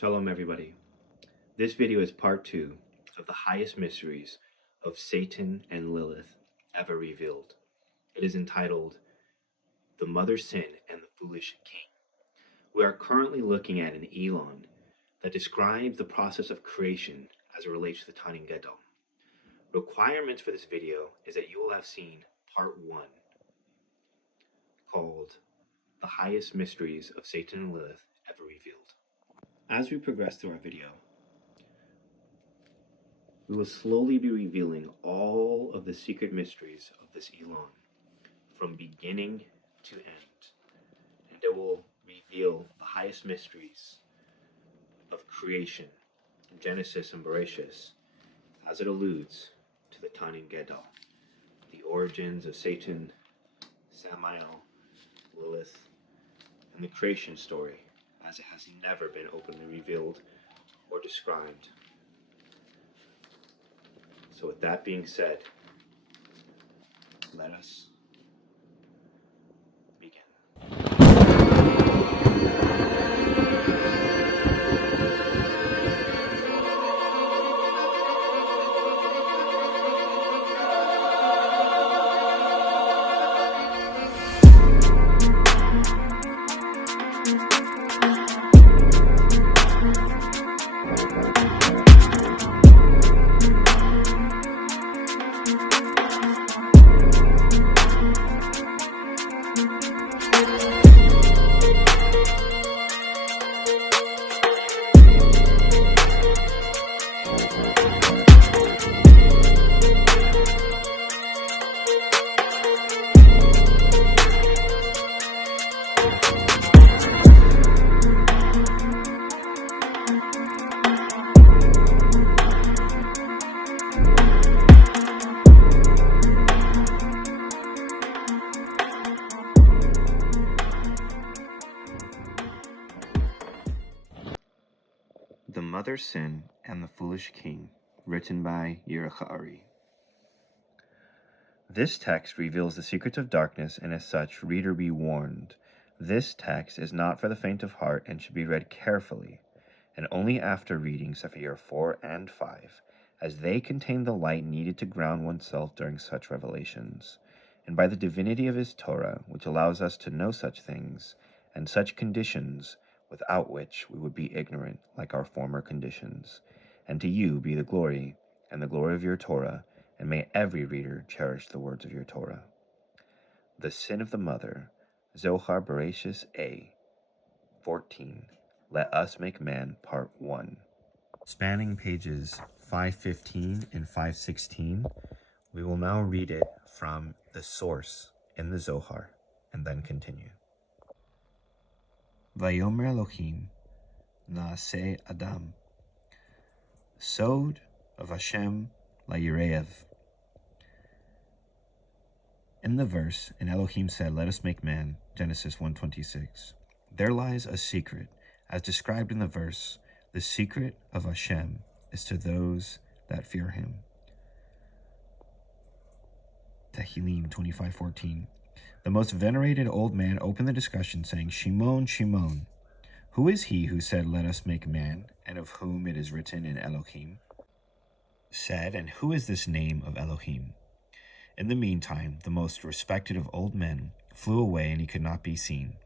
Shalom everybody. This video is part 2 of the highest mysteries of Satan and Lilith ever revealed. It is entitled The Mother Sin and the Foolish King. We are currently looking at an Elon that describes the process of creation as it relates to the Tanin Gadol. Requirements for this video is that you will have seen part 1 called The Highest Mysteries of Satan and Lilith Ever Revealed. As we progress through our video, we will slowly be revealing all of the secret mysteries of this Elon, from beginning to end. And it will reveal the highest mysteries of creation, Genesis and Bereshit, as it alludes to the Tanin Gadol, the origins of Satan, Samael, Lilith, and the creation story, as it has never been openly revealed or described. So with that being said, let us begin. The Mother Sin and the Foolish King, written by Yerachari. This text reveals the secrets of darkness, and as such, reader be warned. This text is not for the faint of heart and should be read carefully, and only after reading Sephir 4 and 5, as they contain the light needed to ground oneself during such revelations, and by the divinity of his Torah, which allows us to know such things, and such conditions, without which we would be ignorant like our former conditions. And to you be the glory, and the glory of your Torah, and may every reader cherish the words of your Torah. The Sin of the Mother, Zohar Bereshit A. 14, Let Us Make Man, Part 1. Spanning pages 515 and 516, we will now read it from the source in the Zohar, and then continue. Vayomer Elohim, Naaseh Adam, Sod of Hashem LaYirev. In the verse, and Elohim said, "Let us make man," Genesis 1:26, there lies a secret. As described in the verse, the secret of Hashem is to those that fear him. Tehillim 25:14. The most venerated old man opened the discussion, saying, Shimon, Shimon, who is he who said, "Let us make man," and of whom it is written in Elohim? Said, and who is this name of Elohim? In the meantime, the most respected of old men flew away, and he could not be seen.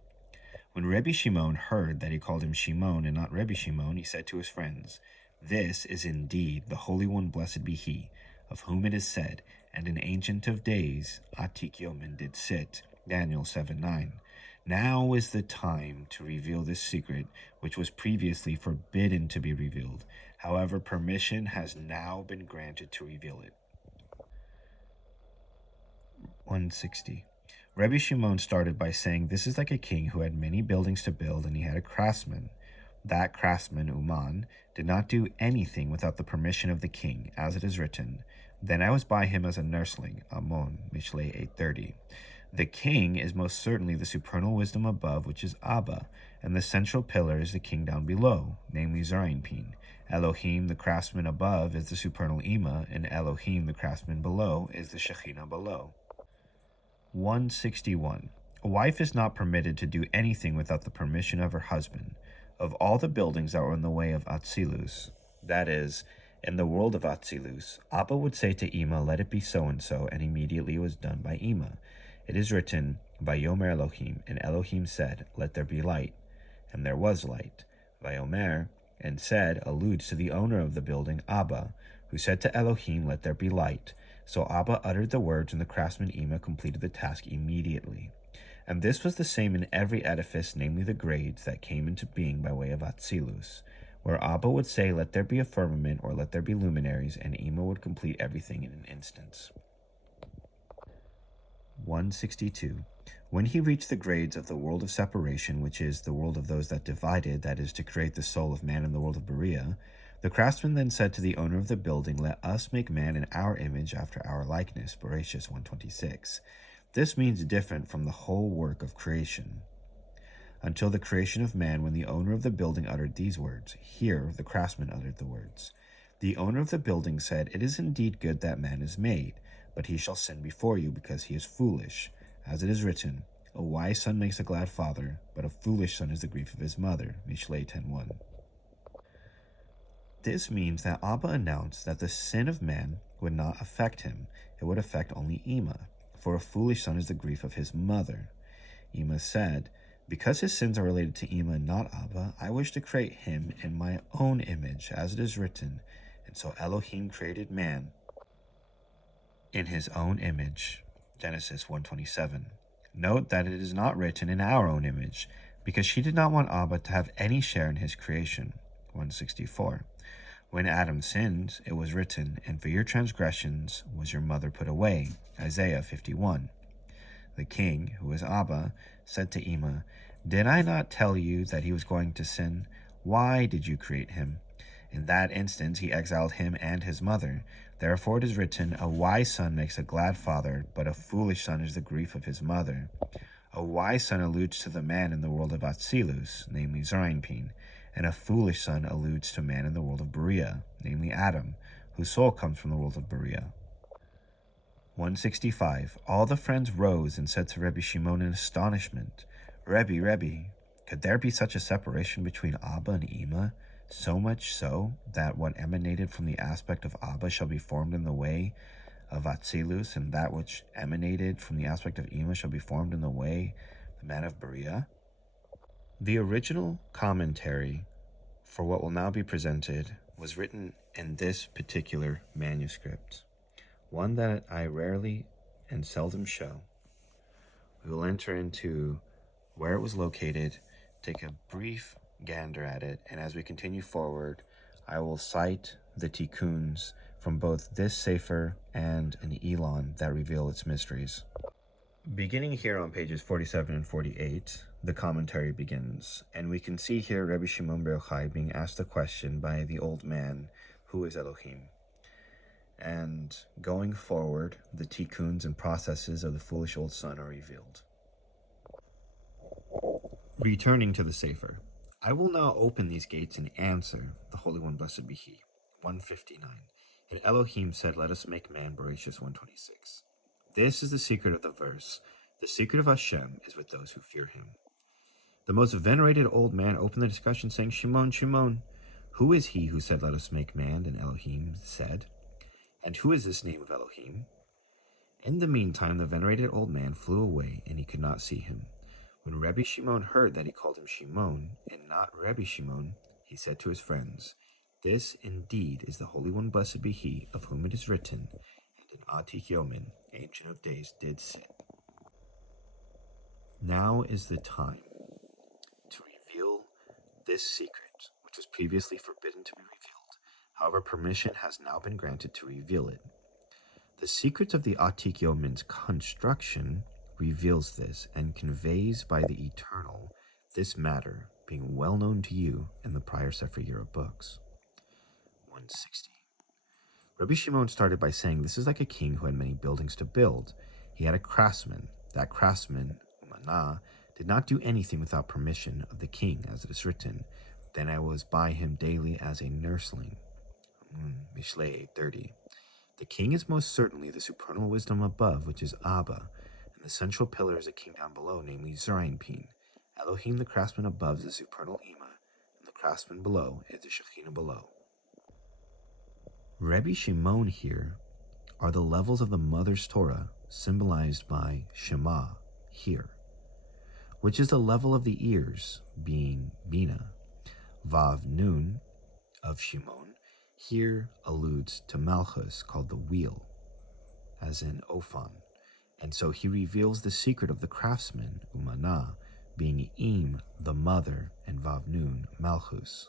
When Rebbe Shimon heard that he called him Shimon and not Rebbe Shimon, he said to his friends, "This is indeed the Holy One, blessed be he, of whom it is said, and an ancient of days, Atik Yomin, did sit," Daniel 7:9. Now is the time to reveal this secret, which was previously forbidden to be revealed. However, permission has now been granted to reveal it. 160. Rebbe Shimon started by saying, "This is like a king who had many buildings to build, and he had a craftsman. That craftsman, Uman, did not do anything without the permission of the king, as it is written, Then I was by him as a nursling," Ammon, Mishlei 8:30. The king is most certainly the supernal wisdom above, which is Abba, and the central pillar is the king down below, namely Zerainpin. Elohim, the craftsman above, is the supernal Ima, and Elohim, the craftsman below, is the Shekhinah below. 161. A wife is not permitted to do anything without the permission of her husband. Of all the buildings that were in the way of Atzilus, that is, in the world of Atzilus, Abba would say to Ima, let it be so-and-so, and immediately it was done by Ima. It is written, Vayomer Elohim, and Elohim said, let there be light. And there was light. Vayomer, and said, alludes to the owner of the building, Abba, who said to Elohim, let there be light. So Abba uttered the words, and the craftsman Ima completed the task immediately. And this was the same in every edifice, namely the grades that came into being by way of Atzilus, where Abba would say, let there be a firmament, or let there be luminaries, and Ima would complete everything in an instant. 162. When he reached the grades of the world of separation, which is the world of those that divided, that is, to create the soul of man in the world of Berea, the craftsman then said to the owner of the building, let us make man in our image after our likeness, Bereshit 126. This means different from the whole work of creation. Until the creation of man, when the owner of the building uttered these words, here the craftsman uttered the words. The owner of the building said, it is indeed good that man is made, but he shall sin before you, because he is foolish. As it is written, a wise son makes a glad father, but a foolish son is the grief of his mother, Mishlei 10:1. This means that Abba announced that the sin of man would not affect him, it would affect only Ima. For a foolish son is the grief of his mother. Ima said, because his sins are related to Ima and not Abba, I wish to create him in my own image, as it is written. And so Elohim created man in his own image. Genesis 1:27. Note that it is not written in our own image, because she did not want Abba to have any share in his creation. 164. When Adam sinned, it was written, and for your transgressions was your mother put away. Isaiah 51. The king, who is Abba, said to Ima, did I not tell you that he was going to sin? Why did you create him? In that instance he exiled him and his mother. Therefore it is written, a wise son makes a glad father, but a foolish son is the grief of his mother. A wise son alludes to the man in the world of Atzilus, namely Zerainpin, and a foolish son alludes to man in the world of Berea, namely Adam, whose soul comes from the world of Berea. 165. All the friends rose and said to Rebbe Shimon in astonishment, Rebbe, could there be such a separation between Abba and Ima, so much so that what emanated from the aspect of Abba shall be formed in the way of Atzilus, and that which emanated from the aspect of Ima shall be formed in the way of the man of Berea? The original commentary for what will now be presented was written in this particular manuscript, one that I rarely and seldom show. We will enter into where it was located, take a brief gander at it, and as we continue forward, I will cite the tikkuns from both this Sefer and an Elon that reveal its mysteries. Beginning here on pages 47 and 48, the commentary begins, and we can see here Rebbe Shimon Bar Yochai being asked a question by the old man, who is Elohim? And going forward, the tikkuns and processes of the foolish old son are revealed. Returning to the Sefer, I will now open these gates and answer, the Holy One, blessed be He. 159. And Elohim said, let us make man, Bereshit 126. This is the secret of the verse. The secret of Hashem is with those who fear him. The most venerated old man opened the discussion saying, Shimon, who is he who said, let us make man? And Elohim said, and who is this name of Elohim? In the meantime, the venerated old man flew away, and he could not see him. When Rebbe Shimon heard that he called him Shimon, and not Rebbe Shimon, he said to his friends, this indeed is the Holy One, blessed be He, of whom it is written, and an Atik Yomin, Ancient of Days, did sit. Now is the time to reveal this secret, which was previously forbidden to be revealed. However, permission has now been granted to reveal it. The secret of the Atik Yomin's construction reveals this and conveys by the eternal this matter being well known to you in the prior Sefer Year books. 160. Rabbi Shimon started by saying this is like a king who had many buildings to build. He had a craftsman. That craftsman, Umanah, did not do anything without permission of the king, as it is written, then I was by him daily as a nursling. Mishlei 8:30. The king is most certainly the supernal wisdom above, which is Abba, and the central pillar is a king down below, namely Zerainpin. Elohim, the craftsman above, is the supernal Ima, craftsman below is the Shekhinah below. Rebbe Shimon here are the levels of the mother's Torah, symbolized by Shema, hear, which is the level of the ears, being Bina. Vav Nun of Shimon here alludes to Malchus, called the wheel, as in Ophan, and so he reveals the secret of the craftsman, Umana, being Im, the mother, and Vav Nun, Malchus.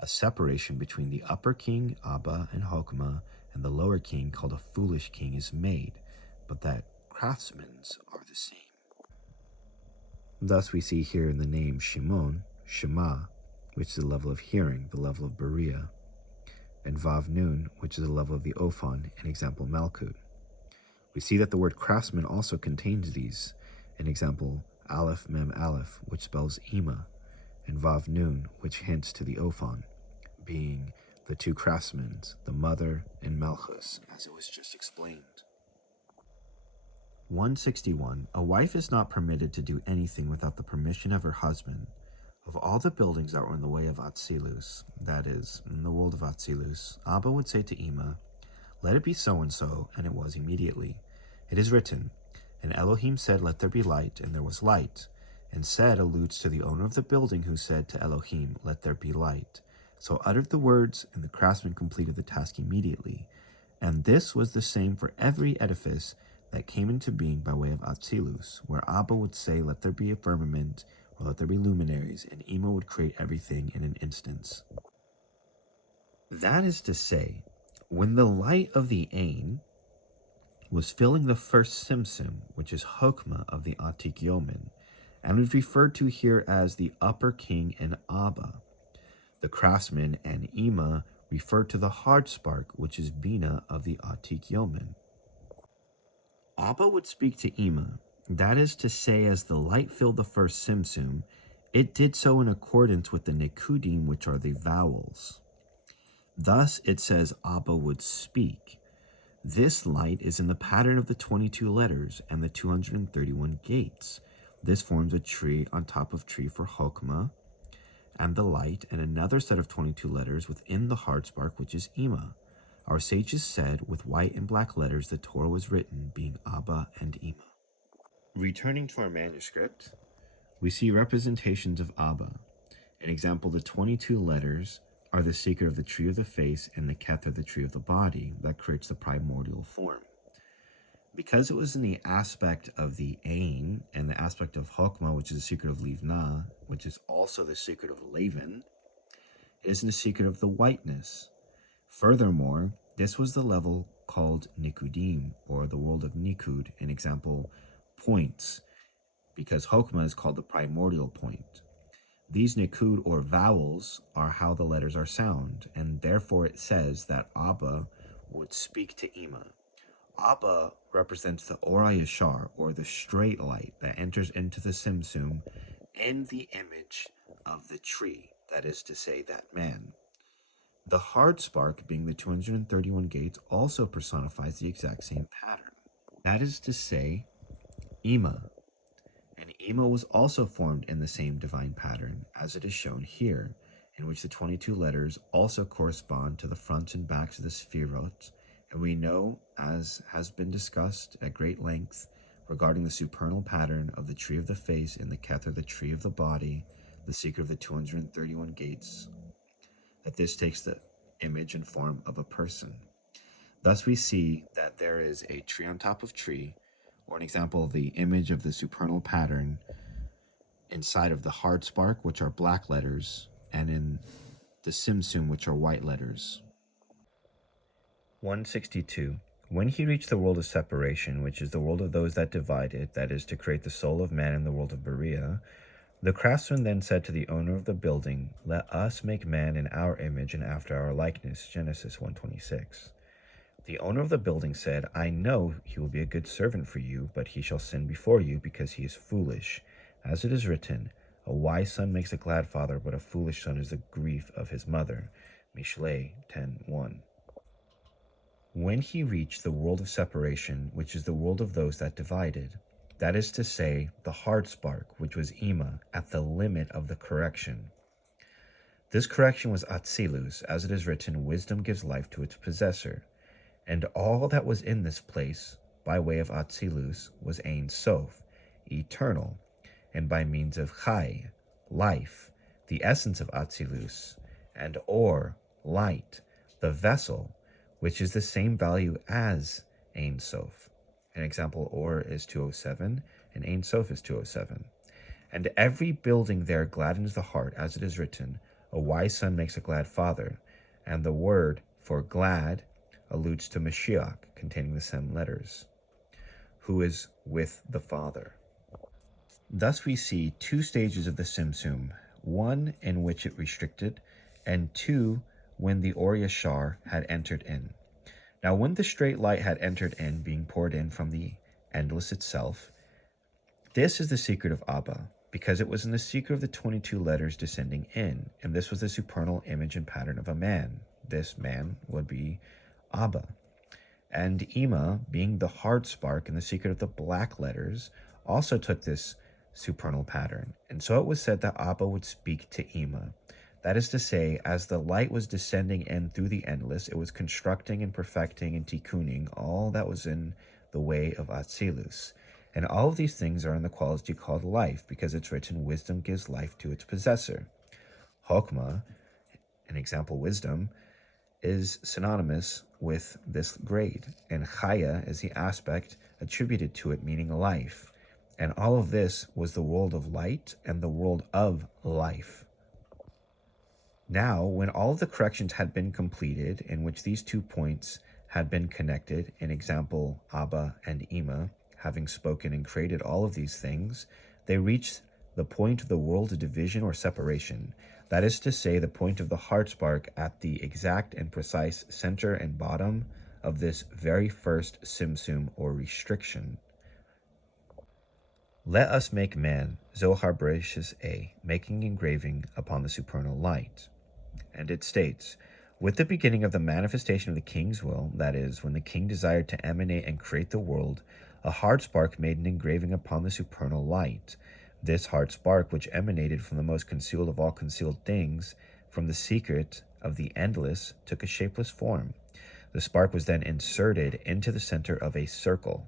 A separation between the upper king, Abba, and Hokmah, and the lower king, called a foolish king, is made, but that craftsmen's are the same. Thus we see here in the name Shimon, Shema, which is the level of hearing, the level of Berea, and Vav Nun, which is the level of the Ophan, an example Malkut. We see that the word craftsman also contains these, an example Aleph Mem Aleph, which spells Ima, and Vav Nun, which hints to the Ophan, being the two craftsmen, the mother and Malchus, as it was just explained. 161. A wife is not permitted to do anything without the permission of her husband. Of all the buildings that were in the way of Atzilus, that is, in the world of Atzilus, Abba would say to Ima, "Let it be so-and-so," and it was immediately. It is written, "And Elohim said, let there be light, and there was light." And said alludes to the owner of the building who said to Elohim, "Let there be light." So uttered the words, and the craftsman completed the task immediately. And this was the same for every edifice that came into being by way of Atzilus, where Abba would say, "Let there be a firmament," or "Let there be luminaries," and Ima would create everything in an instant. That is to say, when the light of the Ain was filling the first Simsim, which is Hokmah of the Atik Yomen, and is referred to here as the upper king and Abba, the craftsman and Ima referred to the hard spark, which is Bina of the Atik Yomen. Abba would speak to Ima, that is to say, as the light filled the first Simsum, it did so in accordance with the Nikudim, which are the vowels. Thus it says Abba would speak. This light is in the pattern of the 22 letters and the 231 gates. This forms a tree on top of tree for Hokmah, and the light, and another set of 22 letters within the hard spark, which is Ima. Our sages said, with white and black letters, the Torah was written, being Abba and Ima. Returning to our manuscript, we see representations of Abba. An example, the 22 letters are the secret of the tree of the face, and the Kether, the tree of the body, that creates the primordial form. Because it was in the aspect of the Ain, and the aspect of Hokmah, which is the secret of Livna, which is also the secret of Lavan, it is in the secret of the whiteness. Furthermore, this was the level called Nikudim, or the world of Nikud, an example, points, because Hokmah is called the primordial point. These Nikud, or vowels, are how the letters are sound, and therefore it says that Abba would speak to Ima. Abba represents the Ora Yashar, or the straight light that enters into the Simsum in the image of the tree, that is to say, that man. The hard spark, being the 231 gates, also personifies the exact same pattern. That is to say, Ima. And Ima was also formed in the same divine pattern, as it is shown here, in which the 22 letters also correspond to the fronts and backs of the Sphirot, and we know, as has been discussed at great length, regarding the supernal pattern of the tree of the face and the Kether, the tree of the body, the secret of the 231 gates, that this takes the image and form of a person. Thus we see that there is a tree on top of tree, or an example of the image of the supernal pattern inside of the hard spark, which are black letters, and in the Simsum, which are white letters. 162. When he reached the world of separation, which is the world of those that divide it, that is, to create the soul of man in the world of Berea, the craftsman then said to the owner of the building, "Let us make man in our image and after our likeness." Genesis 1:26. The owner of the building said, "I know he will be a good servant for you, but he shall sin before you because he is foolish. As it is written, a wise son makes a glad father, but a foolish son is the grief of his mother." Mishlei 10:1. When he reached the world of separation, which is the world of those that divided, that is to say, the hard spark, which was Ima, at the limit of the correction, This correction was Atzilus, as it is written, wisdom gives life to its possessor. And all that was in this place, by way of Atzilus, was Ein Sof, eternal, and by means of Chai, life, the essence of Atzilus, and Or, light, the vessel, which is the same value as Ein Sof. An example, Or is 207, and Ein Sof is 207. And every building there gladdens the heart, as it is written, a wise son makes a glad father. And the word for glad alludes to Mashiach, containing the same letters, who is with the Father. Thus we see two stages of the Tzimtzum, one in which it restricted, and two when the Or Yashar had entered in. Now when the straight light had entered in, being poured in from the endless itself, this is the secret of Abba, because it was in the secret of the 22 letters descending in, and this was the supernal image and pattern of a man. This man would be Abba. And Ima, being the hard spark in the secret of the black letters, also took this supernal pattern. And so it was said that Abba would speak to Ima. That is to say, as the light was descending in through the endless, it was constructing and perfecting and tikkuning all that was in the way of Atzilus. And all of these things are in the quality called life, because it's written, wisdom gives life to its possessor. Chokmah, an example wisdom, is synonymous with this grade, and Chaya is the aspect attributed to it, meaning life. And all of this was the world of light and the world of life. Now, when all of the corrections had been completed, in which these 2 points had been connected, in example, Abba and Ima, having spoken and created all of these things, they reached the point of the world of division or separation. That is to say, the point of the heart spark at the exact and precise center and bottom of this very first Tzimtzum or restriction. Let us make man, Zohar Bereshis A, making engraving upon the supernal light. And it states, with the beginning of the manifestation of the king's will, that is, when the king desired to emanate and create the world, a hard spark made an engraving upon the supernal light. This hard spark, which emanated from the most concealed of all concealed things, from the secret of the endless, took a shapeless form. The spark was then inserted into the center of a circle.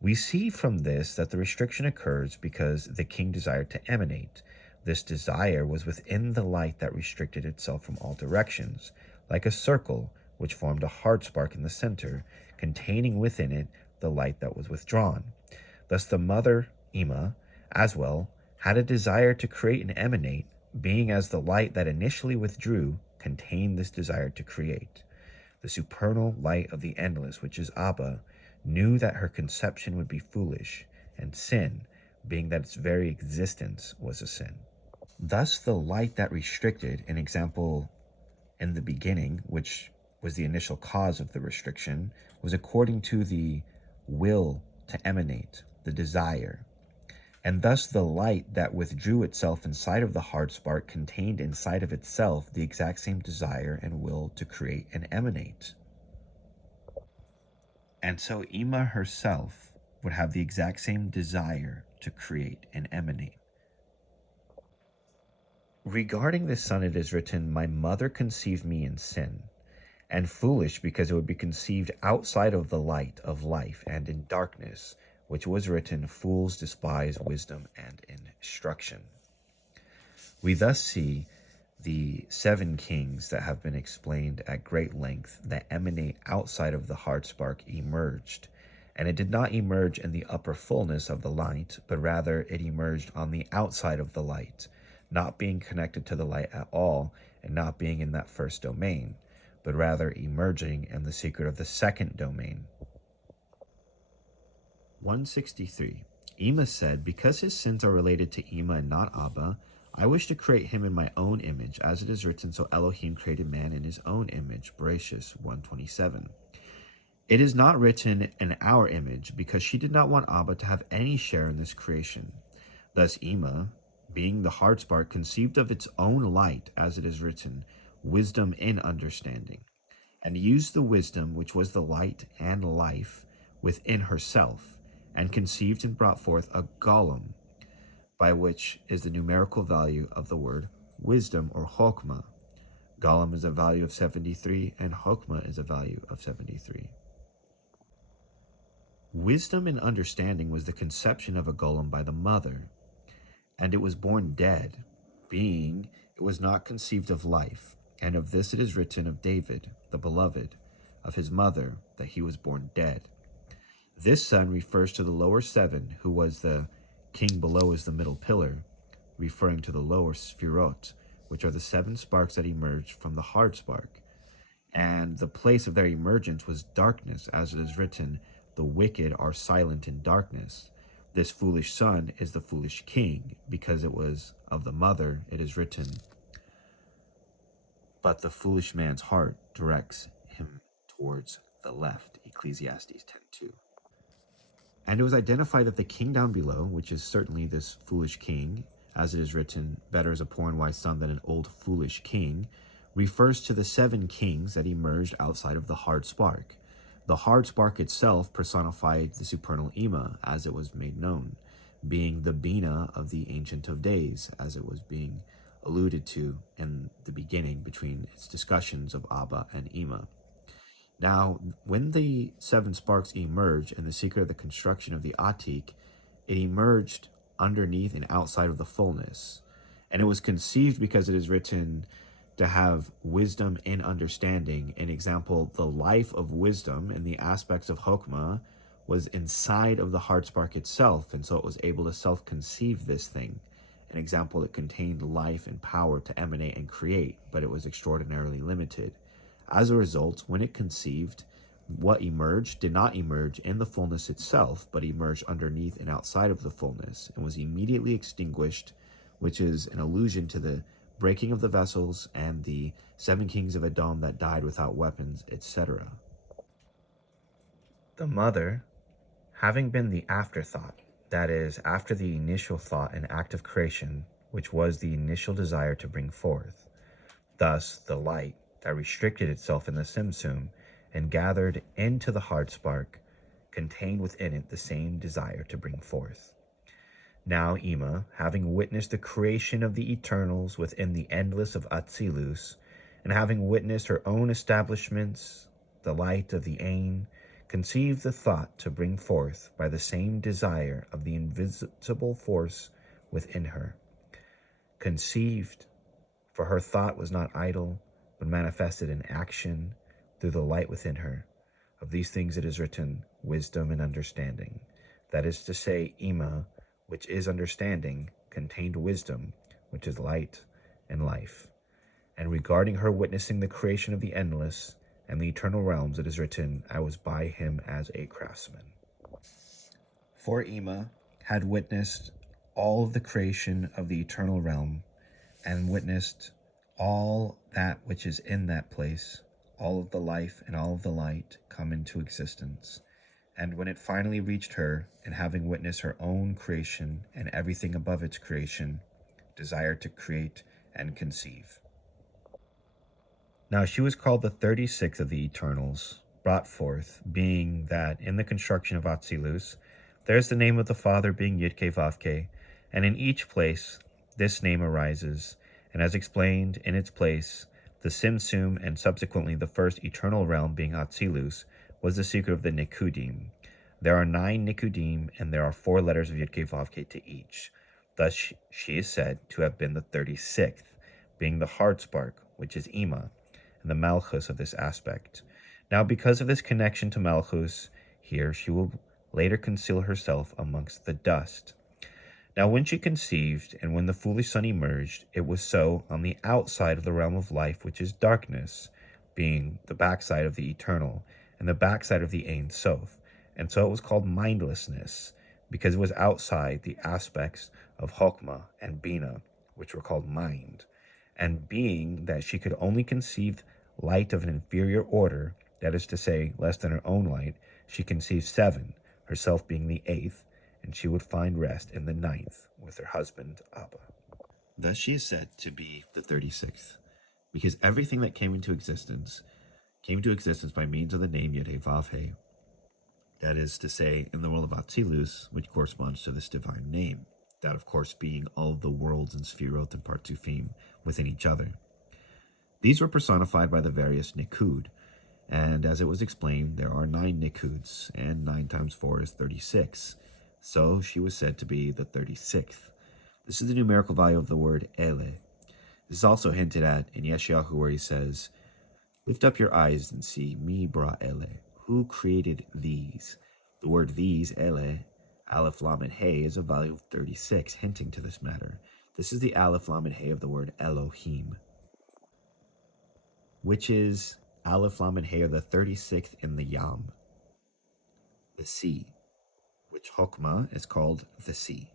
We see from this that the restriction occurs because the king desired to emanate. This desire was within the light that restricted itself from all directions, like a circle which formed a hard spark in the center, containing within it the light that was withdrawn. Thus the mother, Ima, as well, had a desire to create and emanate, being as the light that initially withdrew contained this desire to create. The supernal light of the endless, which is Abba, knew that her conception would be foolish, and sin, being that its very existence was a sin. Thus the light that restricted, an example in the beginning, which was the initial cause of the restriction, was according to the will to emanate, the desire. And thus the light that withdrew itself inside of the hard spark contained inside of itself the exact same desire and will to create and emanate. And so Ima herself would have the exact same desire to create and emanate. Regarding this son, it is written, my mother conceived me in sin, and foolish because it would be conceived outside of the light of life and in darkness, which was written, fools despise wisdom and instruction. We thus see the 7 kings that have been explained at great length that emanate outside of the heart spark emerged. And it did not emerge in the upper fullness of the light, but rather it emerged on the outside of the light, not being connected to the light at all and not being in that first domain, but rather emerging in the secret of the second domain. 163. Ima said, because his sins are related to Ima and not Abba, I wish to create him in my own image, as it is written, so Elohim created man in his own image. Bereshis 1:27. It is not written in our image, because she did not want Abba to have any share in this creation. Thus Ima, being the heart spark, conceived of its own light, as it is written, wisdom in understanding, and used the wisdom which was the light and life within herself, and conceived and brought forth a golem, by which is the numerical value of the word wisdom or Chokmah. Golem is a value of 73, and Chokmah is a value of 73. Wisdom and understanding was the conception of a golem by the mother, and it was born dead, being it was not conceived of life. And of this it is written of David, the beloved, of his mother, that he was born dead. This son refers to the lower seven, who was the king below as the middle pillar, referring to the lower Sphirot, which are the 7 sparks that emerged from the hard spark. And the place of their emergence was darkness, as it is written, the wicked are silent in darkness. This foolish son is the foolish king, because it was of the mother, it is written, but the foolish man's heart directs him towards the left, Ecclesiastes 10:2. And it was identified that the king down below, which is certainly this foolish king, as it is written, better is a poor and wise son than an old foolish king, refers to the 7 kings that emerged outside of the hard spark. The hard spark itself personified the supernal Ima, as it was made known, being the Bina of the Ancient of Days, as it was being alluded to in the beginning between its discussions of Abba and Ima. Now, when the 7 sparks emerged in the secret of the construction of the Atik, it emerged underneath and outside of the fullness. And it was conceived because it is written to have wisdom and understanding. An example, the life of wisdom and the aspects of Chokmah was inside of the heart spark itself, and so it was able to self-conceive this thing. An example, it contained life and power to emanate and create, but it was extraordinarily limited. As a result, when it conceived, what emerged did not emerge in the fullness itself, but emerged underneath and outside of the fullness, and was immediately extinguished, which is an allusion to the breaking of the vessels and the 7 kings of Edom that died without weapons, etc. The mother, having been the afterthought, that is, after the initial thought and act of creation, which was the initial desire to bring forth, thus the light that restricted itself in the Simsum and gathered into the hard spark, contained within it the same desire to bring forth. Now Ima, having witnessed the creation of the Eternals within the endless of Atzilus, and having witnessed her own establishments, the light of the Ain, conceived the thought to bring forth by the same desire of the invisible force within her. Conceived, for her thought was not idle, but manifested in action through the light within her. Of these things it is written, wisdom and understanding. That is to say, Ima, which is understanding, contained wisdom, which is light and life. And regarding her witnessing the creation of the endless and the eternal realms, it is written, I was by him as a craftsman. For Ima had witnessed all of the creation of the eternal realm, and witnessed all that which is in that place, all of the life and all of the light come into existence. And when it finally reached her, and having witnessed her own creation and everything above its creation, desired to create and conceive. Now she was called the 36th of the Eternals, brought forth, being that in the construction of Atzilus, there is the name of the Father being Yudke Vavke, and in each place this name arises, and as explained in its place, the Simsum and subsequently the first eternal realm being Atzilus, was the secret of the Nikudim. There are 9 Nikudim, and there are 4 letters of Yudke Vavke to each. Thus she is said to have been the 36th, being the hard spark, which is Ima, and the Malchus of this aspect. Now because of this connection to Malchus, here she will later conceal herself amongst the dust. Now when she conceived, and when the foolish son emerged, it was so on the outside of the realm of life, which is darkness, being the backside of the eternal, and the backside of the Ein Sof. And so it was called mindlessness, because it was outside the aspects of Chokmah and Bina, which were called mind. And being that she could only conceive light of an inferior order, that is to say, less than her own light, she conceived 7, herself being the 8th, and she would find rest in the 9th with her husband Abba. Thus she is said to be the 36th, because everything that came into existence by means of the name Yud-Heh-Vav-Heh, that is to say, in the world of Atzilus, which corresponds to this divine name. That, of course, being all of the worlds and Sphirot and Partsufim within each other. These were personified by the various Nikud, and as it was explained, there are 9 Nikuds, and 9 times 4 is 36. So she was said to be the 36th. This is the numerical value of the word Ele. This is also hinted at in Yeshayahu, where he says, "Lift up your eyes and see, mi bra Ele, who created these?" The word these, Ele, Aleph, Lam, and Hey, is a value of 36, hinting to this matter. This is the Aleph, Lam, and Hey of the word Elohim, which is Aleph, Lam, and Hey are the 36th in the Yam, the sea, which Chokmah is called the sea.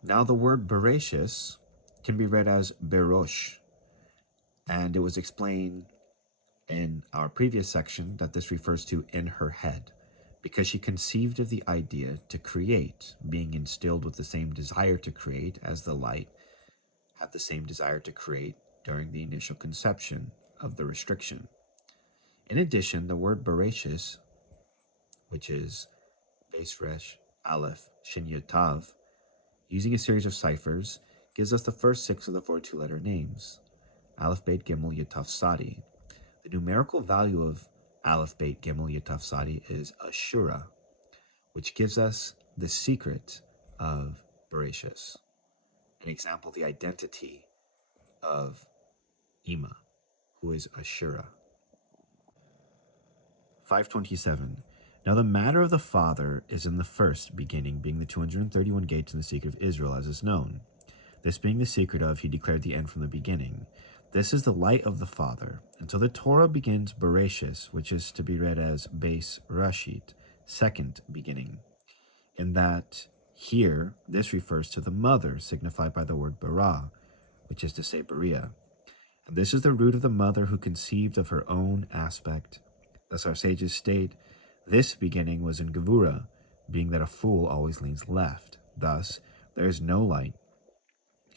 Now the word Bereshis can be read as Berosh, and it was explained in our previous section that this refers to in her head, because she conceived of the idea to create, being instilled with the same desire to create as the light had the same desire to create during the initial conception of the restriction. In addition, the word Bereshis, which is Beis Resh, Aleph, Shin Yud Tav, using a series of ciphers, gives us the first 6 of the 4 two-letter names, Aleph, Beit, Gimel, Yud, Tav, Sadi. The numerical value of Aleph, Beit, Gimel, Yud, Tav, Sadi is Ashura, which gives us the secret of Bereshis. An example, the identity of Ima, who is Ashura. 527. Now the matter of the Father is in the first beginning, being the 231 gates in the secret of Israel, as is known. This being the secret of, he declared the end from the beginning. This is the light of the Father. And so the Torah begins Bereshis, which is to be read as Beis Rashit, second beginning. In that here, this refers to the mother, signified by the word bara, which is to say Berea. And this is the root of the mother who conceived of her own aspect. Thus our sages state, this beginning was in Gevura, being that a fool always leans left. Thus, there is no light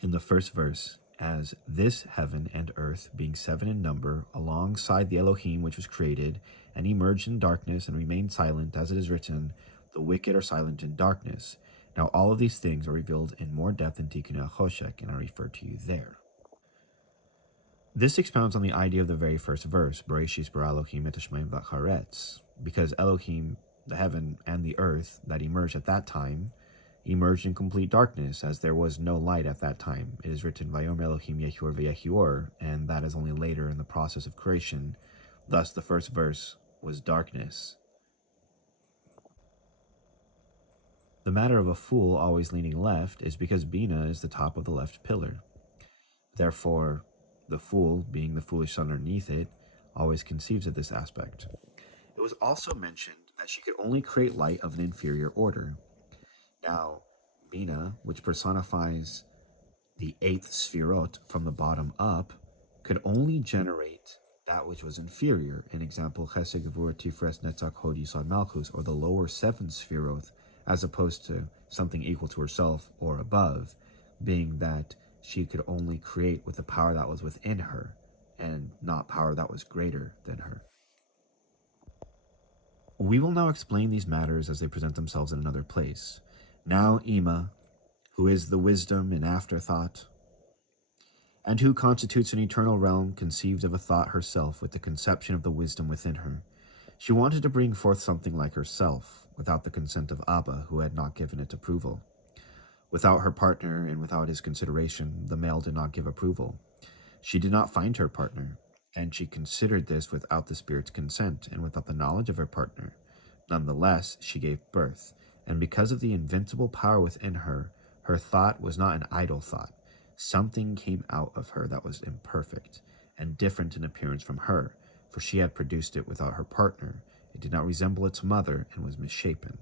in the first verse, as this heaven and earth, being 7 in number, alongside the Elohim which was created, and emerged in darkness and remained silent, as it is written, the wicked are silent in darkness. Now all of these things are revealed in more depth in Tikkun HaChoshek, and I refer to you there. This expounds on the idea of the very first verse, Bereshis bara Elohim et Hashemayim v'Haaretz, because Elohim, the heaven and the earth that emerged at that time, emerged in complete darkness, as there was no light at that time. It is written, Vayomer Elohim Yehior v'Yehior, and that is only later in the process of creation. Thus, the first verse was darkness. The matter of a fool always leaning left is because Bina is the top of the left pillar. Therefore, the fool, being the foolish son underneath it, always conceives of this aspect. It was also mentioned that she could only create light of an inferior order. Now, Bina, which personifies the 8th Sphirot from the bottom up, could only generate that which was inferior. An example, Chesed, Gevurah, Tiferet, Netzach, Hod, Yisod, Malchus, or the lower 7 Sphirot, as opposed to something equal to herself or above, being that she could only create with the power that was within her, and not power that was greater than her. We will now explain these matters as they present themselves in another place. Now Ima, who is the wisdom and afterthought, and who constitutes an eternal realm, conceived of a thought herself with the conception of the wisdom within her. She wanted to bring forth something like herself, without the consent of Abba, who had not given it approval. Without her partner and without his consideration, the male did not give approval. She did not find her partner, and she considered this without the spirit's consent and without the knowledge of her partner. Nonetheless, she gave birth, and because of the invincible power within her, her thought was not an idle thought. Something came out of her that was imperfect and different in appearance from her, for she had produced it without her partner. It did not resemble its mother and was misshapen.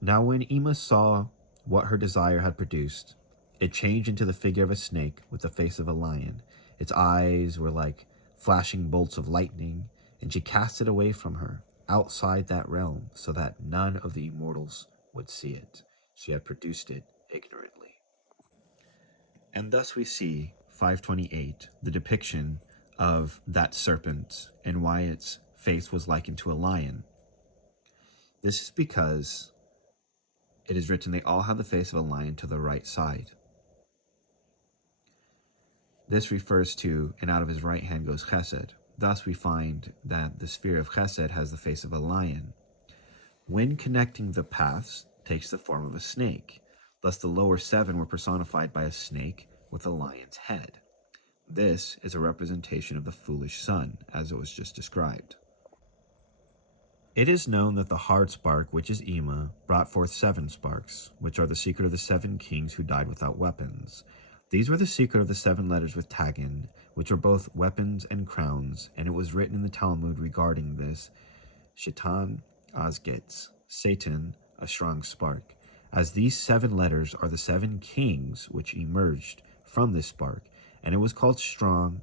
Now when Ima saw what her desire had produced, it changed into the figure of a snake with the face of a lion. Its eyes were like flashing bolts of lightning, and she cast it away from her, outside that realm, so that none of the immortals would see it. She had produced it ignorantly. And thus we see, 528, the depiction of that serpent and why its face was likened to a lion. This is because it is written, they all have the face of a lion to the right side. This refers to, and out of his right hand goes chesed. Thus we find that the sphere of chesed has the face of a lion. When connecting the paths, takes the form of a snake. Thus the lower 7 were personified by a snake with a lion's head. This is a representation of the foolish son, as it was just described. It is known that the hard spark, which is Ima, brought forth 7 sparks, which are the secret of the 7 kings who died without weapons. These were the secret of the 7 letters with Tagin, which are both weapons and crowns, and it was written in the Talmud regarding this, Shaitan Azgetz, Satan, a strong spark, as these 7 letters are the 7 kings which emerged from this spark, and it was called strong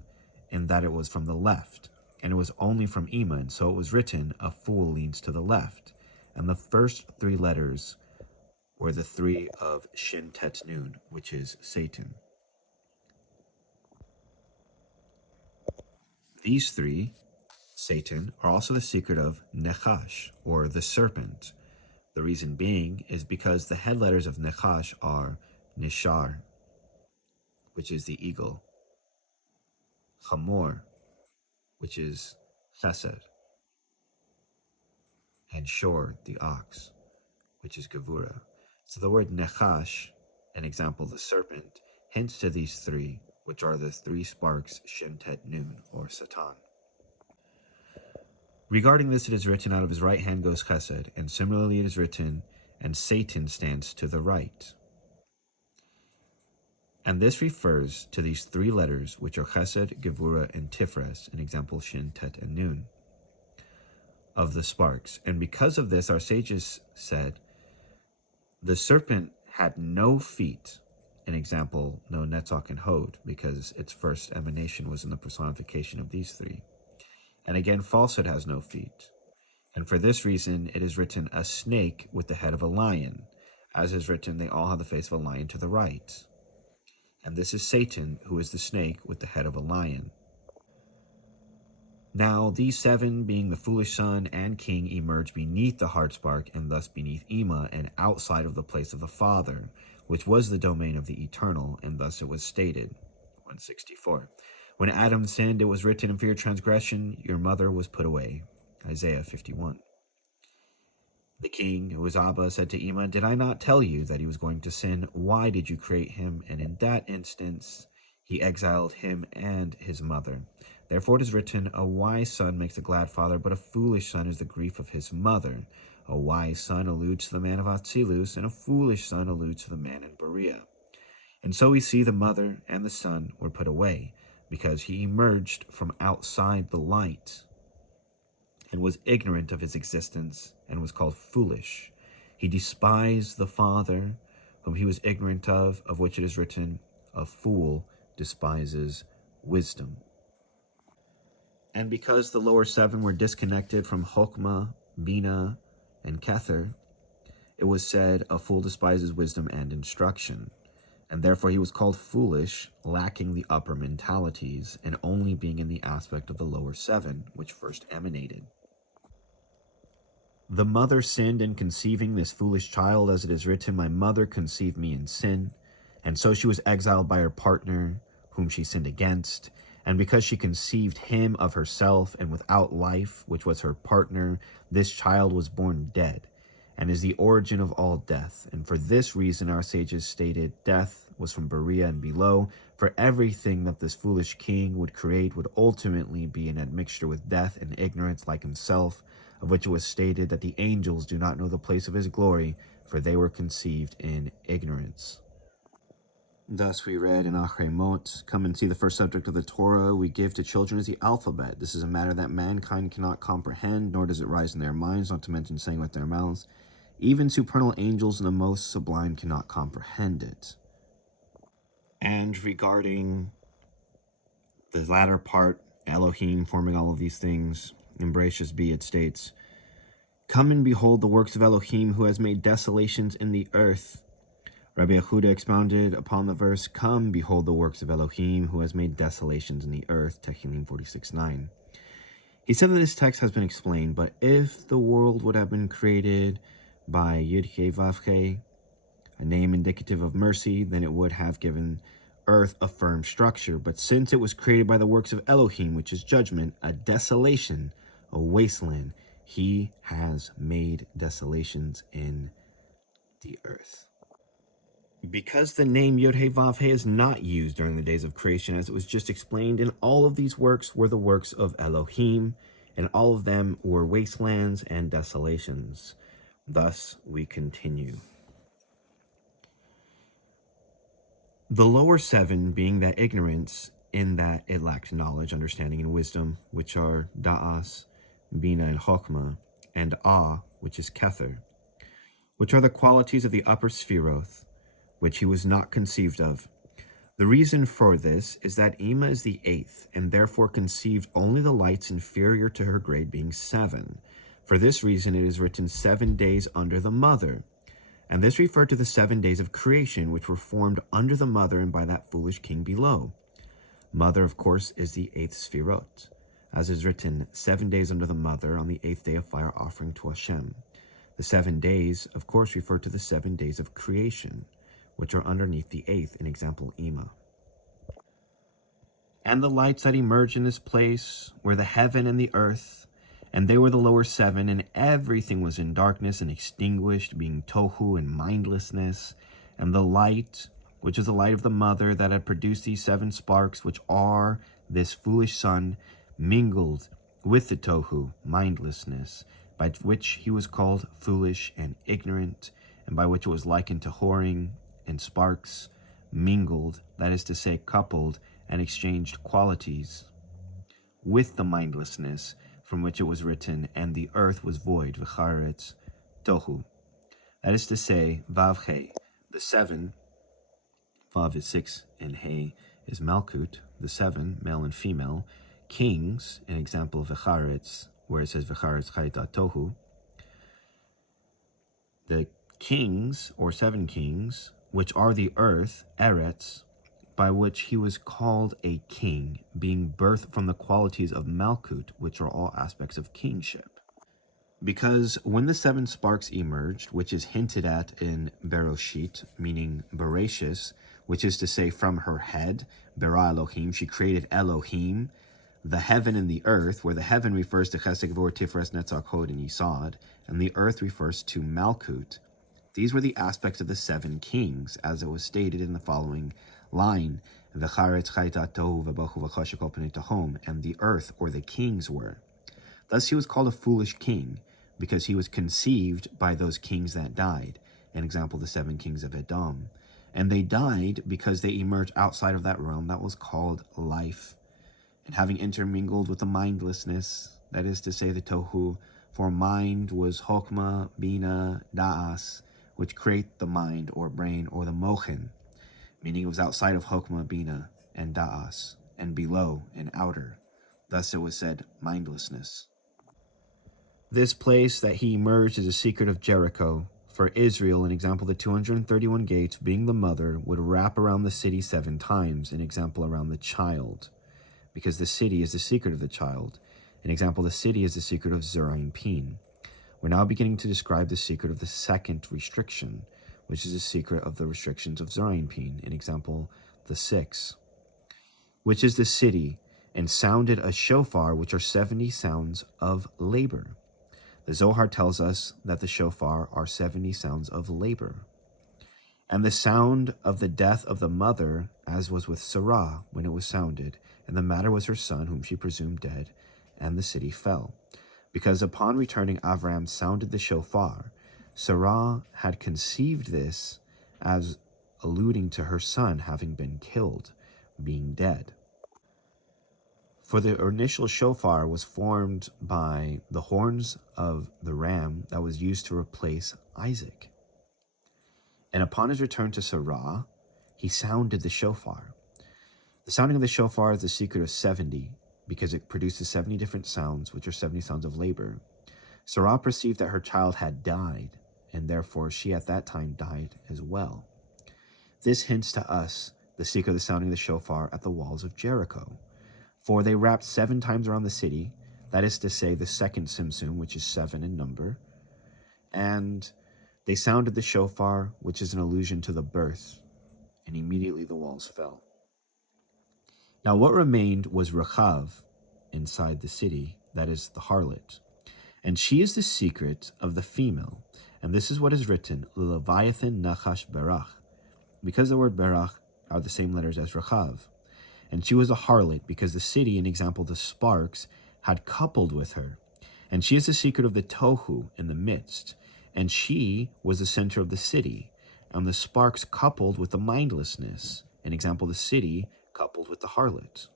in that it was from the left, and it was only from Ima, and so it was written, a fool leans to the left. And the first 3 letters were the 3 of Shin Tet Nun, which is Satan. These 3, Satan, are also the secret of Nechash, or the serpent. The reason being is because the head letters of Nechash are Nishar, which is the eagle, Chamor, which is Chesed, and Shor, the ox, which is Gevura. So the word Nechash, an example, the serpent, hints to these 3, which are the 3 sparks Shin Tet Nun, or Satan. Regarding this, it is written, out of his right hand goes Chesed, and similarly it is written, and Satan stands to the right. And this refers to these 3 letters, which are Chesed, Gevura, and Tifres, an example, Shin, Tet, and Nun, of the sparks. And because of this, our sages said, the serpent had no feet, an example, no Netzach and Hod, because its first emanation was in the personification of these 3. And again, falsehood has no feet. And for this reason, it is written, a snake with the head of a lion. As is written, they all have the face of a lion to the right. And this is Satan, who is the snake with the head of a lion. Now, these 7, being the foolish son and king, emerge beneath the hard spark, and thus beneath Ima, and outside of the place of the Father, which was the domain of the eternal, and thus it was stated. 164. When Adam sinned, it was written, in for your transgression, your mother was put away. Isaiah 51. The king, who was Abba, said to Ima, did I not tell you that he was going to sin? Why did you create him? And in that instance, he exiled him and his mother. Therefore it is written, a wise son makes a glad father, but a foolish son is the grief of his mother. A wise son alludes to the man of Atzilus, and a foolish son alludes to the man in Berea. And so we see the mother and the son were put away, because he emerged from outside the light and was ignorant of his existence and was called foolish. He despised the Father, whom he was ignorant of which it is written, a fool despises wisdom. And because the lower 7 were disconnected from Chokmah, Bina, and Kether, it was said, a fool despises wisdom and instruction. And therefore he was called foolish, lacking the upper mentalities, and only being in the aspect of the lower 7, which first emanated. The mother sinned in conceiving this foolish child, as it is written, my mother conceived me in sin. And so she was exiled by her partner, whom she sinned against. And because she conceived him of herself and without life, which was her partner, this child was born dead, and is the origin of all death. And for this reason our sages stated, death was from Berea and below, for everything that this foolish king would create would ultimately be an admixture with death and ignorance like himself, of which it was stated that the angels do not know the place of his glory, for they were conceived in ignorance. Thus we read in Achrei Mot, come and see the first subject of the Torah we give to children is the alphabet. This is a matter that mankind cannot comprehend, nor does it rise in their minds, not to mention saying with their mouths. Even supernal angels and the most sublime cannot comprehend it. And regarding the latter part, Elohim forming all of these things, in Bereshis B it states, come and behold the works of Elohim, who has made desolations in the earth. Rabbi Yehuda expounded upon the verse, come, behold the works of Elohim, who has made desolations in the earth, Tehillim 46:9. He said that this text has been explained, but if the world would have been created by Yud-He Vav-He, a name indicative of mercy, then it would have given earth a firm structure. But since it was created by the works of Elohim, which is judgment, a desolation, a wasteland, he has made desolations in the earth. Because the name Yod-Heh-Vav-Heh is not used during the days of creation, as it was just explained, and all of these works were the works of Elohim, and all of them were wastelands and desolations. Thus, we continue. The lower seven being that ignorance, in that it lacked knowledge, understanding, and wisdom, which are Da'as, Bina, and Chokmah, and Ah, which is Kether, which are the qualities of the upper Sephiroth, which he was not conceived of. The reason for this is that Ima is the eighth, and therefore conceived only the lights inferior to her grade, being 7. For this reason it is written 7 days under the mother. And this referred to the 7 days of creation, which were formed under the mother and by that foolish king below. Mother, of course, is the 8th Sphirot. As is written, 7 days under the mother, on the 8th day of fire offering to Hashem. The 7 days, of course, refer to the 7 days of creation, which are underneath the 8th, in example, Ima. And the lights that emerged in this place were the heaven and the earth, and they were the lower 7, and everything was in darkness and extinguished, being tohu and mindlessness. And the light, which is the light of the mother that had produced these 7 sparks, which are this foolish sun, mingled with the tohu, mindlessness, by which he was called foolish and ignorant, and by which it was likened to whoring, and sparks mingled, that is to say, coupled and exchanged qualities with the mindlessness, from which it was written, and the earth was void, v'charetz tohu. That is to say, Vav-He, the 7, Vav is 6, and He is Malkut, the 7, male and female, kings, an example of v'charetz, where it says v'charetz chayta tohu. The kings, or 7 kings, which are the earth, Eretz, by which he was called a king, being birthed from the qualities of Malkut, which are all aspects of kingship. Because when the 7 sparks emerged, which is hinted at in Beroshit, meaning Bereshis, which is to say from her head, Bara Elohim, she created Elohim, the heaven and the earth, where the heaven refers to Chesed, Gvur, Tiferet, Netzach, Hod, and Yisod, and the earth refers to Malkut. These were the aspects of the 7 kings, as it was stated in the following line, and the earth, or the kings, were. Thus he was called a foolish king, because he was conceived by those kings that died, an example, the 7 kings of Edom. And they died because they emerged outside of that realm that was called life, and having intermingled with the mindlessness, that is to say, the tohu, for mind was Chokmah, Bina, Da'as, which create the mind or brain, or the mochen, meaning it was outside of Chokmah, Bina, and Da'as, and below and outer. Thus it was said, mindlessness. This place that he emerged is a secret of Jericho. For Israel, an example, the 231 gates, being the mother, would wrap around the city 7 times, an example, around the child, because the city is the secret of the child. An example, the city is the secret of Zeraim Pin. We're now beginning to describe the secret of the second restriction, which is the secret of the restrictions of Zeraim Pin. An example, the 6, which is the city, and sounded a shofar, which are 70 sounds of labor. The Zohar tells us that the shofar are 70 sounds of labor. And the sound of the death of the mother, as was with Sarah when it was sounded, and the matter was her son, whom she presumed dead, and the city fell. Because upon returning Avram sounded the shofar, Sarah had conceived this as alluding to her son having been killed, being dead. For the initial shofar was formed by the horns of the ram that was used to replace Isaac. And upon his return to Sarah, he sounded the shofar. The sounding of the shofar is the secret of 70, because it produces 70 different sounds, which are 70 sounds of labor. Sarah perceived that her child had died, and therefore she at that time died as well. This hints to us the secret of the sounding of the shofar at the walls of Jericho. For they wrapped 7 times around the city, that is to say, the second Simsum, which is 7 in number, and They sounded the shofar, which is an allusion to the birth, and immediately the walls fell. Now what remained was Rechav inside the city, that is the harlot. And she is the secret of the female. And this is what is written, Leviathan Nachash Berach, because the word Berach are the same letters as Rechav. And she was a harlot because the city, an example, the sparks, had coupled with her. And she is the secret of the Tohu in the midst. And she was the center of the city. And the sparks coupled with the mindlessness, an example, the city coupled with the harlot.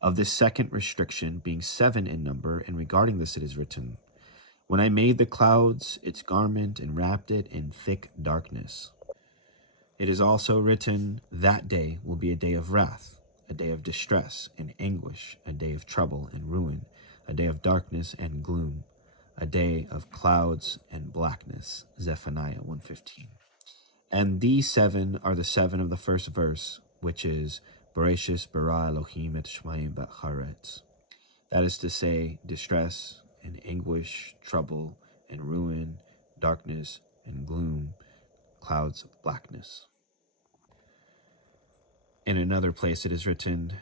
Of this second restriction, being 7 in number, and regarding this it is written, when I made the clouds its garment and wrapped it in thick darkness. It is also written, that day will be a day of wrath, a day of distress and anguish, a day of trouble and ruin, a day of darkness and gloom, a day of clouds and blackness. Zephaniah 1:15. And these 7 are the 7 of the first verse, which is Bereshis bara Elohim et Shmayim ba'charetz. That is to say, distress and anguish, trouble and ruin, darkness and gloom, clouds of blackness. In another place it is written,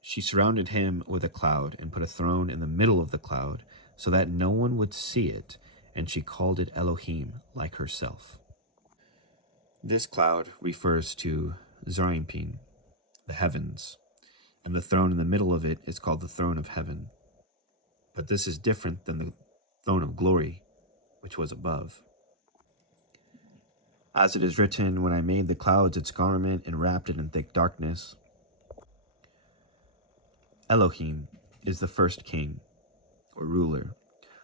she surrounded him with a cloud and put a throne in the middle of the cloud so that no one would see it, and she called it Elohim, like herself. This cloud refers to Zerampin, the heavens, and the throne in the middle of it is called the throne of heaven. But this is different than the throne of glory, which was above. As it is written, when I made the clouds its garment and wrapped it in thick darkness. Elohim is the first king, or ruler,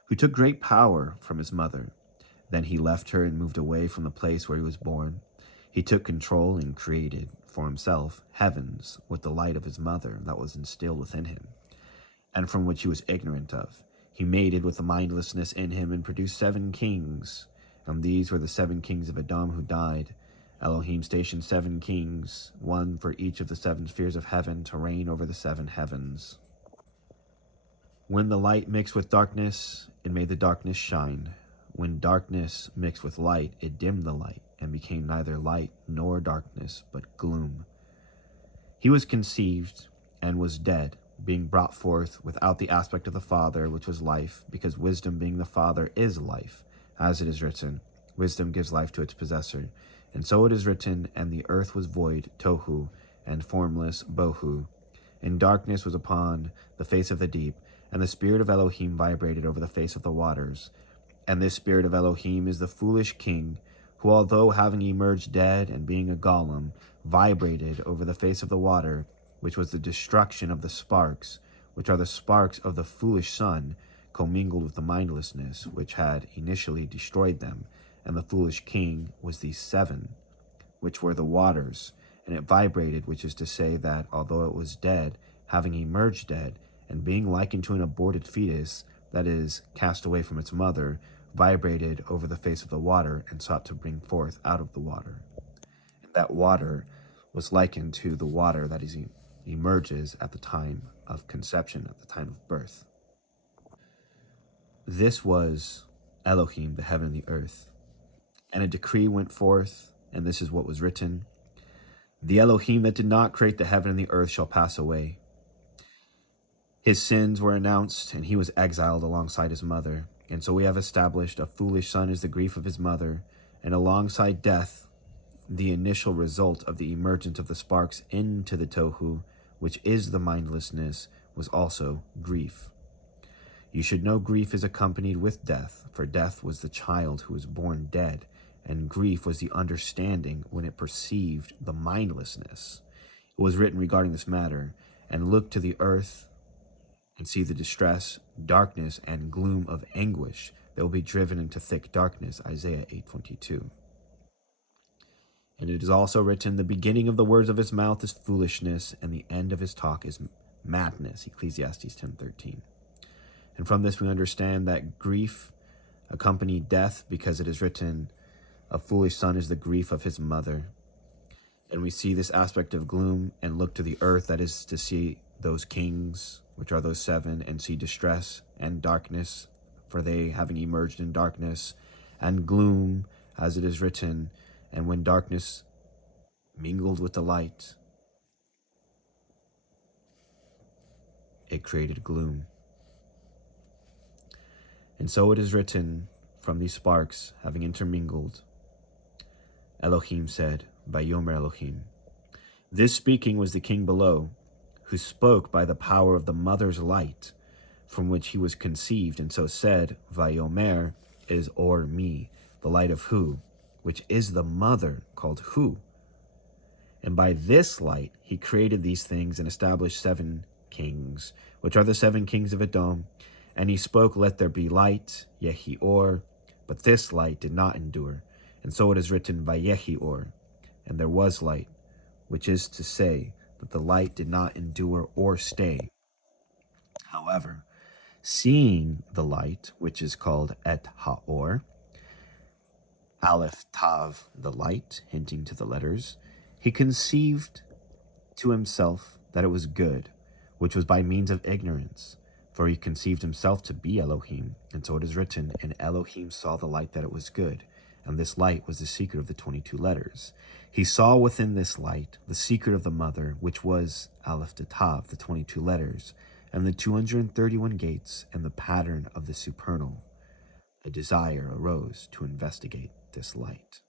who took great power from his mother. Then he left her and moved away from the place where he was born. He took control and created for himself heavens with the light of his mother that was instilled within him, and from which he was ignorant of. He mated with the mindlessness in him and produced 7 kings, and these were the 7 kings of Edom who died. Elohim stationed 7 kings, one for each of the 7 spheres of heaven, to reign over the 7 heavens. When the light mixed with darkness, it made the darkness shine. When darkness mixed with light, it dimmed the light, and became neither light nor darkness, but gloom. He was conceived and was dead, being brought forth without the aspect of the Father, which was life, because wisdom being the Father is life. As it is written, wisdom gives life to its possessor. And so it is written, and the earth was void, tohu, and formless, bohu. And darkness was upon the face of the deep, and the spirit of Elohim vibrated over the face of the waters. And this spirit of Elohim is the foolish king, who, although having emerged dead and being a golem, vibrated over the face of the water, which was the destruction of the sparks, which are the sparks of the foolish sun, commingled with the mindlessness, which had initially destroyed them. And the foolish king was these 7, which were the waters, and it vibrated, which is to say that, although it was dead, having emerged dead, and being likened to an aborted fetus, that is, cast away from its mother, vibrated over the face of the water, and sought to bring forth out of the water. And that water was likened to the water that emerges at the time of conception, at the time of birth. This was Elohim, the heaven and the earth. And a decree went forth, and this is what was written. The Elohim that did not create the heaven and the earth shall pass away. His sins were announced, and he was exiled alongside his mother. And so we have established a foolish son is the grief of his mother, and alongside death, the initial result of the emergence of the sparks into the tohu, which is the mindlessness, was also grief. You should know grief is accompanied with death, for death was the child who was born dead, and grief was the understanding when it perceived the mindlessness. It was written regarding this matter, and look to the earth and see the distress, darkness, and gloom of anguish that will be driven into thick darkness, Isaiah 8:22. And it is also written, the beginning of the words of his mouth is foolishness, and the end of his talk is madness, Ecclesiastes 10:13. And from this we understand that grief accompanied death, because it is written, a foolish son is the grief of his mother. And we see this aspect of gloom and look to the earth, that is to see those kings, which are those 7, and see distress and darkness, for they having emerged in darkness, and gloom, as it is written, and when darkness mingled with the light, it created gloom. And so it is written, from these sparks having intermingled, Elohim said, Vayomer Elohim. This speaking was the king below, who spoke by the power of the mother's light, from which he was conceived, and so said, Vayomer is or me, the light of Hu, which is the mother called Hu. And by this light he created these things and established 7 kings, which are the 7 kings of Edom. And he spoke, let there be light, Yehi Or, but this light did not endure. And so it is written, Vayehi Or, and there was light, which is to say that the light did not endure or stay. However, seeing the light, which is called Et Haor, Aleph Tav, the light, hinting to the letters, he conceived to himself that it was good, which was by means of ignorance, for he conceived himself to be Elohim. And so it is written, and Elohim saw the light that it was good, and this light was the secret of the 22 letters. He saw within this light the secret of the mother, which was Aleph Tav, the 22 letters, and the 231 gates, and the pattern of the supernal. A desire arose to investigate this light.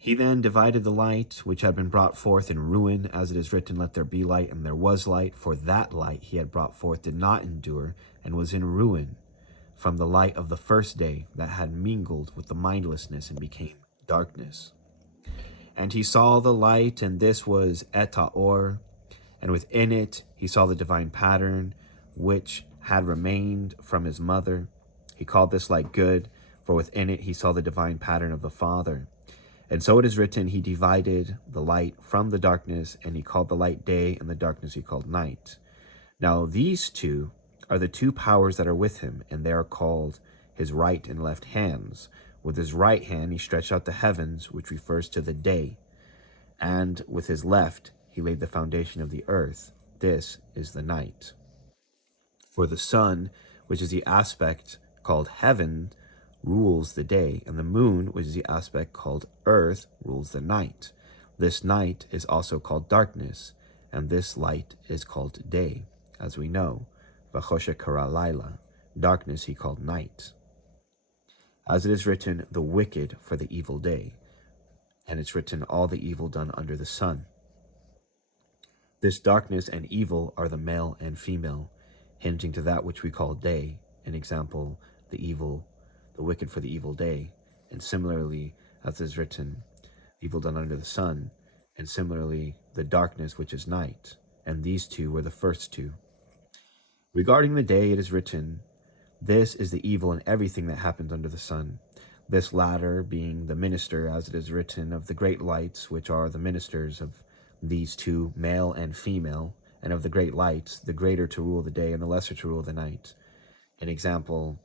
He then divided the light, which had been brought forth in ruin, as it is written, let there be light, and there was light, for that light he had brought forth did not endure, and was in ruin, from the light of the first day that had mingled with the mindlessness and became darkness. And he saw the light, and this was Et Haor, and within it he saw the divine pattern, which had remained from his mother. He called this light good, for within it he saw the divine pattern of the Father. And so it is written, he divided the light from the darkness, and he called the light day, and the darkness he called night. Now these two are the 2 powers that are with him, and they are called his right and left hands. With his right hand he stretched out the heavens, which refers to the day, and with his left he laid the foundation of the earth. This is the night. For the sun, which is the aspect called heaven, rules the day, and the moon, which is the aspect called earth, rules the night. This night is also called darkness, and this light is called day, as we know. V'choshe kara laila, darkness he called night. As it is written, the wicked for the evil day, and it's written, all the evil done under the sun. This darkness and evil are the male and female, hinting to that which we call day. An example, the wicked for the evil day, and similarly, as is written, evil done under the sun, and similarly, the darkness which is night, and these 2 were the first 2. Regarding the day, it is written, this is the evil in everything that happens under the sun, this latter being the minister, as it is written, of the great lights, which are the ministers of these 2, male and female, and of the great lights, the greater to rule the day and the lesser to rule the night. An example,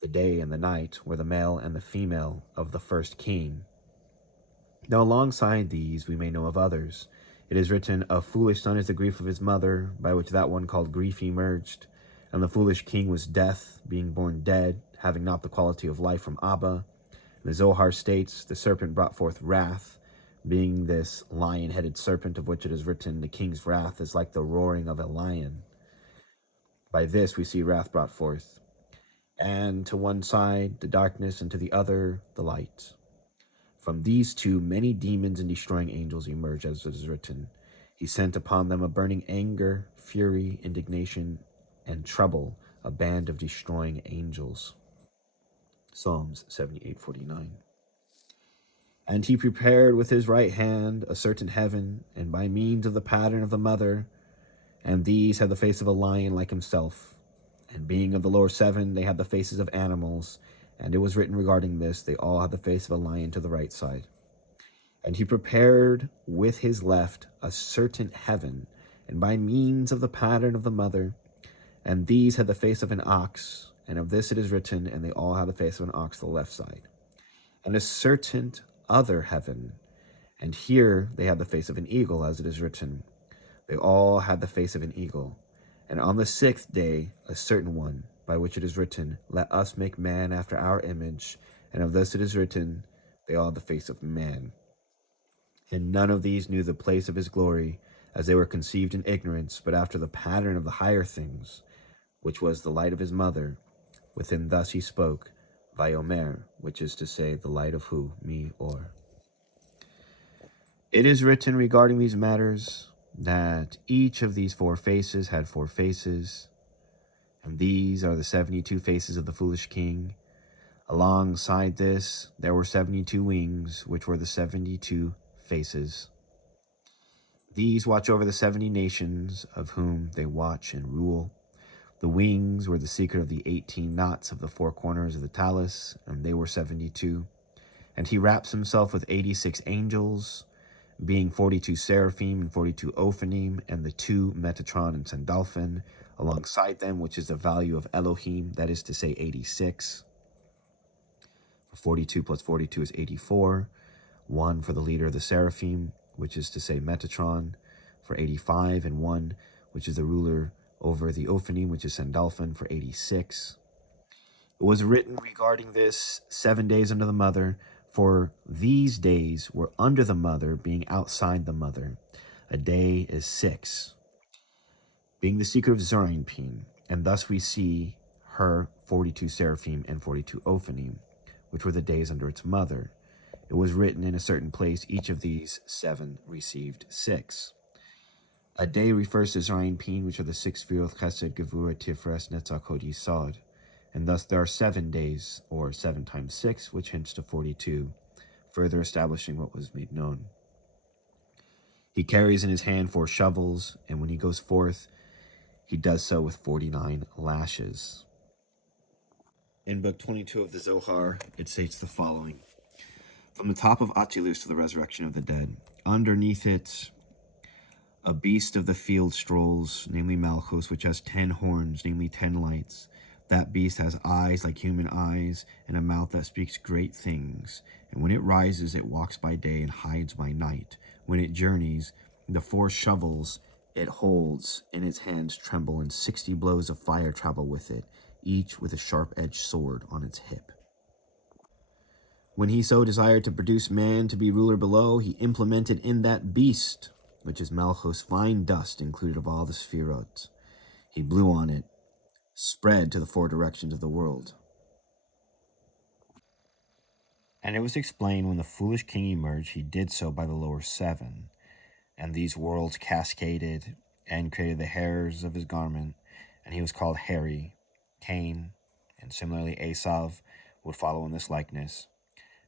the day and the night were the male and the female of the first king. Now alongside these we may know of others. It is written, a foolish son is the grief of his mother, by which that one called grief emerged. And the foolish king was death, being born dead, having not the quality of life from Abba. And the Zohar states, the serpent brought forth wrath, being this lion-headed serpent of which it is written, the king's wrath is like the roaring of a lion. By this we see wrath brought forth. And to one side the darkness, and to the other the light. From these 2 many demons and destroying angels emerged, as it is written. He sent upon them a burning anger, fury, indignation, and trouble, a band of destroying angels. Psalms 78:49. And he prepared with his right hand a certain heaven, and by means of the pattern of the mother, and these had the face of a lion like himself. And being of the lower 7, they had the faces of animals, and it was written regarding this, they all had the face of a lion to the right side. And he prepared with his left a certain heaven, and by means of the pattern of the mother, and these had the face of an ox, and of this it is written, and they all had the face of an ox to the left side. And a certain other heaven, and here they had the face of an eagle, as it is written. They all had the face of an eagle. And on the 6th day, a certain one, by which it is written, let us make man after our image, and of this it is written, they all have the face of man. And none of these knew the place of his glory, as they were conceived in ignorance, but after the pattern of the higher things, which was the light of his mother. Within thus he spoke, Vayomer, which is to say, the light of who? Me, or. It is written regarding these matters that each of these 4 faces had 4 faces, and these are the 72 faces of the foolish king. Alongside this, there were 72 wings, which were the 72 faces. These watch over the 70 nations, of whom they watch and rule. The wings were the secret of the 18 knots of the 4 corners of the talus, and they were 72. And he wraps himself with 86 angels, being 42 seraphim and 42 ophanim, and the 2 Metatron and Sandalphon alongside them, which is the value of Elohim, that is to say 86. 42 plus 42 is 84. 1 for the leader of the seraphim, which is to say Metatron, for 85, and 1, which is the ruler over the Ophanim, which is Sandalphon, for 86. It was written regarding this 7 days under the mother, for these days were under the mother, being outside the mother. A day is 6, being the secret of Zerampin, and thus we see her 42 seraphim and 42 Ophanim, which were the days under its mother. It was written in a certain place, each of these 7 received 6. A day refers to Zerampin, which are the 6 Sefirot Chesed, Gevurah, Tiferet, Netzach, Hod, Yisod. And thus there are 7 days, or 7 times 6, which hints to 42, further establishing what was made known. He carries in his hand 4 shovels, and when he goes forth, he does so with 49 lashes. In Book 22 of the Zohar, it states the following. From the top of Atilus to the resurrection of the dead, underneath it, a beast of the field strolls, namely Malchus, which has 10 horns, namely 10 lights. That beast has eyes like human eyes, and a mouth that speaks great things. And when it rises, it walks by day and hides by night. When it journeys, the 4 shovels it holds in its hands tremble, and 60 blows of fire travel with it, each with a sharp-edged sword on its hip. When he so desired to produce man to be ruler below, he implemented in that beast, which is Malchus, fine dust included of all the Sefirot. He blew on it, spread to the 4 directions of the world. And it was explained when the foolish king emerged, he did so by the lower 7. And these worlds cascaded and created the hairs of his garment, and he was called hairy. Cain, and similarly Esav, would follow in this likeness.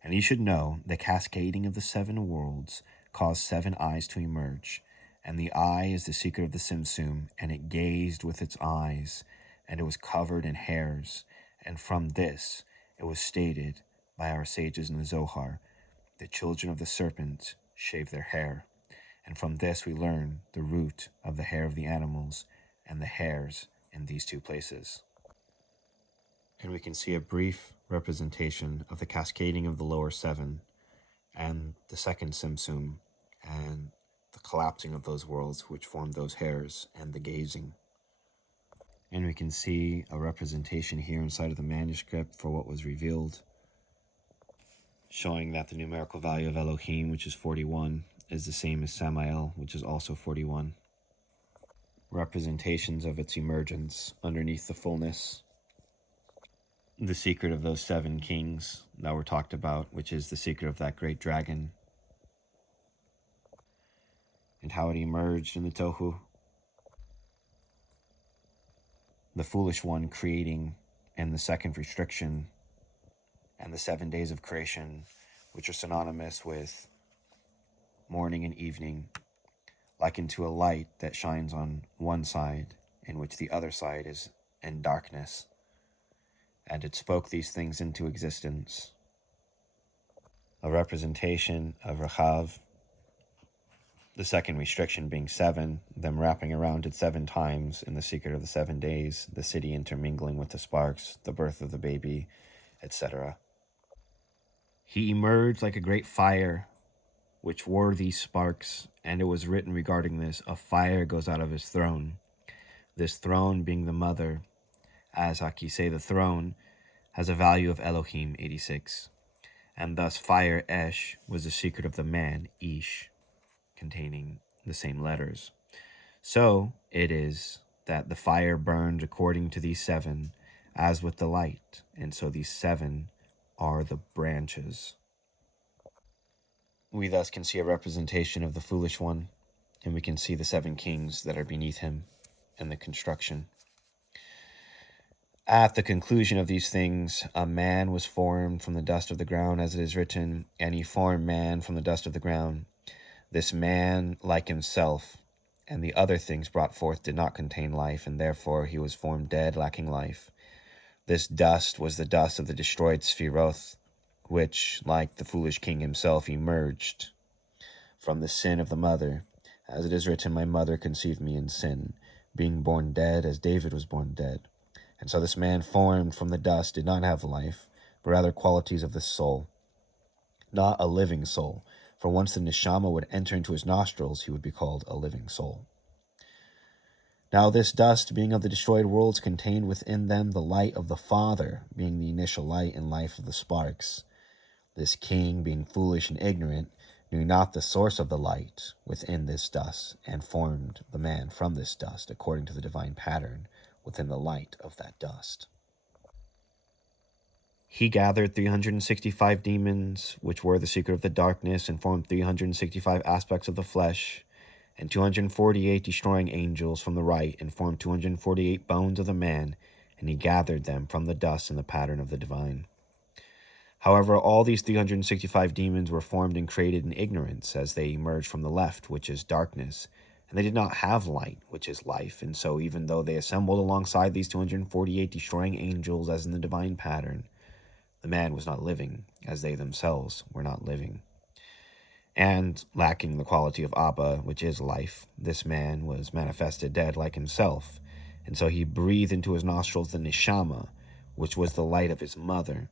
And you should know the cascading of the 7 worlds caused 7 eyes to emerge, and the eye is the secret of the Simsum, and it gazed with its eyes, and it was covered in hairs, and from this it was stated by our sages in the Zohar, the children of the serpent shave their hair, and from this we learn the root of the hair of the animals and the hairs in these 2 places. And we can see a brief representation of the cascading of the lower 7 and the second Simsum and the collapsing of those worlds which formed those hairs and the gazing. And we can see a representation here inside of the manuscript for what was revealed, showing that the numerical value of Elohim, which is 41, is the same as Samael, which is also 41. Representations of its emergence underneath the fullness. The secret of those 7 kings that were talked about, which is the secret of that great dragon, and how it emerged in the Tohu. The foolish one creating, and the second restriction, and the 7 days of creation, which are synonymous with morning and evening, likened to a light that shines on one side, in which the other side is in darkness. And it spoke these things into existence. A representation of Rachav, the second restriction being 7, them wrapping around it 7 times in the secret of the 7 days, the city intermingling with the sparks, the birth of the baby, etc. He emerged like a great fire, which wore these sparks, and it was written regarding this, a fire goes out of his throne, this throne being the mother, as Aki say the throne, has a value of Elohim 86, and thus fire Esh was the secret of the man Ish, containing the same letters. So it is that the fire burned according to these 7, as with the light, and so these 7 are the branches. We thus can see a representation of the foolish one, and we can see the 7 kings that are beneath him and the construction. At the conclusion of these things, a man was formed from the dust of the ground, as it is written, and he formed man from the dust of the ground. This man, like himself, and the other things brought forth did not contain life, and therefore he was formed dead, lacking life. This dust was the dust of the destroyed Sephiroth, which, like the foolish king himself, emerged from the sin of the mother. As it is written, my mother conceived me in sin, being born dead as David was born dead. And so this man formed from the dust did not have life, but rather qualities of the soul, not a living soul. For once the neshama would enter into his nostrils, he would be called a living soul. Now this dust, being of the destroyed worlds, contained within them the light of the Father, being the initial light and life of the sparks. This king, being foolish and ignorant, knew not the source of the light within this dust, and formed the man from this dust, according to the divine pattern, within the light of that dust. He gathered 365 demons, which were the secret of the darkness, and formed 365 aspects of the flesh, and 248 destroying angels from the right, and formed 248 bones of the man, and he gathered them from the dust in the pattern of the divine. However, all these 365 demons were formed and created in ignorance, as they emerged from the left, which is darkness, and they did not have light, which is life. And so even though they assembled alongside these 248 destroying angels, as in the divine pattern, the man was not living, as they themselves were not living. And lacking the quality of Abba, which is life, this man was manifested dead like himself. And so he breathed into his nostrils the neshama, which was the light of his mother.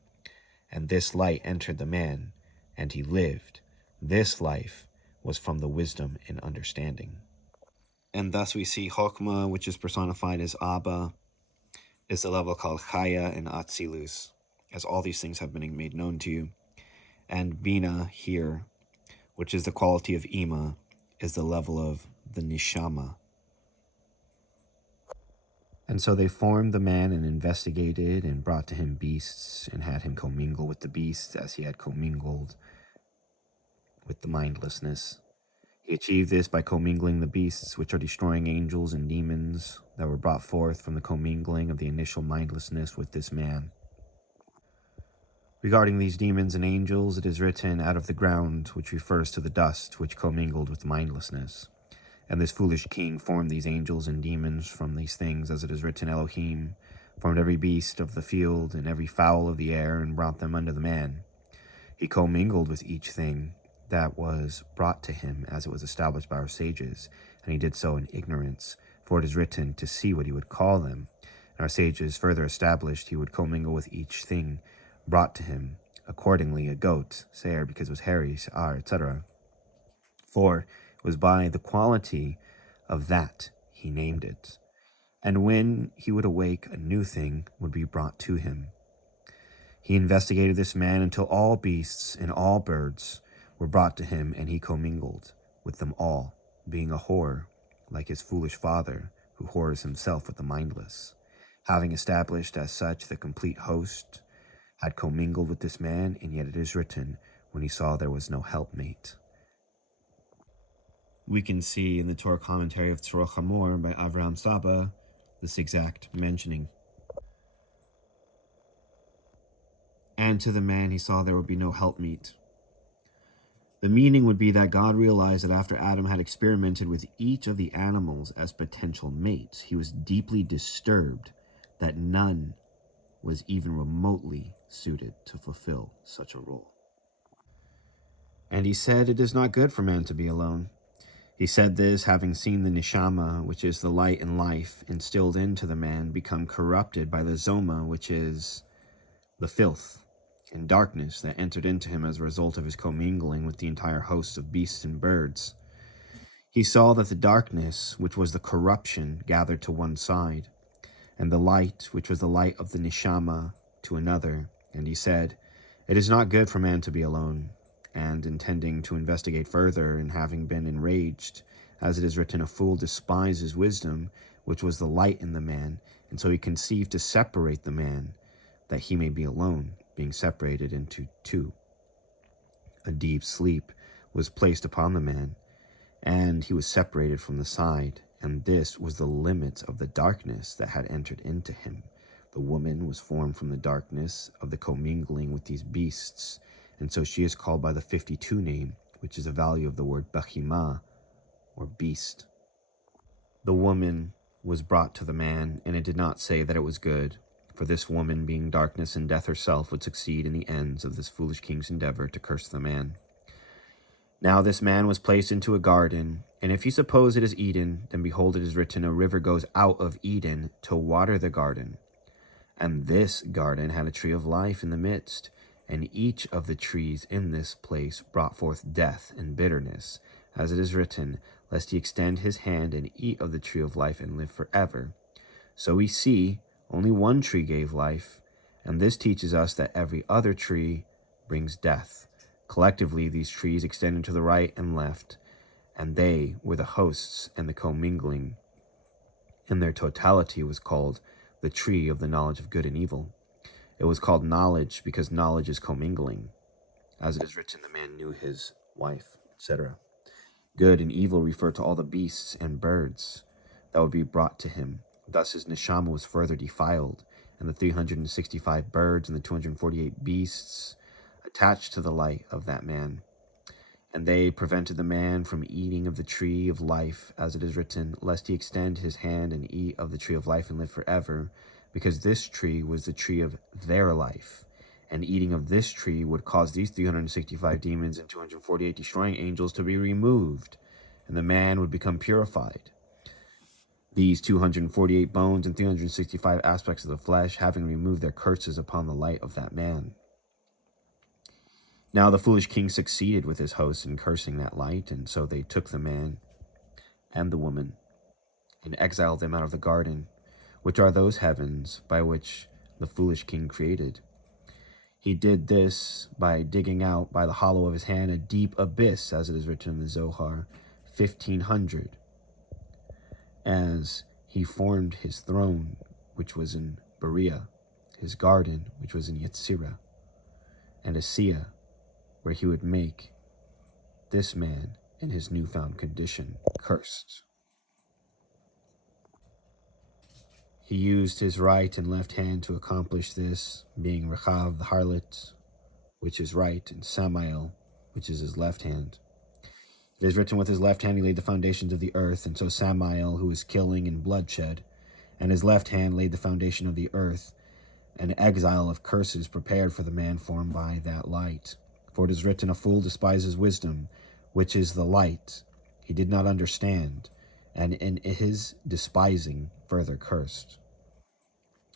And this light entered the man, and he lived. This life was from the wisdom and understanding. And thus we see Chokmah, which is personified as Abba, is the level called Chaya and Atzilus, as all these things have been made known to you. And Bina here, which is the quality of Ima, is the level of the Neshama. And so they formed the man and investigated and brought to him beasts and had him commingle with the beasts as he had commingled with the mindlessness. He achieved this by commingling the beasts, which are destroying angels and demons that were brought forth from the commingling of the initial mindlessness with this man. Regarding these demons and angels, it is written, out of the ground, which refers to the dust, which commingled with mindlessness. And this foolish king formed these angels and demons from these things, as it is written, Elohim formed every beast of the field and every fowl of the air, and brought them unto the man. He commingled with each thing that was brought to him, as it was established by our sages, and he did so in ignorance, for it is written to see what he would call them. And our sages further established he would commingle with each thing brought to him. Accordingly, a goat, Seir, because it was hairy, Sa'ar, etc. For it was by the quality of that he named it. And when he would awake, a new thing would be brought to him. He investigated this man until all beasts and all birds were brought to him, and he commingled with them all, being a whore, like his foolish father, who whores himself with the mindless. Having established as such the complete host, had commingled with this man, and yet it is written, when he saw there was no helpmate. We can see in the Torah commentary of Tzorach Hamor by Avraham Saba this exact mentioning. And to the man he saw there would be no helpmeet. The meaning would be that God realized that after Adam had experimented with each of the animals as potential mates, he was deeply disturbed that none was even remotely suited to fulfill such a role. And he said, it is not good for man to be alone. He said this, having seen the neshama, which is the light and life, instilled into the man, become corrupted by the zoma, which is the filth and darkness that entered into him as a result of his commingling with the entire host of beasts and birds. He saw that the darkness, which was the corruption, gathered to one side, and the light, which was the light of the neshama, to another. And he said, "It is not good for man to be alone." And intending to investigate further, and having been enraged, as it is written, "A fool despises wisdom, which was the light in the man." And so he conceived to separate the man, that he may be alone, being separated into two. A deep sleep was placed upon the man, and he was separated from the side, and this was the limit of the darkness that had entered into him. The woman was formed from the darkness of the commingling with these beasts, and so she is called by the 52 name, which is a value of the word bahima, or beast. The woman was brought to the man, and it did not say that it was good, for this woman, being darkness and death herself, would succeed in the ends of this foolish king's endeavor to curse the man. Now this man was placed into a garden, and if you suppose it is Eden, then behold, it is written, "A river goes out of Eden to water the garden." And this garden had a tree of life in the midst, and each of the trees in this place brought forth death and bitterness, as it is written, "Lest he extend his hand and eat of the tree of life and live forever." So we see only one tree gave life, and this teaches us that every other tree brings death. Collectively, these trees extended to the right and left, and they were the hosts and the commingling. In their totality was called the tree of the knowledge of good and evil. It was called knowledge because knowledge is commingling. As it is written, the man knew his wife, etc. Good and evil refer to all the beasts and birds that would be brought to him. Thus his neshama was further defiled, and the 365 birds and the 248 beasts attached to the light of that man. And they prevented the man from eating of the tree of life, as it is written, "Lest he extend his hand and eat of the tree of life and live forever," because this tree was the tree of their life. And eating of this tree would cause these 365 demons and 248 destroying angels to be removed, and the man would become purified. These 248 bones and 365 aspects of the flesh, having removed their curses upon the light of that man. Now the foolish king succeeded with his hosts in cursing that light, and so they took the man and the woman and exiled them out of the garden, which are those heavens by which the foolish king created. He did this by digging out by the hollow of his hand a deep abyss, as it is written in the Zohar, 1500, as he formed his throne, which was in Berea, his garden, which was in Yetzirah, and Asiya, where he would make this man in his newfound condition cursed. He used his right and left hand to accomplish this, being Rechav the harlot, which is right, and Samael, which is his left hand. It is written, with his left hand he laid the foundations of the earth, and so Samael, who is killing and bloodshed, and his left hand laid the foundation of the earth, an exile of curses prepared for the man formed by that light. For it is written, "A fool despises wisdom, which is the light. He did not understand, and in his despising further cursed."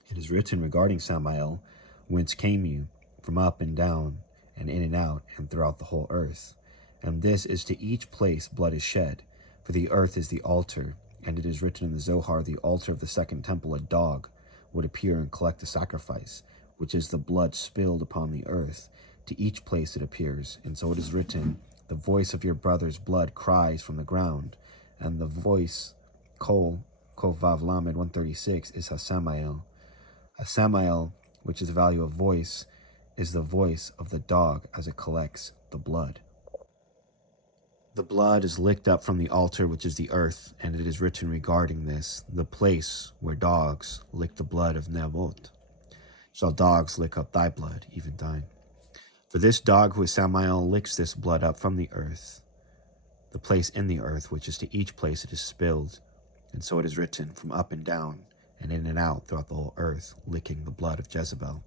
It is written regarding Samael, "Whence came you? From up and down, and in and out, and throughout the whole earth. And this is to each place blood is shed, for the earth is the altar." And it is written in the Zohar, "The altar of the second temple, a dog would appear and collect the sacrifice, which is the blood spilled upon the earth. To each place it appears." And so it is written, "The voice of your brother's blood cries from the ground." And the voice, Kol Vav Lamed 136, is Hasamael. Hasamael, which is the value of voice, is the voice of the dog as it collects the blood. The blood is licked up from the altar, which is the earth, and it is written regarding this, "The place where dogs lick the blood of Nabot. Shall dogs lick up thy blood, even thine? For this dog who is Samael licks this blood up from the earth, the place in the earth, which is to each place it is spilled. And so it is written, from up and down, and in and out throughout the whole earth, licking the blood of Jezebel.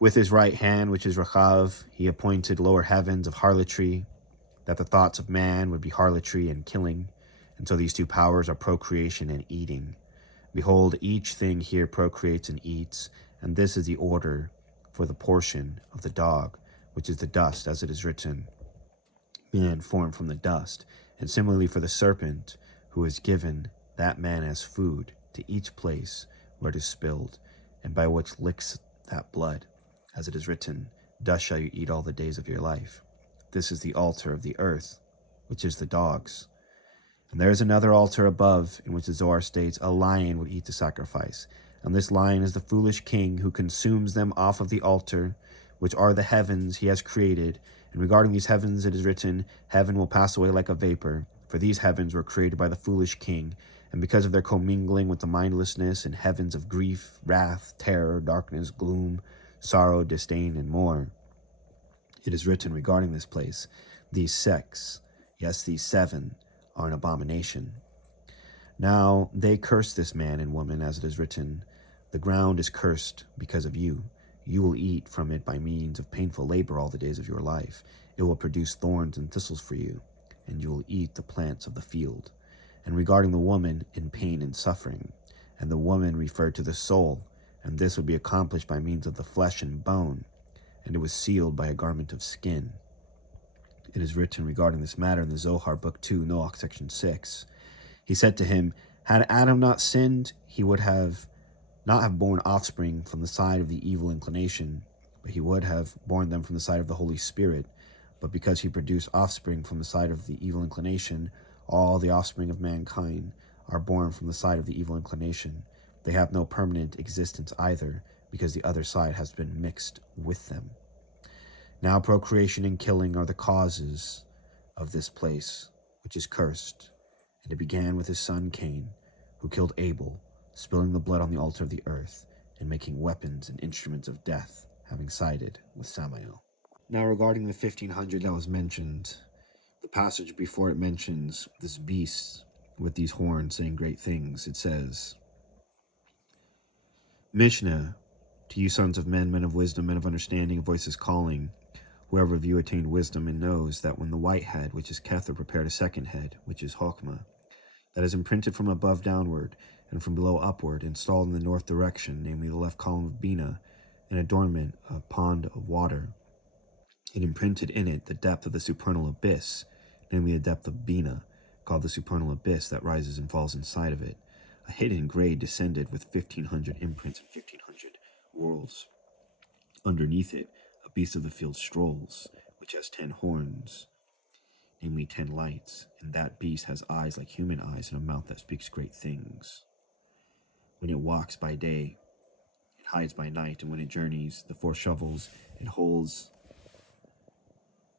With his right hand, which is Rechav, he appointed lower heavens of harlotry, that the thoughts of man would be harlotry and killing. And so these two powers are procreation and eating. Behold, each thing here procreates and eats, and this is the order for the portion of the dog, which is the dust, as it is written, "Man formed from the dust." And similarly for the serpent, who is given that man as food, to each place where it is spilled, and by which licks that blood, as it is written, dust shall you eat all the days of your life. This is the altar of the earth, which is the dogs. And there is another altar above, in which the Zohar states a lion would eat the sacrifice. And this lion is the foolish king who consumes them off of the altar, which are the heavens he has created. And regarding these heavens it is written, heaven will pass away like a vapor, for these heavens were created by the foolish king, and because of their commingling with the mindlessness and heavens of grief, wrath, terror, darkness, gloom, sorrow, disdain, and more. It is written regarding this place, these sects, yes, these 7, are an abomination. Now they curse this man and woman, as it is written, the ground is cursed because of you. You will eat from it by means of painful labor all the days of your life. It will produce thorns and thistles for you, and you will eat the plants of the field. And regarding the woman, in pain and suffering, and the woman referred to the soul, and this would be accomplished by means of the flesh and bone, and it was sealed by a garment of skin. It is written regarding this matter in the Zohar, Book 2, Noach, Section 6. He said to him, had Adam not sinned, he would not have borne offspring from the side of the evil inclination, but he would have borne them from the side of the Holy Spirit. But because he produced offspring from the side of the evil inclination, all the offspring of mankind are born from the side of the evil inclination. They have no permanent existence either, because the other side has been mixed with them. Now procreation and killing are the causes of this place, which is cursed. And it began with his son Cain, who killed Abel, spilling the blood on the altar of the earth, and making weapons and instruments of death, having sided with Samael. Now regarding the 1500 that was mentioned, the passage before it mentions this beast with these horns saying great things. It says, Mishnah, to you sons of men, men of wisdom, men of understanding, a voice is calling. Whoever of you attained wisdom and knows that when the white head, which is Kether, prepared a second head, which is Chokmah, that is imprinted from above downward and from below upward, installed in the north direction, namely the left column of Bina, an adornment, a pond of water. It imprinted in it the depth of the supernal abyss, namely the depth of Bina, called the supernal abyss that rises and falls inside of it. A hidden grade descended with 1,500 imprints and 1,500 worlds. Underneath it, a beast of the field strolls, which has 10 horns, namely 10 lights, and that beast has eyes like human eyes and a mouth that speaks great things. When it walks by day, it hides by night, and when it journeys, the 4 shovels it holds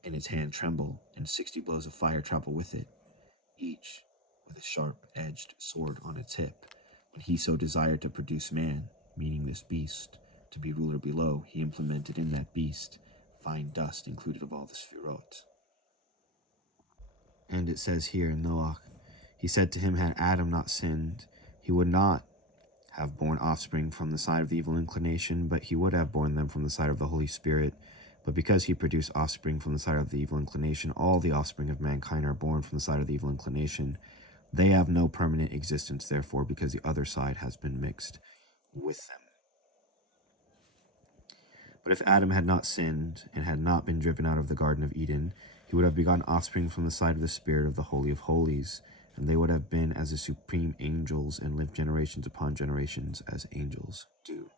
in its hand tremble, and 60 blows of fire travel with it, each with a sharp-edged sword on its hip. When he so desired to produce man, meaning this beast, to be ruler below, he implemented in that beast fine dust included of all the Sphirot. And it says here in Noach, he said to him, had Adam not sinned, he would not have borne offspring from the side of the evil inclination, but he would have borne them from the side of the Holy Spirit. But because he produced offspring from the side of the evil inclination, all the offspring of mankind are born from the side of the evil inclination. They have no permanent existence, therefore, because the other side has been mixed with them. But if Adam had not sinned and had not been driven out of the Garden of Eden, he would have begotten offspring from the side of the Spirit of the Holy of Holies, and they would have been as the supreme angels and lived generations upon generations as angels do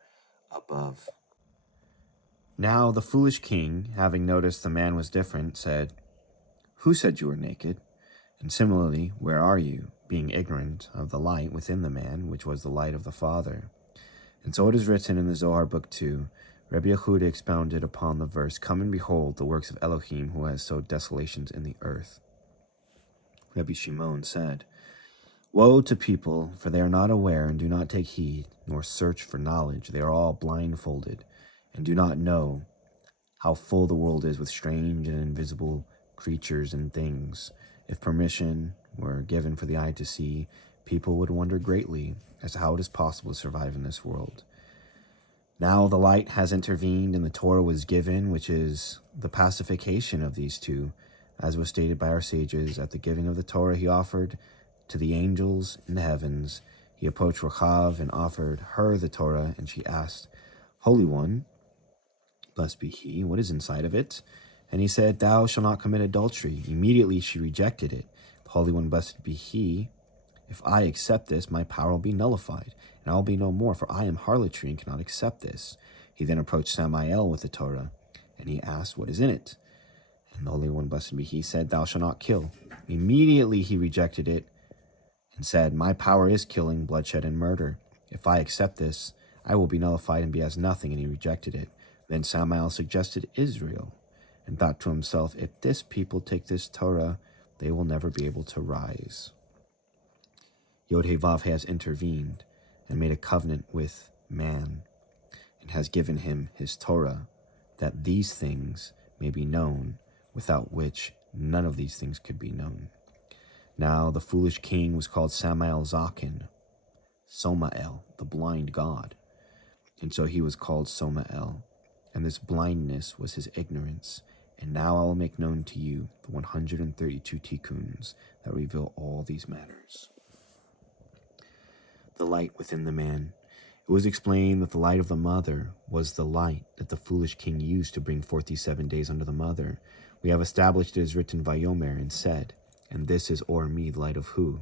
above. Now the foolish king, having noticed the man was different, said, who said you were naked? And similarly, where are you, being ignorant of the light within the man, which was the light of the Father? And so it is written in the Zohar Book 2, Rabbi Yehuda expounded upon the verse, come and behold the works of Elohim, who has sowed desolations in the earth. Rabbi Shimon said, woe to people, for they are not aware and do not take heed, nor search for knowledge. They are all blindfolded, and do not know how full the world is with strange and invisible creatures and things. If permission were given for the eye to see, people would wonder greatly as to how it is possible to survive in this world. Now the light has intervened and the Torah was given, which is the pacification of these two, as was stated by our sages. At the giving of the Torah he offered to the angels in the heavens. He approached Rachav and offered her the Torah, and she asked, Holy One, blessed be he, what is inside of it? And he said, thou shalt not commit adultery. Immediately she rejected it. The Holy One, blessed be he, If I accept this, my power will be nullified, and I will be no more, for I am harlotry and cannot accept this. He then approached Samael with the Torah, and he asked, what is in it? And the Holy One, blessed be he, said, thou shalt not kill. Immediately he rejected it and said, my power is killing, bloodshed, and murder. If I accept this, I will be nullified and be as nothing, and he rejected it. Then Samael suggested Israel, and thought to himself, if this people take this Torah, they will never be able to rise. Yod-Heh-Vav has intervened and made a covenant with man, and has given him his Torah, that these things may be known, without which none of these things could be known. Now the foolish king was called Samael Zaken, Samael, the blind god, and so he was called Samael, and this blindness was his ignorance. And now I will make known to you the 132 tikkuns that reveal all these matters. The light within the man. It was explained that the light of the mother was the light that the foolish king used to bring forth these 7 days under the mother. We have established it is written Vayomer and said, and this is o'er me the light of who?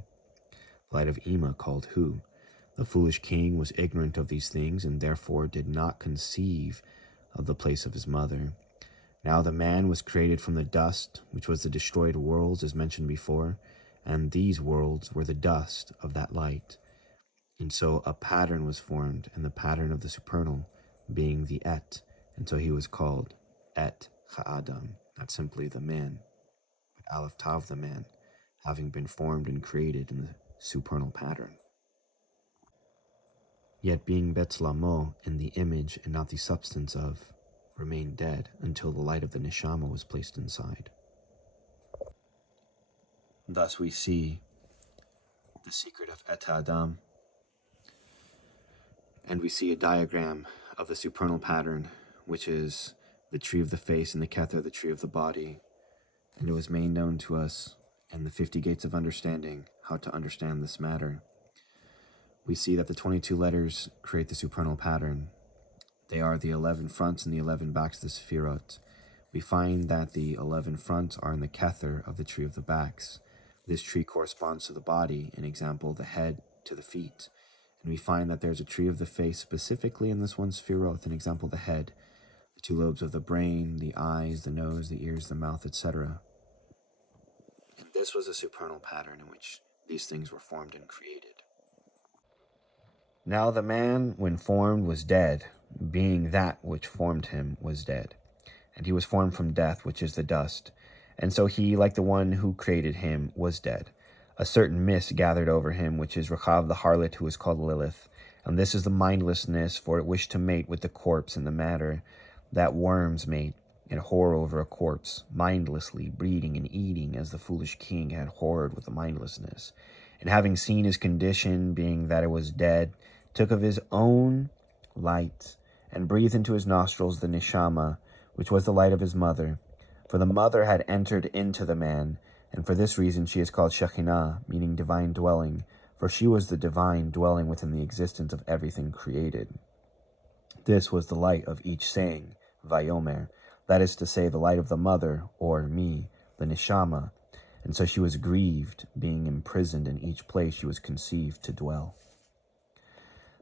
The light of Ima called who? The foolish king was ignorant of these things, and therefore did not conceive of the place of his mother. Now the man was created from the dust, which was the destroyed worlds, as mentioned before, and these worlds were the dust of that light. And so a pattern was formed, and the pattern of the supernal being the Et, and so he was called Et Ha'adam, not simply the man, but Aleph Tav the man, having been formed and created in the supernal pattern. Yet being Betzlamo in the image and not the substance of, remained dead until the light of the Neshama was placed inside. Thus we see the secret of Et Adam, and we see a diagram of the supernal pattern, which is the tree of the face and the Kether, the tree of the body. And it was made known to us in the 50 gates of understanding how to understand this matter. We see that the 22 letters create the supernal pattern. They are the 11 fronts and the 11 backs of the Sefirot. We find that the 11 fronts are in the Kether of the tree of the backs. This tree corresponds to the body, an example, the head to the feet. And we find that there's a tree of the face specifically in this one Sefirot, an example, the head, the 2 lobes of the brain, the eyes, the nose, the ears, the mouth, etc. And this was a supernal pattern in which these things were formed and created. Now the man, when formed, was dead, being that which formed him was dead. And he was formed from death, which is the dust. And so he, like the one who created him, was dead. A certain mist gathered over him, which is Rechav the harlot, who is called Lilith. And this is the mindlessness, for it wished to mate with the corpse in the matter that worms mate, and whore over a corpse, mindlessly breeding and eating, as the foolish king had whored with the mindlessness. And having seen his condition, being that it was dead, took of his own light, and breathed into his nostrils the neshama, which was the light of his mother. For the mother had entered into the man, and for this reason she is called Shekhinah, meaning divine dwelling, for she was the divine dwelling within the existence of everything created. This was the light of each saying, Vayomer, that is to say, the light of the mother, or me, the neshama, and so she was grieved, being imprisoned in each place she was conceived to dwell.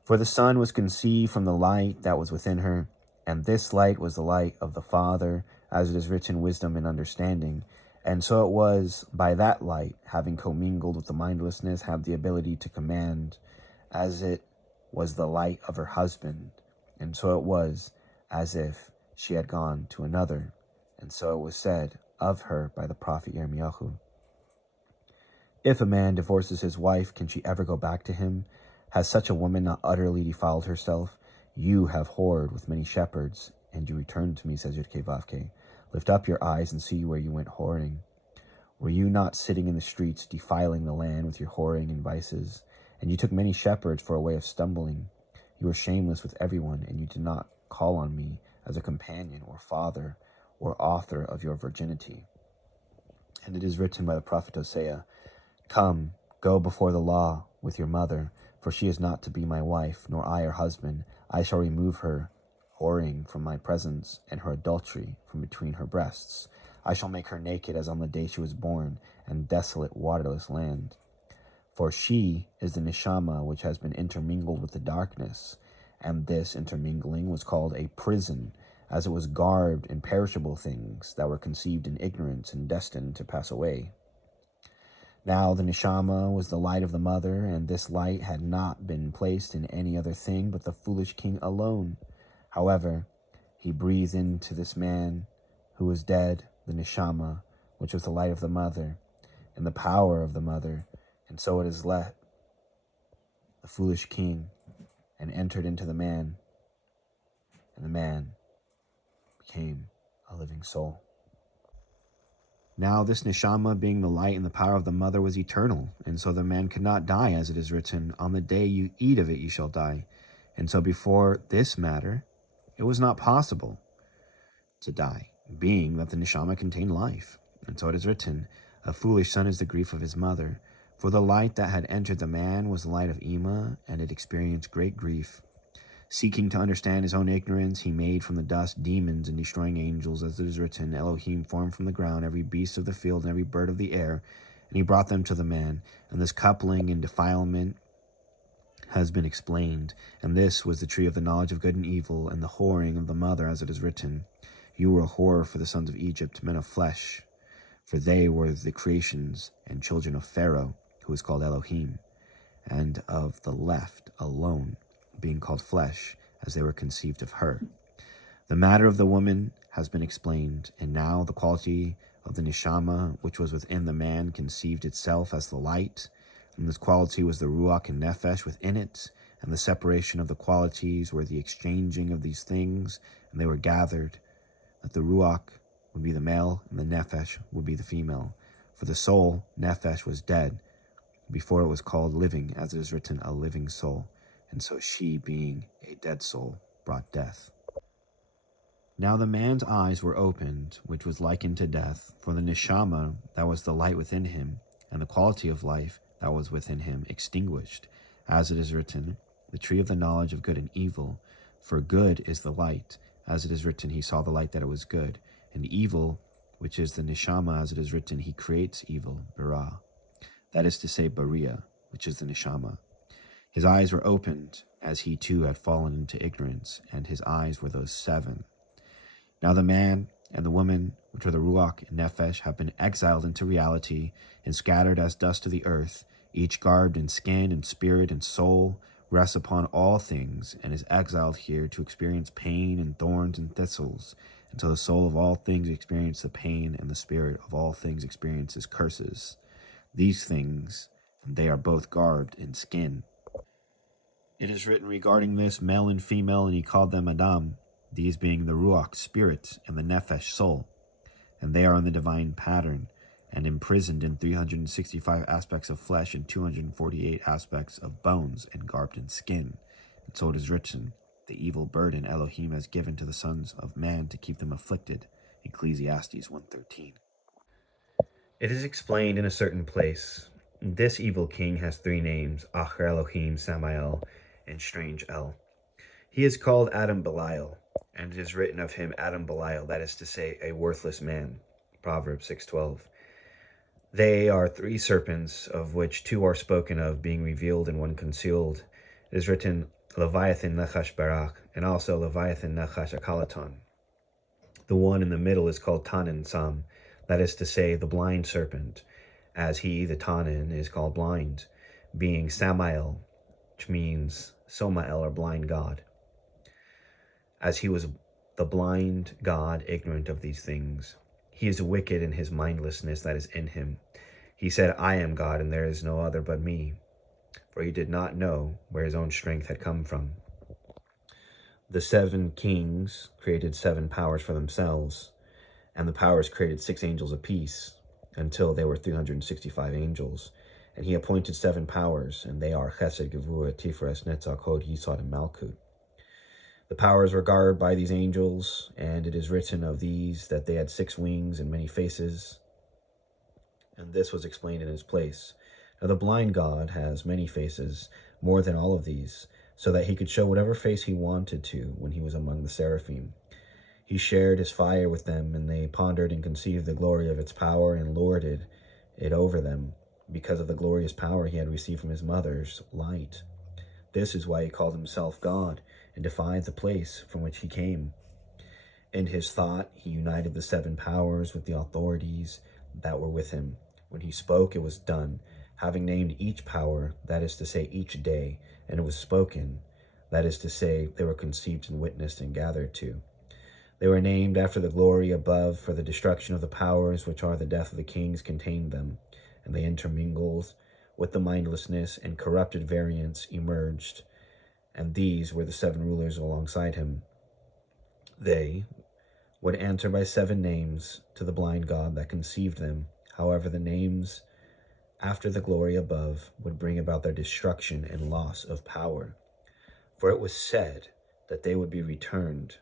For the Son was conceived from the light that was within her, and this light was the light of the Father, as it is written, wisdom and understanding. And so it was by that light, having commingled with the mindlessness, had the ability to command, as it was the light of her husband. And so it was as if she had gone to another. And so it was said of her by the prophet Yirmiyahu. If a man divorces his wife, can she ever go back to him? Has such a woman not utterly defiled herself? You have whored with many shepherds, and you return to me, says Yud-Keh-Vav-Keh. Lift up your eyes and see where you went whoring. Were you not sitting in the streets, defiling the land with your whoring and vices? And you took many shepherds for a way of stumbling. You were shameless with everyone, and you did not call on me as a companion or father or author of your virginity. And it is written by the prophet Hosea, Come, go before the law with your mother, for she is not to be my wife, nor I her husband. I shall remove her whoring from my presence, and her adultery from between her breasts. I shall make her naked as on the day she was born, and desolate waterless land. For she is the neshama which has been intermingled with the darkness, and this intermingling was called a prison, as it was garbed in perishable things that were conceived in ignorance and destined to pass away. Now the neshama was the light of the mother, and this light had not been placed in any other thing but the foolish king alone. However, he breathed into this man who was dead the neshama, which was the light of the mother, and the power of the mother, and so it is let the foolish king, and entered into the man, and the man became a living soul. Now this neshama, being the light and the power of the mother, was eternal, and so the man could not die, as it is written, on the day you eat of it you shall die. And so before this matter, it was not possible to die, being that the neshama contained life. And so it is written, a foolish son is the grief of his mother. For the light that had entered the man was the light of Ima, and it experienced great grief. Seeking to understand his own ignorance, he made from the dust demons and destroying angels, as it is written, Elohim formed from the ground every beast of the field and every bird of the air, and he brought them to the man. And this coupling and defilement has been explained, and this was the tree of the knowledge of good and evil, and the whoring of the mother, as it is written, you were a whore for the sons of Egypt, men of flesh, for they were the creations and children of Pharaoh, who is called Elohim, and of the left alone, being called flesh, as they were conceived of her. The matter of the woman has been explained, and now the quality of the neshama, which was within the man, conceived itself as the light, and this quality was the ruach and nefesh within it, and the separation of the qualities were the exchanging of these things, and they were gathered, that the ruach would be the male, and the nefesh would be the female. For the soul, nefesh, was dead, before it was called living, as it is written, a living soul. And so she, being a dead soul, brought death. Now the man's eyes were opened, which was likened to death, for the neshama, that was the light within him, and the quality of life that was within him, extinguished, as it is written, the tree of the knowledge of good and evil, for good is the light, as it is written, he saw the light that it was good, and evil, which is the neshama, as it is written, he creates evil, bara, that is to say, baria, which is the neshama. His eyes were opened, as he too had fallen into ignorance, and his eyes were those 7. Now the man and the woman, which are the ruach and nefesh, have been exiled into reality, and scattered as dust to the earth, each garbed in skin and spirit and soul, rests upon all things, and is exiled here to experience pain and thorns and thistles, until the soul of all things experience the pain, and the spirit of all things experiences curses. These things, and they are both garbed in skin. It is written regarding this, male and female, and he called them Adam, these being the Ruach, spirit, and the Nefesh, soul. And they are in the divine pattern, and imprisoned in 365 aspects of flesh and 248 aspects of bones, and garbed in skin. And so it is written, the evil burden Elohim has given to the sons of man to keep them afflicted. Ecclesiastes 1:13. It is explained in a certain place, this evil king has 3 names, Acher Elohim, Samael, and Strange El. He is called Adam Belial, and it is written of him Adam Belial, that is to say, a worthless man. Proverbs 6:12. They are 3 serpents, of which 2 are spoken of, being revealed and 1 concealed. It is written, Leviathan Nachash Barak, and also Leviathan Nachash Akalaton. The one in the middle is called Tanin Sam, that is to say, the blind serpent, as he, the Tanin, is called blind, being Samael, which means Samael, or blind God. As he was the blind God, ignorant of these things, he is wicked in his mindlessness that is in him. He said, I am God, and there is no other but me. For he did not know where his own strength had come from. The 7 kings created 7 powers for themselves, and the powers created 6 angels apiece, until there were 365 angels. And he appointed 7 powers, and they are Chesed, Gevurah, Tiferet, Netzach, Hod, Yisod, and Malkut. The powers were guarded by these angels, and it is written of these that they had 6 wings and many faces. And this was explained in his place. Now the blind God has many faces, more than all of these, so that he could show whatever face he wanted to when he was among the seraphim. He shared his fire with them, and they pondered and conceived the glory of its power and lorded it over them, because of the glorious power he had received from his mother's light. This is why he called himself God and defied the place from which he came. In his thought, he united the 7 powers with the authorities that were with him. When he spoke, it was done, having named each power, that is to say, each day, and it was spoken, that is to say, they were conceived and witnessed and gathered to. They were named after the glory above, for the destruction of the powers which are the death of the kings contained them, and they intermingled with the mindlessness, and corrupted variants emerged, and these were the 7 rulers alongside him. They would answer by 7 names to the blind God that conceived them. However, the names after the glory above would bring about their destruction and loss of power. For it was said that they would be returned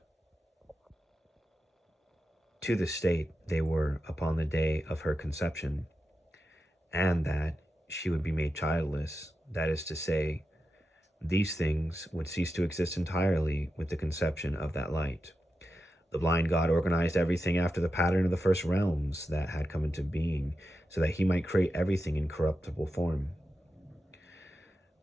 to the state they were upon the day of her conception, and that she would be made childless. That is to say, these things would cease to exist entirely with the conception of that light. The blind God organized everything after the pattern of the first realms that had come into being, so that he might create everything in corruptible form.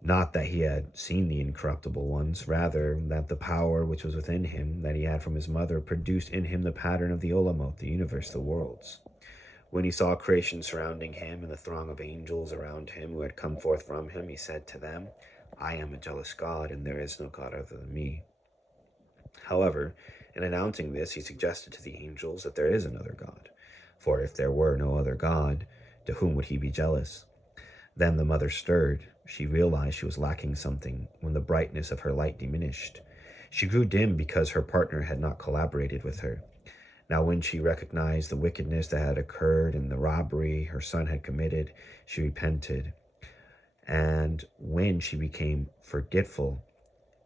Not that he had seen the incorruptible ones, rather that the power which was within him, that he had from his mother, produced in him the pattern of the Olamot, the universe, the worlds. When he saw creation surrounding him and the throng of angels around him who had come forth from him, he said to them, I am a jealous God, and there is no God other than me. However, in announcing this, he suggested to the angels that there is another God. For if there were no other God, to whom would he be jealous? Then the mother stirred. She realized she was lacking something when the brightness of her light diminished. She grew dim because her partner had not collaborated with her. Now when she recognized the wickedness that had occurred and the robbery her son had committed, she repented. And when she became forgetful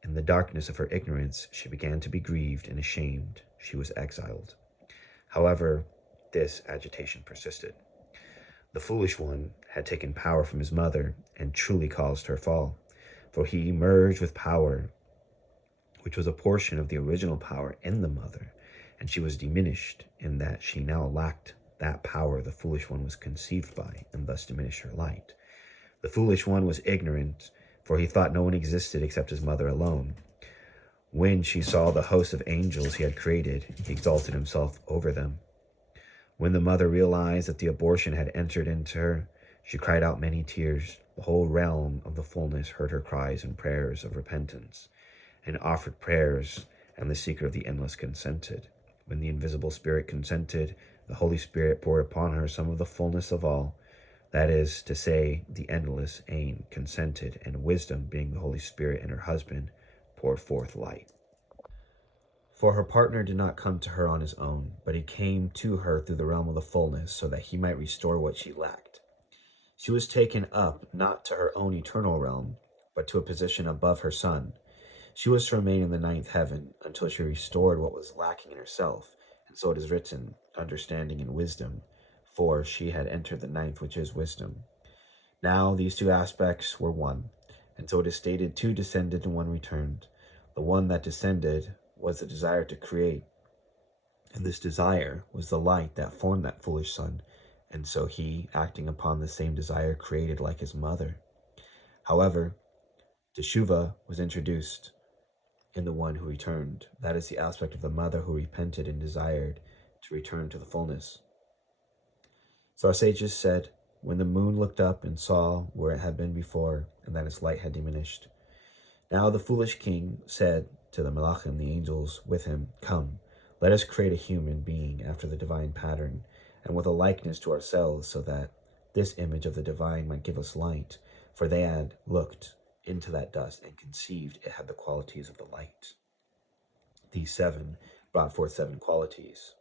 in the darkness of her ignorance, she began to be grieved and ashamed. She was exiled. However, this agitation persisted. The foolish one had taken power from his mother and truly caused her fall, for he merged with power, which was a portion of the original power in the mother, and she was diminished in that she now lacked that power the foolish one was conceived by, and thus diminished her light. The foolish one was ignorant, for he thought no one existed except his mother alone. When she saw the host of angels he had created, he exalted himself over them. When the mother realized that the abortion had entered into her, she cried out many tears. The whole realm of the fullness heard her cries and prayers of repentance, and offered prayers, and the seeker of the endless consented. When the invisible spirit consented, the Holy Spirit poured upon her some of the fullness of all. That is to say, the endless aim consented, and wisdom, being the Holy Spirit and her husband, poured forth light. For her partner did not come to her on his own, but he came to her through the realm of the fullness, so that he might restore what she lacked. She was taken up not to her own eternal realm, but to a position above her son. She was to remain in the 9th heaven until she restored what was lacking in herself, and so it is written, understanding and wisdom, for she had entered the 9th, which is wisdom. Now these 2 aspects were one, and so it is stated 2 descended and 1 returned. The one that descended was the desire to create, and this desire was the light that formed that foolish son, and so he, acting upon the same desire, created like his mother. However, Teshuvah was introduced in the one who returned. That is the aspect of the mother who repented and desired to return to the fullness. So our sages said, when the moon looked up and saw where it had been before, and that its light had diminished. Now the foolish king said to the Malachim, the angels with him, come, let us create a human being after the divine pattern, and with a likeness to ourselves, so that this image of the divine might give us light. For they had looked into that dust and conceived it had the qualities of the light. These 7 brought forth 7 qualities: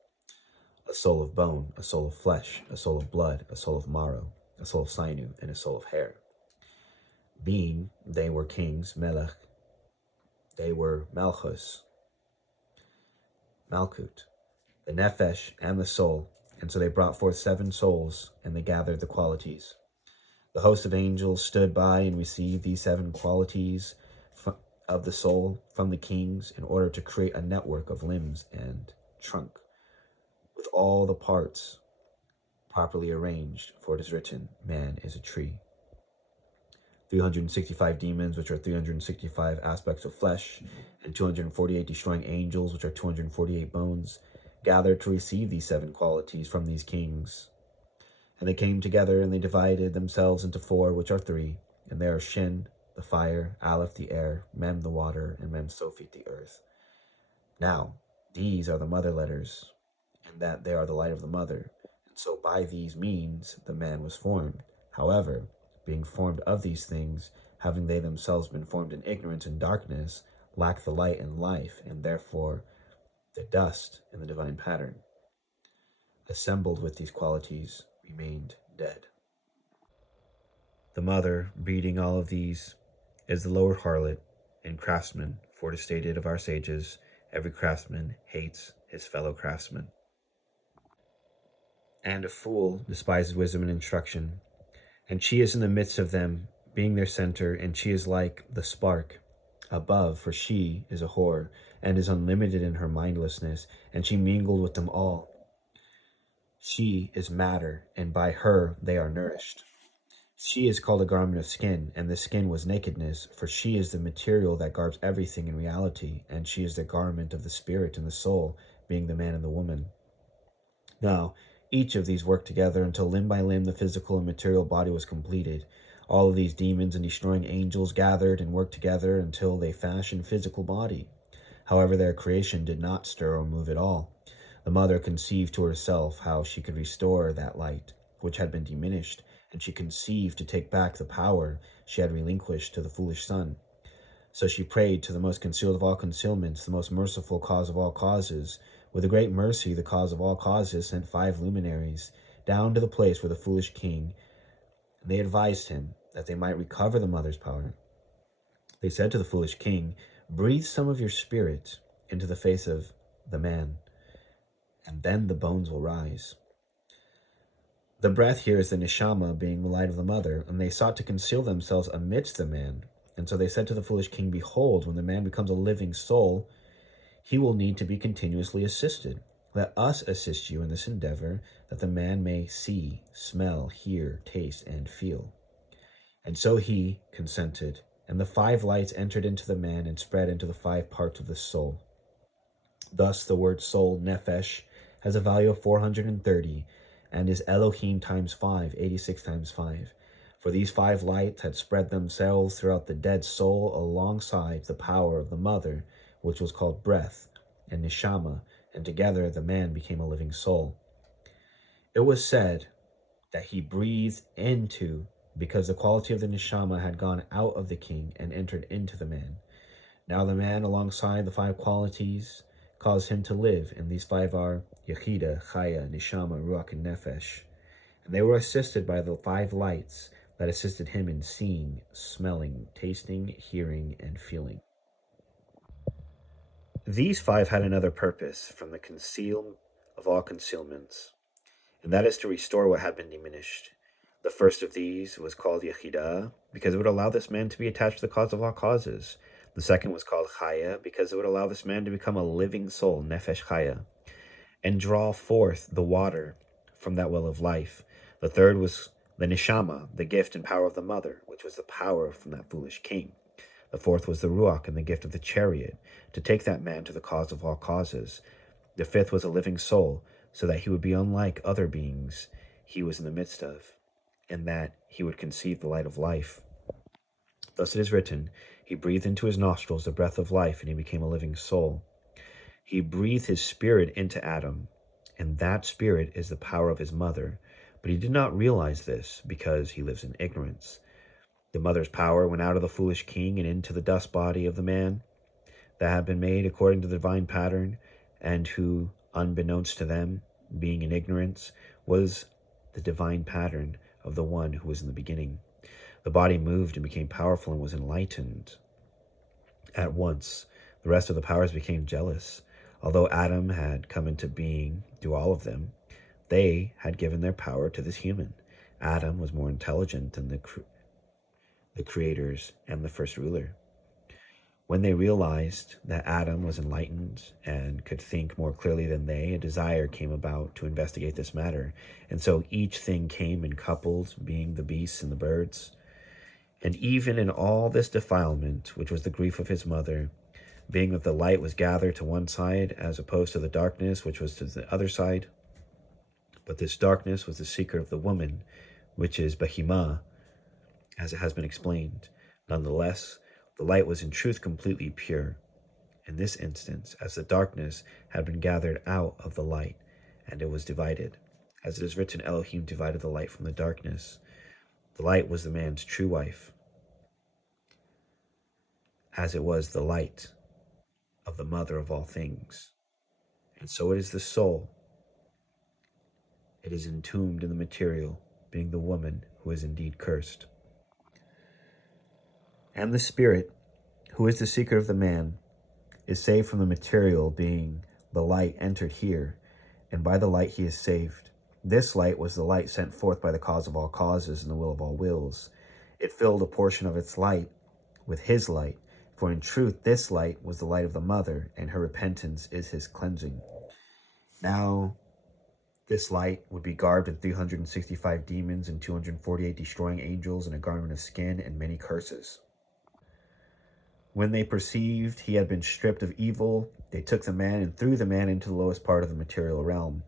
a soul of bone, a soul of flesh, a soul of blood, a soul of marrow, a soul of sinew, and a soul of hair. Being they were kings, Melech, they were Malchus, Malkut, the Nefesh, and the soul, and so they brought forth 7 souls, and they gathered the qualities. The host of angels stood by and received these 7 qualities of the soul from the kings in order to create a network of limbs and trunk with all the parts properly arranged, for it is written, man is a tree. 365 demons, which are 365 aspects of flesh, and 248 destroying angels, which are 248 bones, gathered to receive these 7 qualities from these kings. And they came together, and they divided themselves into 4, which are 3, and they are Shin, the fire, Aleph, the air, Mem, the water, and Mem, Sophit, the earth. Now, these are the mother letters, and that they are the light of the mother, and so by these means the man was formed. However, being formed of these things, having they themselves been formed in ignorance and darkness, lack the light and life, and therefore the dust in the divine pattern, assembled with these qualities, remained dead. The mother, breeding all of these, is the lower harlot and craftsman, for it is stated of our sages, every craftsman hates his fellow craftsman. And a fool despises wisdom and instruction, and she is in the midst of them, being their center, and she is like the spark above, for she is a whore, and is unlimited in her mindlessness, and she mingled with them all. She is matter, and by her they are nourished. She is called a garment of skin, and the skin was nakedness, for she is the material that garbs everything in reality, and she is the garment of the spirit and the soul, being the man and the woman. Now, each of these worked together until limb by limb the physical and material body was completed. All of these demons and destroying angels gathered and worked together until they fashioned physical body. However, their creation did not stir or move at all. The mother conceived to herself how she could restore that light, which had been diminished, and she conceived to take back the power she had relinquished to the foolish son. So she prayed to the most concealed of all concealments, the most merciful cause of all causes. With a great mercy, the cause of all causes sent 5 luminaries down to the place where the foolish king, and they advised him that they might recover the mother's power. They said to the foolish king, breathe some of your spirit into the face of the man, and then the bones will rise. The breath here is the neshama, being the light of the mother, and they sought to conceal themselves amidst the man. And so they said to the foolish king, behold, when the man becomes a living soul, he will need to be continuously assisted. Let us assist you in this endeavor, that the man may see, smell, hear, taste, and feel. And so he consented, and the 5 lights entered into the man and spread into the 5 parts of the soul. Thus the word soul, nephesh, has a value of 430, and is Elohim times 5, 86 times 5. For these 5 lights had spread themselves throughout the dead soul alongside the power of the mother, which was called breath and neshama, and together the man became a living soul. It was said that he breathed into, because the quality of the neshama had gone out of the king and entered into the man. Now the man, alongside the 5 qualities, caused him to live, and these 5 are Yechida, Chaya, Neshama, Ruach, and Nefesh. And they were assisted by the 5 lights that assisted him in seeing, smelling, tasting, hearing, and feeling. These 5 had another purpose from the conceal of all concealments, and that is to restore what had been diminished. The first of these was called Yechida, because it would allow this man to be attached to the cause of all causes. The second was called Chaya, because it would allow this man to become a living soul, Nefesh Chaya, and draw forth the water from that well of life. The third was the Neshama, the gift and power of the mother, which was the power from that foolish king. The fourth was the Ruach, and the gift of the chariot, to take that man to the cause of all causes. The fifth was a living soul, so that he would be unlike other beings he was in the midst of, and that he would conceive the light of life. Thus it is written, he breathed into his nostrils the breath of life, and he became a living soul. He breathed his spirit into Adam, and that spirit is the power of his mother, but he did not realize this because he lives in ignorance. The mother's power went out of the foolish king and into the dust body of the man that had been made according to the divine pattern, and who, unbeknownst to them, being in ignorance, was the divine pattern of the one who was in the beginning. The body moved and became powerful and was enlightened. At once, the rest of the powers became jealous. Although Adam had come into being through all of them, they had given their power to this human. Adam was more intelligent than the creators and the first ruler. When they realized that Adam was enlightened and could think more clearly than they, a desire came about to investigate this matter. And so each thing came in couples, being the beasts and the birds. And even in all this defilement, which was the grief of his mother, being that the light was gathered to one side as opposed to the darkness which was to the other side, but this darkness was the secret of the woman, which is Behemah, as it has been explained. Nonetheless, the light was in truth completely pure. In this instance, as the darkness had been gathered out of the light, and it was divided. As it is written, Elohim divided the light from the darkness. The light was the man's true wife, as it was the light of the mother of all things. And so it is the soul. It is entombed in the material, being the woman who is indeed cursed. And the spirit, who is the secret of the man, is saved from the material, being the light entered here, and by the light he is saved. This light was the light sent forth by the cause of all causes and the will of all wills. It filled a portion of its light with his light, for in truth this light was the light of the mother, and her repentance is his cleansing. Now this light would be garbed in 365 demons and 248 destroying angels and a garment of skin and many curses. When they perceived he had been stripped of evil, they took the man and threw the man into the lowest part of the material realm.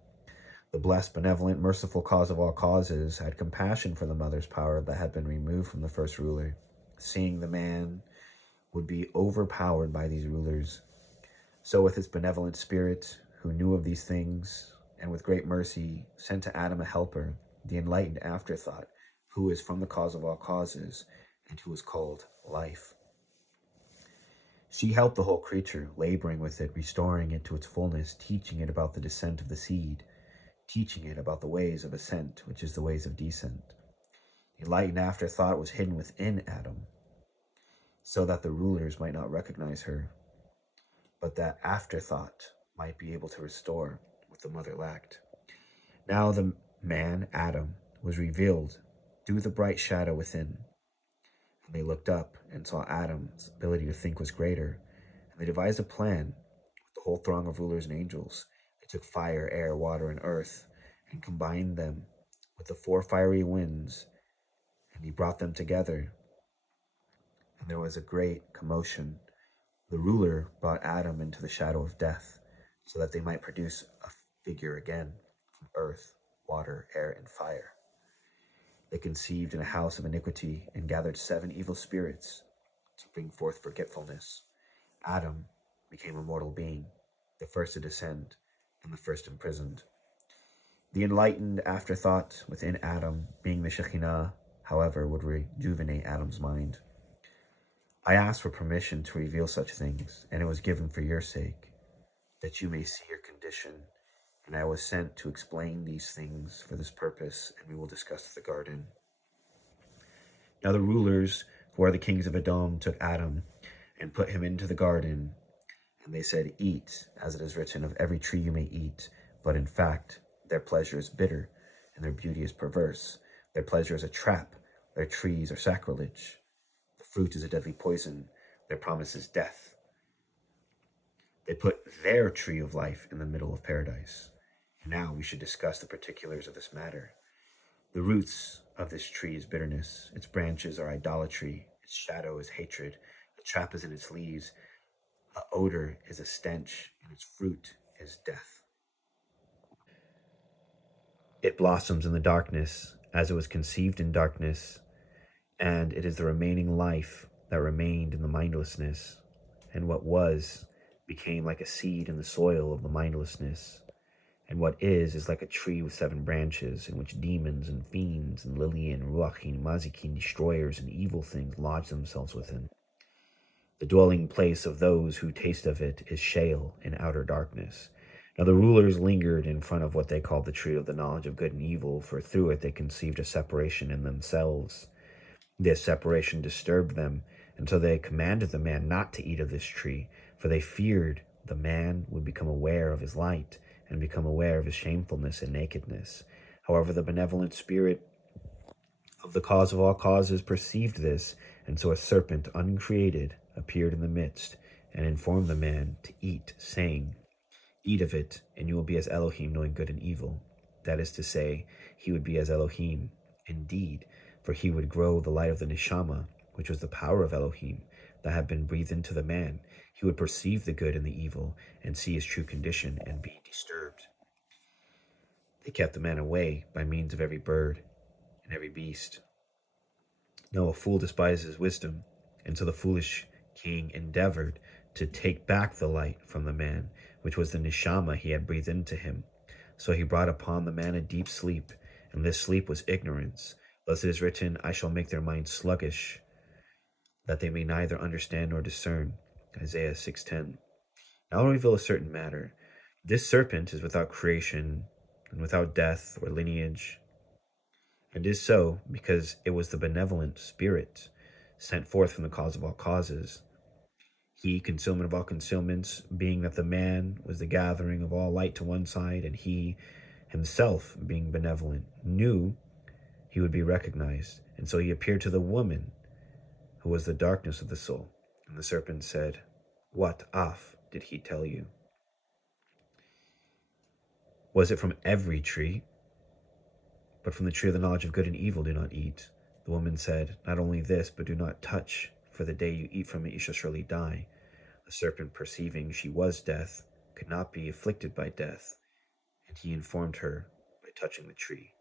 The blessed, benevolent, merciful cause of all causes had compassion for the mother's power that had been removed from the first ruler, seeing the man would be overpowered by these rulers. So with his benevolent spirit, who knew of these things, and with great mercy, sent to Adam a helper, the enlightened afterthought, who is from the cause of all causes, and who is called life. She helped the whole creature, laboring with it, restoring it to its fullness, teaching it about the descent of the seed, teaching it about the ways of ascent, which is the ways of descent. The enlightened afterthought was hidden within Adam, so that the rulers might not recognize her, but that afterthought might be able to restore what the mother lacked. Now the man, Adam, was revealed through the bright shadow within. And they looked up and saw Adam's ability to think was greater, and they devised a plan with the whole throng of rulers and angels. They took fire, air, water, and earth, and combined them with the 4 fiery winds, and he brought them together. And there was a great commotion. The ruler brought Adam into the shadow of death, so that they might produce a figure again from earth, water, air, and fire. They conceived in a house of iniquity and gathered 7 evil spirits to bring forth forgetfulness. Adam became a mortal being, the first to descend and the first imprisoned. The enlightened afterthought within Adam, being the Shekinah, however, would rejuvenate Adam's mind. I asked for permission to reveal such things, and it was given for your sake, that you may see your condition. And I was sent to explain these things for this purpose, and we will discuss the garden. Now the rulers, who are the kings of Edom, took Adam and put him into the garden. And they said, Eat, as it is written, of every tree you may eat. But in fact, their pleasure is bitter, and their beauty is perverse. Their pleasure is a trap. Their trees are sacrilege. The fruit is a deadly poison. Their promise is death. They put their tree of life in the middle of paradise. And now we should discuss the particulars of this matter. The roots of this tree is bitterness. Its branches are idolatry. Its shadow is hatred. A trap is in its leaves. An odor is a stench, and its fruit is death. It blossoms in the darkness, as it was conceived in darkness, and it is the remaining life that remained in the mindlessness, and what was became like a seed in the soil of the mindlessness, and what is like a tree with 7 branches, in which demons and fiends and Lilian, Ruachin, Mazikin, destroyers and evil things lodge themselves within. The dwelling place of those who taste of it is Sheol in outer darkness. Now the rulers lingered in front of what they called the tree of the knowledge of good and evil, for through it they conceived a separation in themselves. This separation disturbed them, and so they commanded the man not to eat of this tree, for they feared the man would become aware of his light and become aware of his shamefulness and nakedness. However, the benevolent spirit of the cause of all causes perceived this, and so a serpent uncreated appeared in the midst, and informed the man to eat, saying, Eat of it, and you will be as Elohim, knowing good and evil. That is to say, he would be as Elohim, indeed, for he would grow the light of the neshama, which was the power of Elohim, that had been breathed into the man. He would perceive the good and the evil, and see his true condition, and be disturbed. They kept the man away by means of every bird and every beast. No, a fool despises wisdom, and so the foolish king endeavored to take back the light from the man, which was the neshama he had breathed into him. So he brought upon the man a deep sleep, and this sleep was ignorance. Thus it is written, I shall make their minds sluggish, that they may neither understand nor discern. Isaiah 6:10. Now I'll reveal a certain matter. This serpent is without creation, and without death or lineage, and is so because it was the benevolent spirit sent forth from the cause of all causes. He, concealment of all concealments, being that the man was the gathering of all light to one side, and he himself, being benevolent, knew he would be recognized, and so he appeared to the woman, who was the darkness of the soul. And the serpent said, What af did he tell you? Was it from every tree? But from the tree of the knowledge of good and evil do not eat. The woman said, Not only this, but do not touch, for the day you eat from it you shall surely die. The serpent, perceiving she was death, could not be afflicted by death, and he informed her by touching the tree.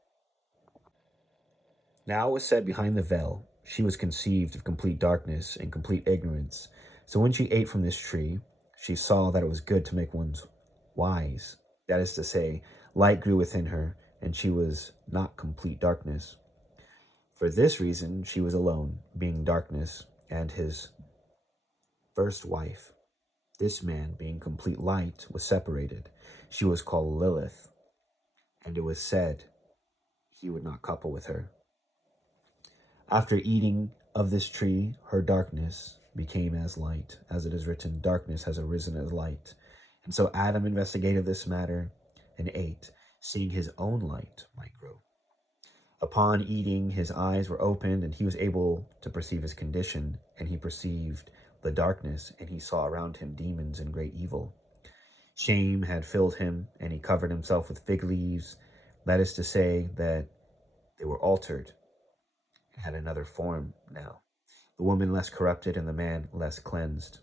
Now it was said behind the veil, she was conceived of complete darkness and complete ignorance. So when she ate from this tree, she saw that it was good to make one wise. That is to say, light grew within her, and she was not complete darkness. For this reason she was alone, being darkness, and his first wife, this man being complete light, was separated. She was called Lilith, and it was said he would not couple with her. After eating of this tree, her darkness became as light, as it is written, Darkness has arisen as light. And so Adam investigated this matter and ate, seeing his own light might grow. Upon eating, his eyes were opened, and he was able to perceive his condition, and he perceived the darkness, and he saw around him demons and great evil. Shame had filled him, and he covered himself with fig leaves. That is to say that they were altered, and had another form now. The woman less corrupted, and the man less cleansed.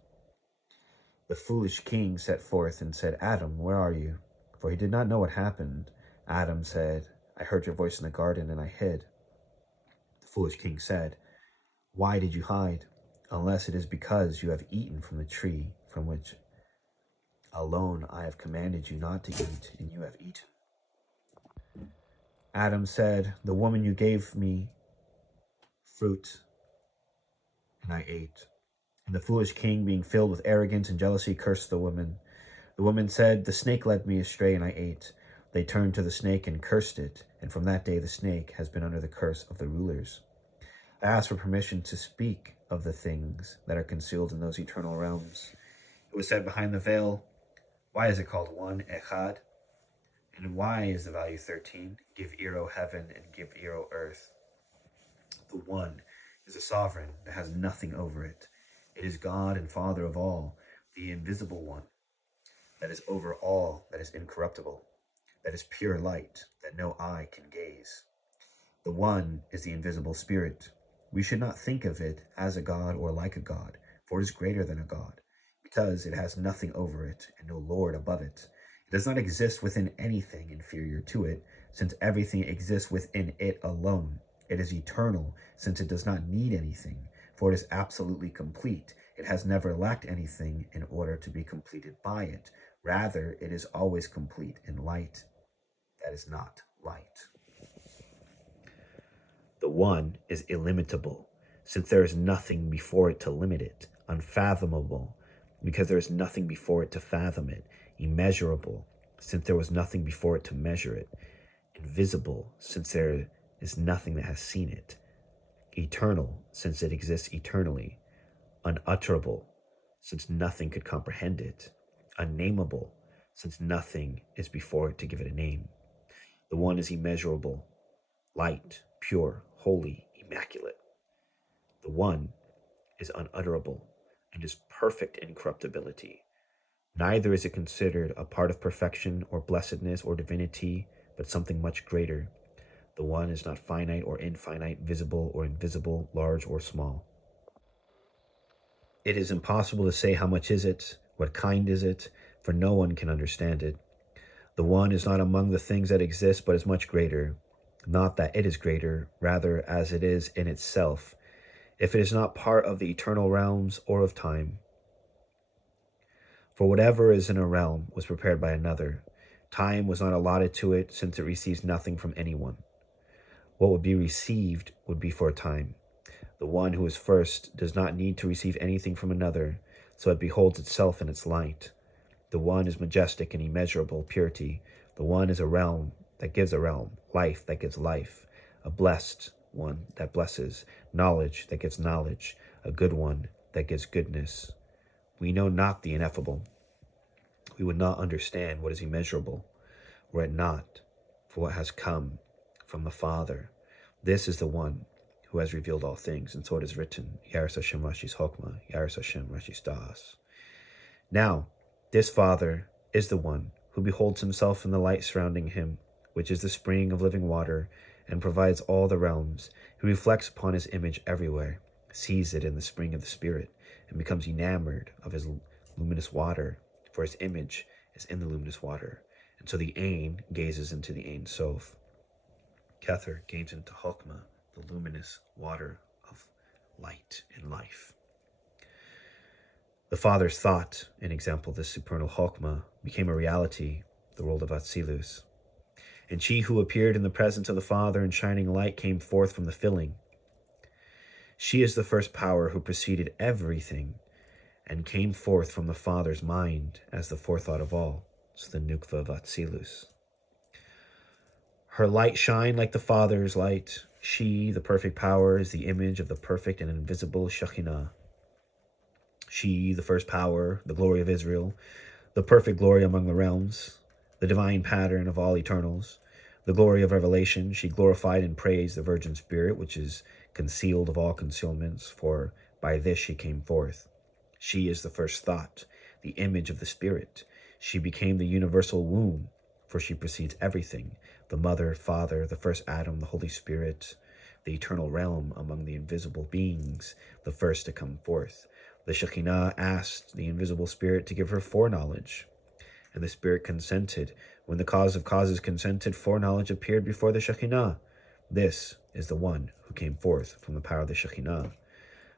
The foolish king set forth and said, Adam, where are you? For he did not know what happened. Adam said, I heard your voice in the garden, and I hid. The foolish king said, Why did you hide? Unless it is because you have eaten from the tree from which alone I have commanded you not to eat, and you have eaten. Adam said, The woman you gave me fruit, and I ate. And the foolish king, being filled with arrogance and jealousy, cursed the woman. The woman said, The snake led me astray, and I ate. They turned to the snake and cursed it, and from that day the snake has been under the curse of the rulers. I asked for permission to speak of the things that are concealed in those eternal realms. It was said behind the veil, Why is it called one, echad? And why is the value 13? Give ear, O heaven, and give ear, O earth. The one is a sovereign that has nothing over it. It is God and Father of all, the invisible one, that is over all, that is incorruptible, that is pure light, that no eye can gaze. The one is the invisible spirit. We should not think of it as a god or like a god, for it is greater than a god, because it has nothing over it and no lord above it. It does not exist within anything inferior to it, since everything exists within it alone. It is eternal, since it does not need anything, for it is absolutely complete. It has never lacked anything in order to be completed by it. Rather, it is always complete in light that is not light. The one is illimitable, since there is nothing before it to limit it. Unfathomable, because there is nothing before it to fathom it. Immeasurable, since there was nothing before it to measure it. Invisible, since there is nothing that has seen it. Eternal, since it exists eternally. Unutterable, since nothing could comprehend it. Unnameable, since nothing is before it to give it a name. The one is immeasurable, light, pure, holy, immaculate. The One is unutterable and is perfect incorruptibility. Neither is it considered a part of perfection or blessedness or divinity, but something much greater. The One is not finite or infinite, visible or invisible, large or small. It is impossible to say how much is it, what kind is it, for no one can understand it. The One is not among the things that exist, but is much greater. Not that it is greater, rather as it is in itself, if it is not part of the eternal realms or of time. For whatever is in a realm was prepared by another. Time was not allotted to it, since it receives nothing from anyone. What would be received would be for a time. The One who is first does not need to receive anything from another, so it beholds itself in its light. The One is majestic and immeasurable purity. The One is a realm that gives a realm, life that gives life, a blessed one that blesses, knowledge that gives knowledge, a good one that gives goodness. We know not the ineffable. We would not understand what is immeasurable, were it not for what has come from the Father. This is the One who has revealed all things, and so it is written, Yaris Hashem Rashis Hokmah, Yaris Hashem Rashis Das. Now, this Father is the One who beholds himself in the light surrounding him, which is the spring of living water, and provides all the realms. He reflects upon his image everywhere, sees it in the spring of the Spirit, and becomes enamored of his luminous water, for his image is in the luminous water. And so the Ein gazes into the Ein Sof. Kether gains into Hokmah, the luminous water of light and life. The Father's thought, an example of this supernal Hokmah, became a reality, the world of Atzilus. And she who appeared in the presence of the Father in shining light came forth from the filling. She is the first power who preceded everything and came forth from the Father's mind as the forethought of all. It's the Nukva of Atzilus. Her light shined like the Father's light. She, the perfect power, is the image of the perfect and invisible Shekhinah. She, the first power, the glory of Israel, the perfect glory among the realms, the divine pattern of all eternals, the glory of revelation, she glorified and praised the Virgin Spirit, which is concealed of all concealments, for by this she came forth. She is the first thought, the image of the Spirit. She became the universal womb, for she precedes everything, the Mother, Father, the first Adam, the Holy Spirit, the eternal realm among the invisible beings, the first to come forth. The Shekhinah asked the invisible Spirit to give her foreknowledge, and the Spirit consented. When the cause of causes consented, foreknowledge appeared before the Shekhinah. This is the One who came forth from the power of the Shekhinah.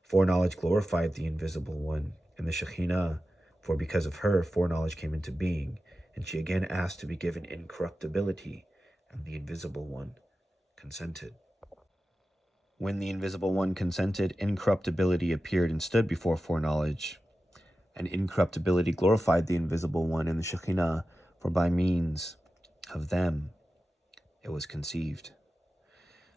Foreknowledge glorified the invisible One and the Shekhinah, for because of her, foreknowledge came into being, and she again asked to be given incorruptibility, and the invisible One consented. When the invisible One consented, incorruptibility appeared and stood before foreknowledge, and incorruptibility glorified the invisible One and the Shekhinah, for by means of them it was conceived.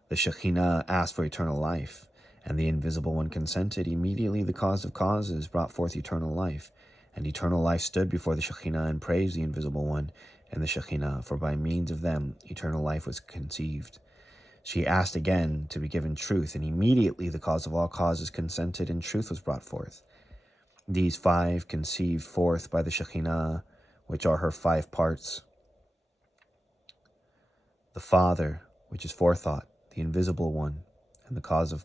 The Shekhinah asked for eternal life, and the invisible One consented. Immediately the cause of causes brought forth eternal life, and eternal life stood before the Shekhinah and praised the invisible One and the Shekhinah, for by means of them eternal life was conceived. She asked again to be given truth, and immediately the cause of all causes consented, and truth was brought forth. These five conceived forth by the Shekhinah, which are her 5 parts. The Father, which is forethought, the invisible One, and the cause of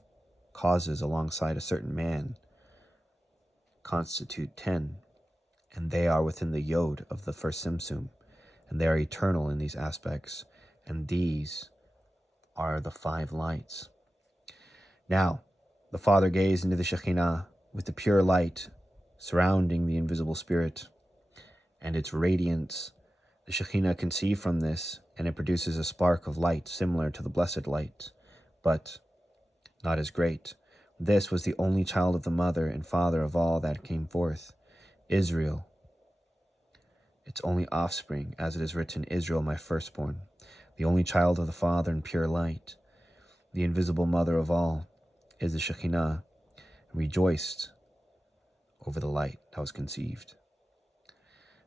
causes alongside a certain man, constitute 10, and they are within the Yod of the first Simsum, and they are eternal in these aspects, and these are the 5 lights. Now, the Father gazed into the Shekhinah with the pure light surrounding the invisible Spirit and its radiance. The Shekhinah conceived from this, and it produces a spark of light similar to the blessed light, but not as great. This was the only child of the mother and father of all that came forth, Israel, its only offspring, as it is written, Israel, my firstborn, the only child of the Father in pure light. The invisible mother of all is the Shekhinah, rejoiced over the light that was conceived,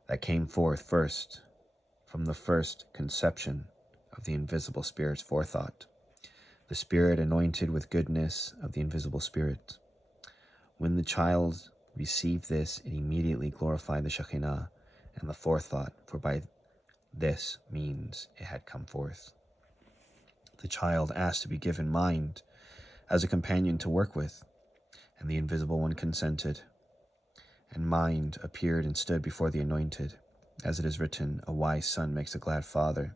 that came forth first from the first conception of the invisible Spirit's forethought. the spirit anointed with goodness of the invisible spirit. When the child received this, it immediately glorified the Shekhinah and the forethought, for by this means it had come forth. The child asked to be given mind as a companion to work with, and the invisible one consented. And mind appeared and stood before the anointed. As it is written, a wise son makes a glad father.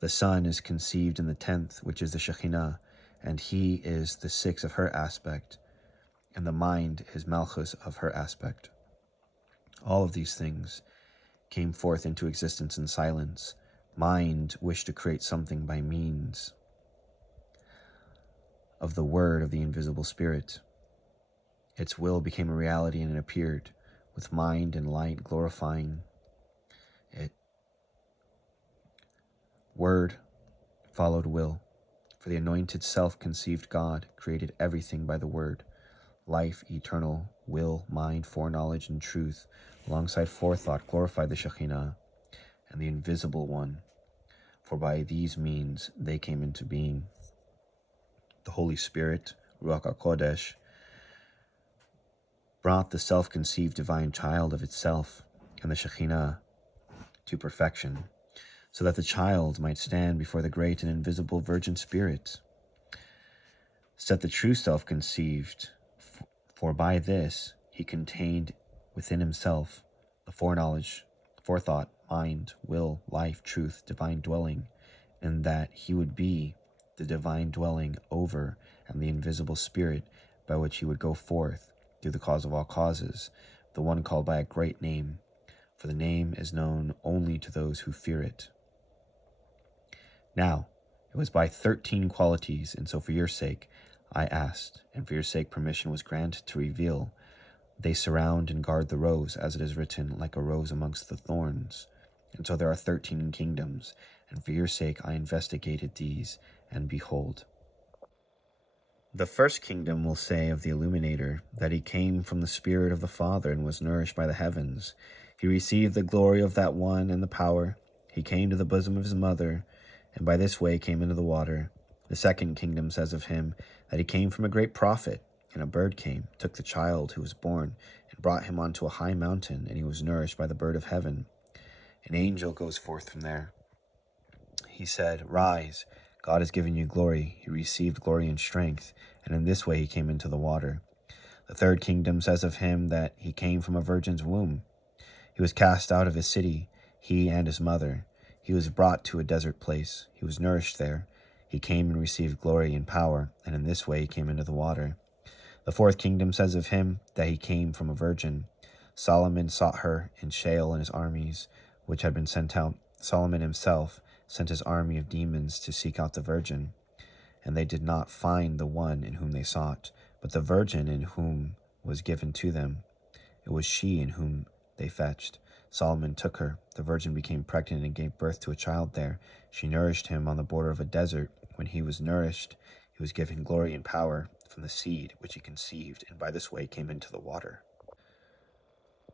The son is conceived in the 10th, which is the Shekhinah, and he is the 6th of her aspect, and the mind is Malchus of her aspect. All of these things came forth into existence in silence. Mind wished to create something by means of the word of the invisible spirit. Its will became a reality, and it appeared, with mind and light glorifying it. Word followed will, for the anointed self-conceived God created everything by the word. Life, eternal, will, mind, foreknowledge, and truth, alongside forethought, glorified the Shekhinah and the invisible one, for by these means they came into being. The Holy Spirit, Ruach HaKodesh, brought the self-conceived divine child of itself and the Shekhinah to perfection, so that the child might stand before the great and invisible Virgin Spirit. Set the true self-conceived, for by this he contained within himself the foreknowledge, forethought, mind, will, life, truth, divine dwelling, and that he would be the divine dwelling over and the invisible spirit by which he would go forth through the cause of all causes, the one called by a great name, for the name is known only to those who fear it. Now, it was by 13 qualities, and so for your sake I asked, and for your sake permission was granted to reveal. They surround and guard the rose, as it is written, like a rose amongst the thorns. And so there are 13 kingdoms, and for your sake I investigated these, and behold. The first kingdom will say of the Illuminator that he came from the Spirit of the Father and was nourished by the heavens. He received the glory of that one and the power. He came to the bosom of his mother, and by this way came into the water. The second kingdom says of him that he came from a great prophet, and a bird came, took the child who was born, and brought him onto a high mountain, and he was nourished by the bird of heaven. An angel goes forth from there. He said, Rise, God has given you glory. He received glory and strength, and in this way he came into the water. The third kingdom says of him that he came from a virgin's womb. He was cast out of his city, he and his mother. He was brought to a desert place. He was nourished there. He came and received glory and power, and in this way he came into the water. The fourth kingdom says of him that he came from a virgin. Solomon sought her in Sheol and his armies, which had been sent out. Solomon himself sent his army of demons to seek out the virgin, and they did not find the one in whom they sought, but the virgin in whom was given to them. It was she in whom they fetched. Solomon took her. The virgin became pregnant and gave birth to a child there. She nourished him on the border of a desert. When he was nourished, he was given glory and power from the seed which he conceived, and by this way came into the water.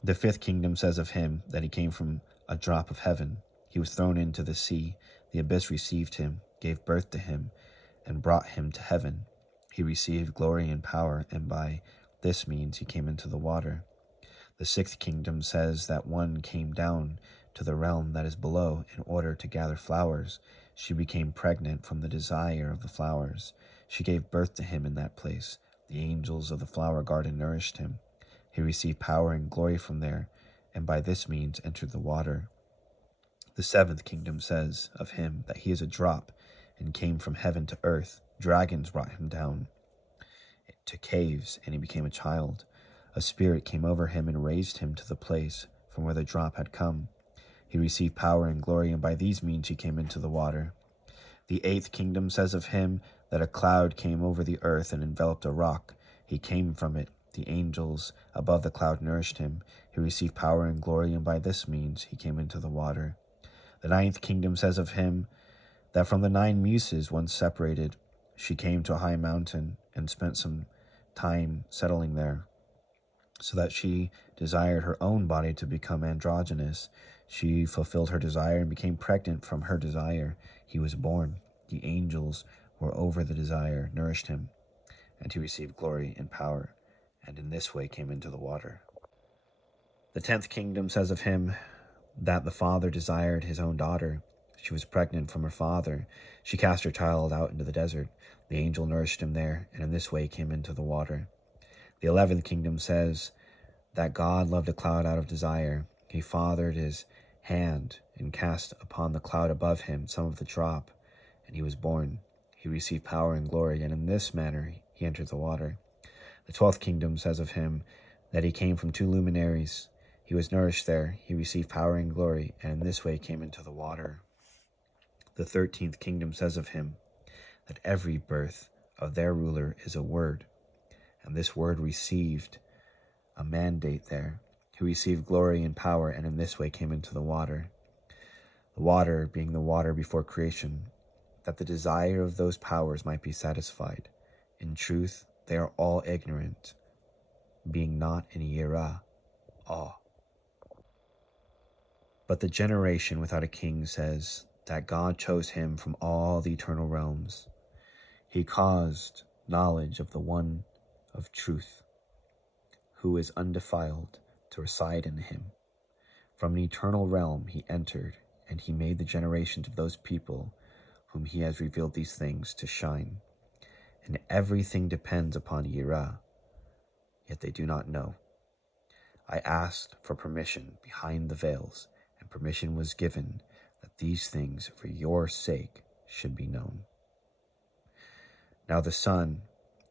The fifth kingdom says of him that he came from a drop of heaven. He was thrown into the sea. The abyss received him, gave birth to him, and brought him to heaven. He received glory and power, and by this means he came into the water. The sixth kingdom says that one came down to the realm that is below in order to gather flowers. She became pregnant from the desire of the flowers. She gave birth to him in that place. The angels of the flower garden nourished him. He received power and glory from there, and by this means entered the water. The seventh kingdom says of him that he is a drop and came from heaven to earth. Dragons brought him down to caves, and he became a child. A spirit came over him and raised him to the place from where the drop had come. He received power and glory, and by these means he came into the water. The eighth kingdom says of him that a cloud came over the earth and enveloped a rock. He came from it. The angels above the cloud nourished him. He received power and glory, and by this means he came into the water. The ninth kingdom says of him that from the 9 muses once separated, she came to a high mountain and spent some time settling there, so that she desired her own body to become androgynous. She fulfilled her desire and became pregnant from her desire. He was born. The angels moreover the desire nourished him, and he received glory and power, and in this way came into the water. The 10th kingdom says of him that the father desired his own daughter. She was pregnant from her father. She cast her child out into the desert. The angel nourished him there, and in this way came into the water. The 11th kingdom says that God loved a cloud out of desire. He fathered his hand and cast upon the cloud above him some of the drop, and he was born. He received power and glory, and in this manner he entered the water. The 12th kingdom says of him that he came from 2 luminaries. He was nourished there. He received power and glory, and in this way came into the water. The 13th kingdom says of him that every birth of their ruler is a word, and this word received a mandate there. He received glory and power, and in this way came into the water. The water being the water before creation, that the desire of those powers might be satisfied. In truth, they are all ignorant, being not in yirah, awe. But the generation without a king says that God chose him from all the eternal realms. He caused knowledge of the one of truth, who is undefiled, to reside in him. From an eternal realm he entered, and he made the generations of those people whom he has revealed these things to shine. And everything depends upon yirah, yet they do not know. I asked for permission behind the veils, and permission was given that these things for your sake should be known. Now the Son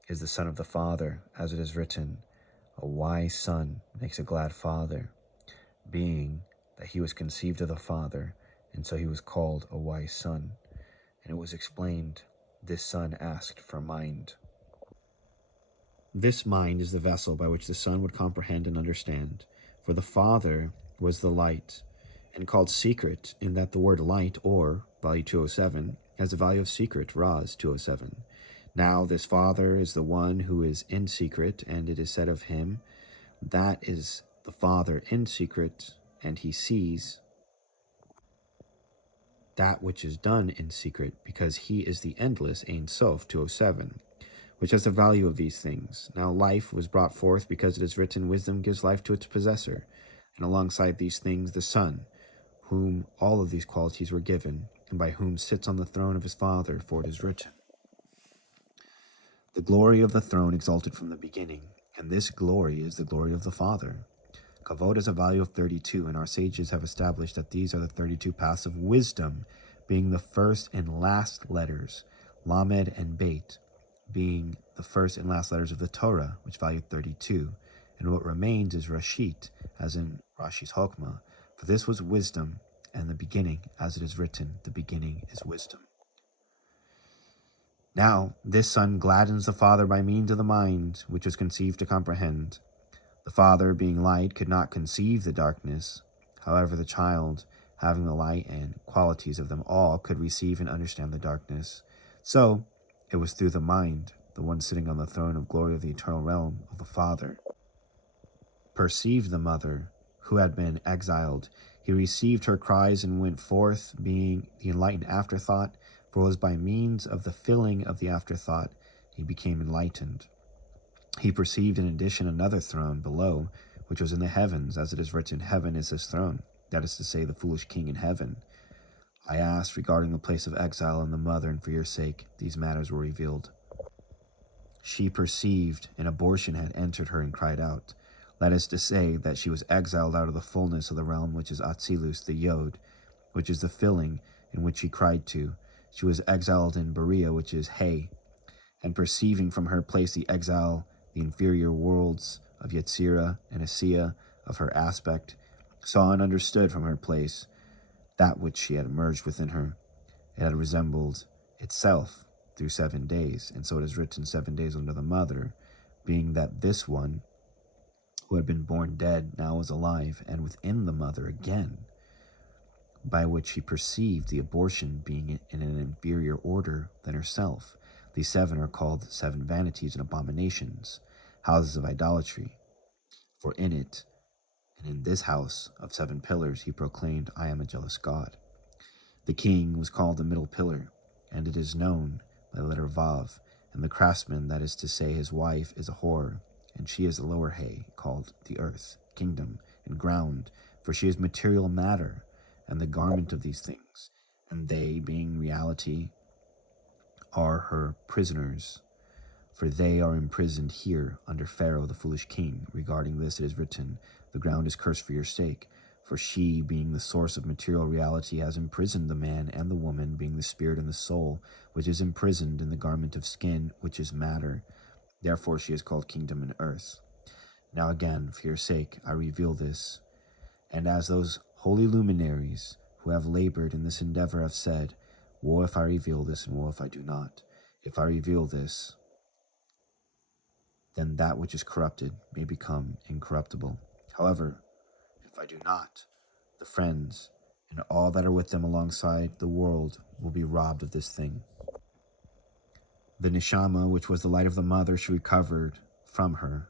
is the son of the Father, as it is written, a wise son makes a glad father, being that he was conceived of the Father, and so he was called a wise son. And it was explained, this son asked for mind. This mind is the vessel by which the Son would comprehend and understand, for the Father was the light, and called secret, in that the word light, or, value 207, has the value of secret, Raz 207. Now this Father is the one who is in secret, and it is said of him, that is the Father in secret, and he sees that which is done in secret, because he is the endless Ein Sof 207, which has the value of these things. Now life was brought forth because it is written, wisdom gives life to its possessor, and alongside these things the Son, whom all of these qualities were given, and by whom sits on the throne of his Father, for it is written, the glory of the throne exalted from the beginning, and this glory is the glory of the Father. Kavod has a value of 32, and our sages have established that these are the 32 paths of wisdom, being the first and last letters, Lamed and Beit, being the first and last letters of the Torah, which value 32, and what remains is Rashit, as in Rashi's Hokmah, for this was wisdom, and the beginning, as it is written, the beginning is wisdom. Now, this Son gladdens the Father by means of the mind, which was conceived to comprehend. The Father, being light, could not conceive the darkness. However, the child, having the light and qualities of them all, could receive and understand the darkness. So, it was through the mind, the one sitting on the throne of glory of the eternal realm of the Father, perceived the mother, who had been exiled. He received her cries and went forth, being the enlightened afterthought, for it was by means of the filling of the afterthought he became enlightened. He perceived in addition another throne below, which was in the heavens, as it is written, heaven is his throne, that is to say, the foolish king in heaven. I asked regarding the place of exile and the mother, and for your sake these matters were revealed. She perceived an abortion had entered her and cried out. That is to say, that she was exiled out of the fullness of the realm which is Atzilus, the Yod, which is the filling in which she cried to. She was exiled in Berea, which is Hay, and perceiving from her place the exile, the inferior worlds of Yetzirah and Asiya of her aspect, saw and understood from her place that which she had emerged within her. It had resembled itself through 7 days, and so it is written 7 days under the mother, being that this one who had been born dead now was alive, and within the mother again, by which she perceived the abortion being in an inferior order than herself. These 7 are called 7 vanities and abominations, houses of idolatry. For in it, and in this house of 7 pillars, he proclaimed, I am a jealous God. The king was called the middle pillar, and it is known by the letter Vav, and the craftsman, that is to say his wife, is a whore, and she is the lower hay, called the earth, kingdom, and ground, for she is material matter, and the garment of these things, and they, being reality, are her prisoners, for they are imprisoned here under Pharaoh the foolish king. Regarding this it is written, the ground is cursed for your sake, for she, being the source of material reality, has imprisoned the man and the woman, being the spirit and the soul, which is imprisoned in the garment of skin, which is matter. Therefore she is called kingdom and earth. Now again, for your sake, I reveal this. And as those holy luminaries who have labored in this endeavor have said, woe if I reveal this, and woe if I do not. If I reveal this, then that which is corrupted may become incorruptible. However, if I do not, the friends and all that are with them alongside the world will be robbed of this thing. The neshama, which was the light of the mother, she recovered from her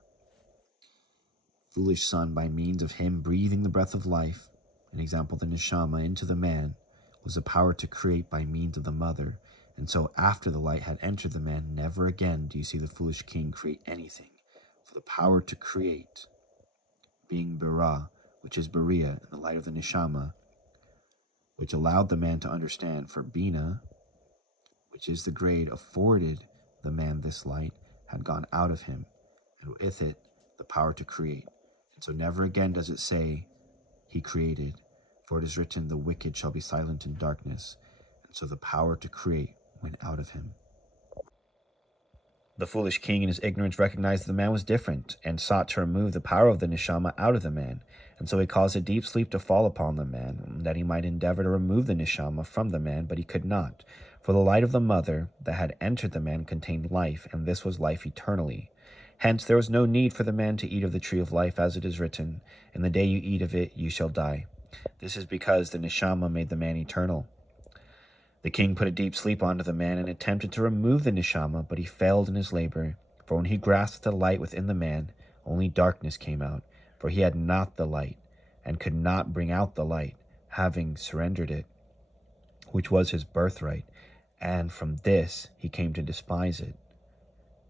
foolish son by means of him breathing the breath of life. An example, the neshama into the man was the power to create by means of the mother. And so after the light had entered the man, never again do you see the foolish king create anything. For the power to create, being bara, which is Berea, in the light of the neshama, which allowed the man to understand, for bina, which is the grade afforded the man this light, had gone out of him, and with it the power to create. And so never again does it say he created, for it is written, the wicked shall be silent in darkness. And so the power to create went out of him. The foolish king in his ignorance recognized that the man was different, and sought to remove the power of the neshama out of the man. And so he caused a deep sleep to fall upon the man, that he might endeavor to remove the neshama from the man, but he could not. For the light of the mother that had entered the man contained life, and this was life eternally. Hence there was no need for the man to eat of the tree of life, as it is written, in the day you eat of it, you shall die. This is because the neshama made the man eternal. The king put a deep sleep onto the man and attempted to remove the neshama, but he failed in his labor. For when he grasped the light within the man, only darkness came out, for he had not the light, and could not bring out the light, having surrendered it, which was his birthright, and from this he came to despise it,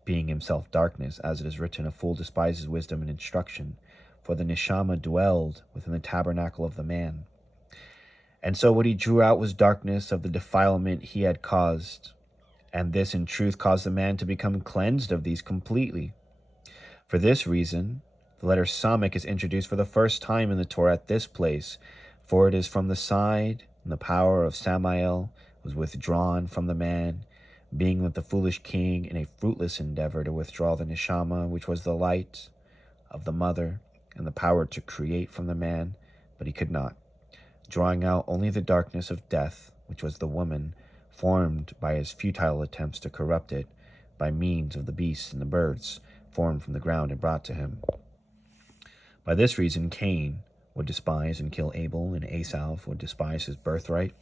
being himself darkness, as it is written, a fool despises wisdom and instruction, for the neshama dwelled within the tabernacle of the man. And so what he drew out was darkness of the defilement he had caused, and this in truth caused the man to become cleansed of these completely. For this reason, the letter Samek is introduced for the first time in the Torah at this place, for it is from the side, and the power of Samael was withdrawn from the man, being with the foolish king in a fruitless endeavor to withdraw the neshama, which was the light of the mother, and the power to create from the man, but he could not, drawing out only the darkness of death, which was the woman, formed by his futile attempts to corrupt it by means of the beasts and the birds formed from the ground and brought to him. By this reason Cain would despise and kill Abel, and Esau would despise his birthright,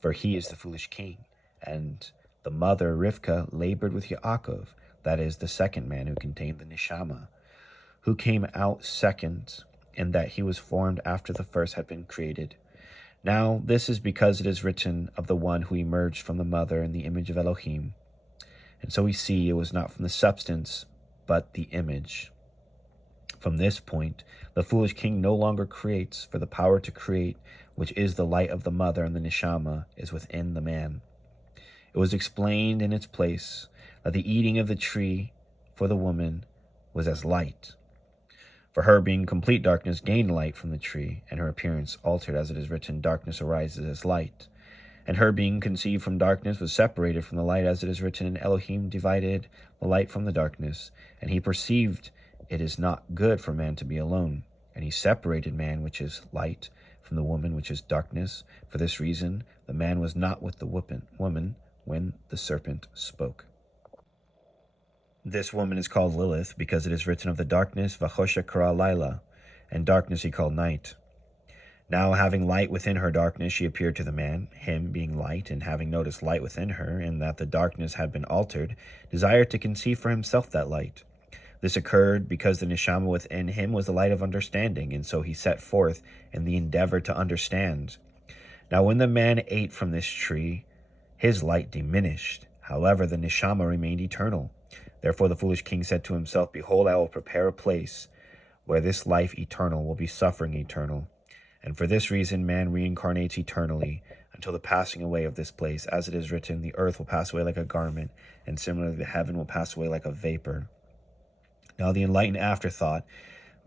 for he is the foolish king. And the mother Rivka labored with Yaakov, that is, the second man who contained the neshama, who came out second, in that he was formed after the first had been created. Now this is because it is written of the one who emerged from the mother in the image of Elohim. And so we see it was not from the substance, but the image. From this point, the foolish king no longer creates, for the power to create, which is the light of the mother and the neshama, is within the man. It was explained in its place that the eating of the tree for the woman was as light. For her, being complete darkness, gained light from the tree, and her appearance altered, as it is written, darkness arises as light. And her, being conceived from darkness, was separated from the light, as it is written, and Elohim divided the light from the darkness. And he perceived it is not good for man to be alone. And he separated man, which is light, from the woman, which is darkness. For this reason, the man was not with the woman when the serpent spoke. This woman is called Lilith, because it is written of the darkness, Vachosha kara laila, and darkness he called night. Now, having light within her darkness, she appeared to the man, him being light, and having noticed light within her, and that the darkness had been altered, desired to conceive for himself that light. This occurred because the neshama within him was the light of understanding, and so he set forth in the endeavor to understand. Now when the man ate from this tree, his light diminished, However, the neshama remained eternal. Therefore the foolish king said to himself, Behold, I will prepare a place where this life eternal will be suffering eternal. And for this reason man reincarnates eternally until the passing away of this place. As it is written, the earth will pass away like a garment, and similarly the heaven will pass away like a vapor. Now the enlightened afterthought,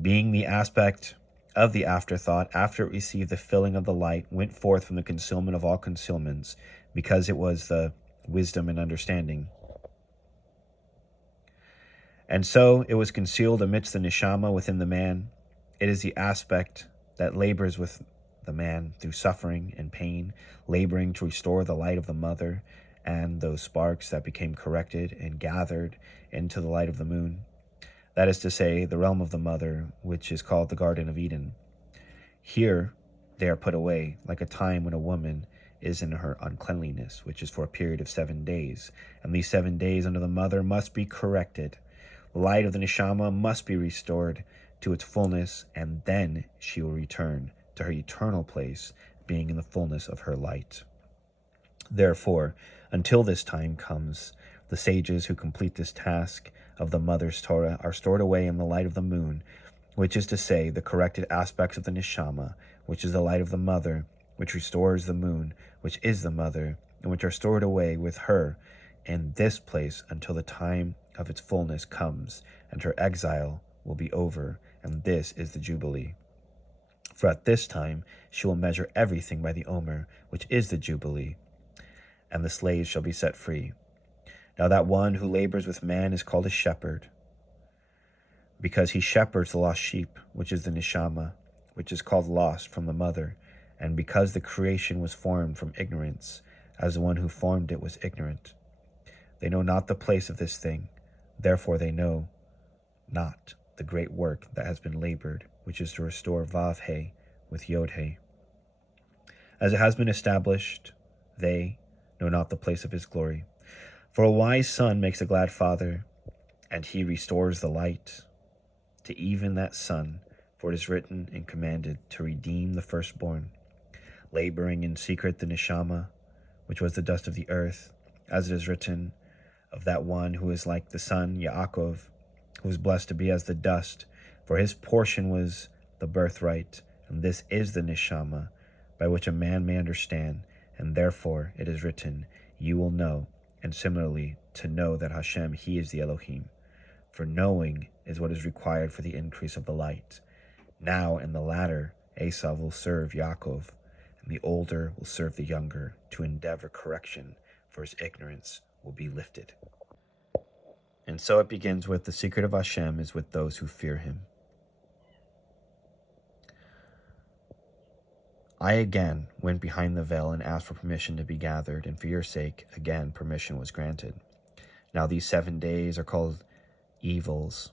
being the aspect of the afterthought, after it received the filling of the light, went forth from the concealment of all concealments, because it was the wisdom and understanding. And so it was concealed amidst the neshama within the man. It is the aspect that labors with the man through suffering and pain, laboring to restore the light of the mother and those sparks that became corrected and gathered into the light of the moon. That is to say, the realm of the mother, which is called the Garden of Eden. Here they are put away, like a time when a woman is in her uncleanliness, which is for a period of 7 days. And these 7 days under the mother must be corrected. The light of the neshama must be restored to its fullness, and then she will return to her eternal place, being in the fullness of her light. Therefore, until this time comes, the sages who complete this task of the mother's Torah are stored away in the light of the moon, which is to say, the corrected aspects of the neshama, which is the light of the mother, which restores the moon, which is the mother, and which are stored away with her in this place until the time of its fullness comes, and her exile will be over, and this is the Jubilee. For at this time she will measure everything by the Omer, which is the Jubilee, and the slaves shall be set free. Now that one who labors with man is called a shepherd, because he shepherds the lost sheep, which is the neshama, which is called lost from the mother, and because the creation was formed from ignorance, as the one who formed it was ignorant. They know not the place of this thing, therefore they know not the great work that has been labored, which is to restore Vav-He with Yod-He. As it has been established, they know not the place of his glory. For a wise son makes a glad father, and he restores the light to even that son, for it is written and commanded to redeem the firstborn, laboring in secret the neshama, which was the dust of the earth, as it is written of that one who is like the son, Yaakov, who was blessed to be as the dust, for his portion was the birthright, and this is the neshama, by which a man may understand, and therefore it is written, you will know, and similarly to know that Hashem, he is the Elohim. For knowing is what is required for the increase of the light. Now in the latter, Esav will serve Yaakov, and the older will serve the younger, to endeavor correction, for his ignorance will be lifted. And so it begins with, the secret of Hashem is with those who fear him. I again went behind the veil and asked for permission to be gathered, and for your sake, again, permission was granted. Now these 7 days are called evils,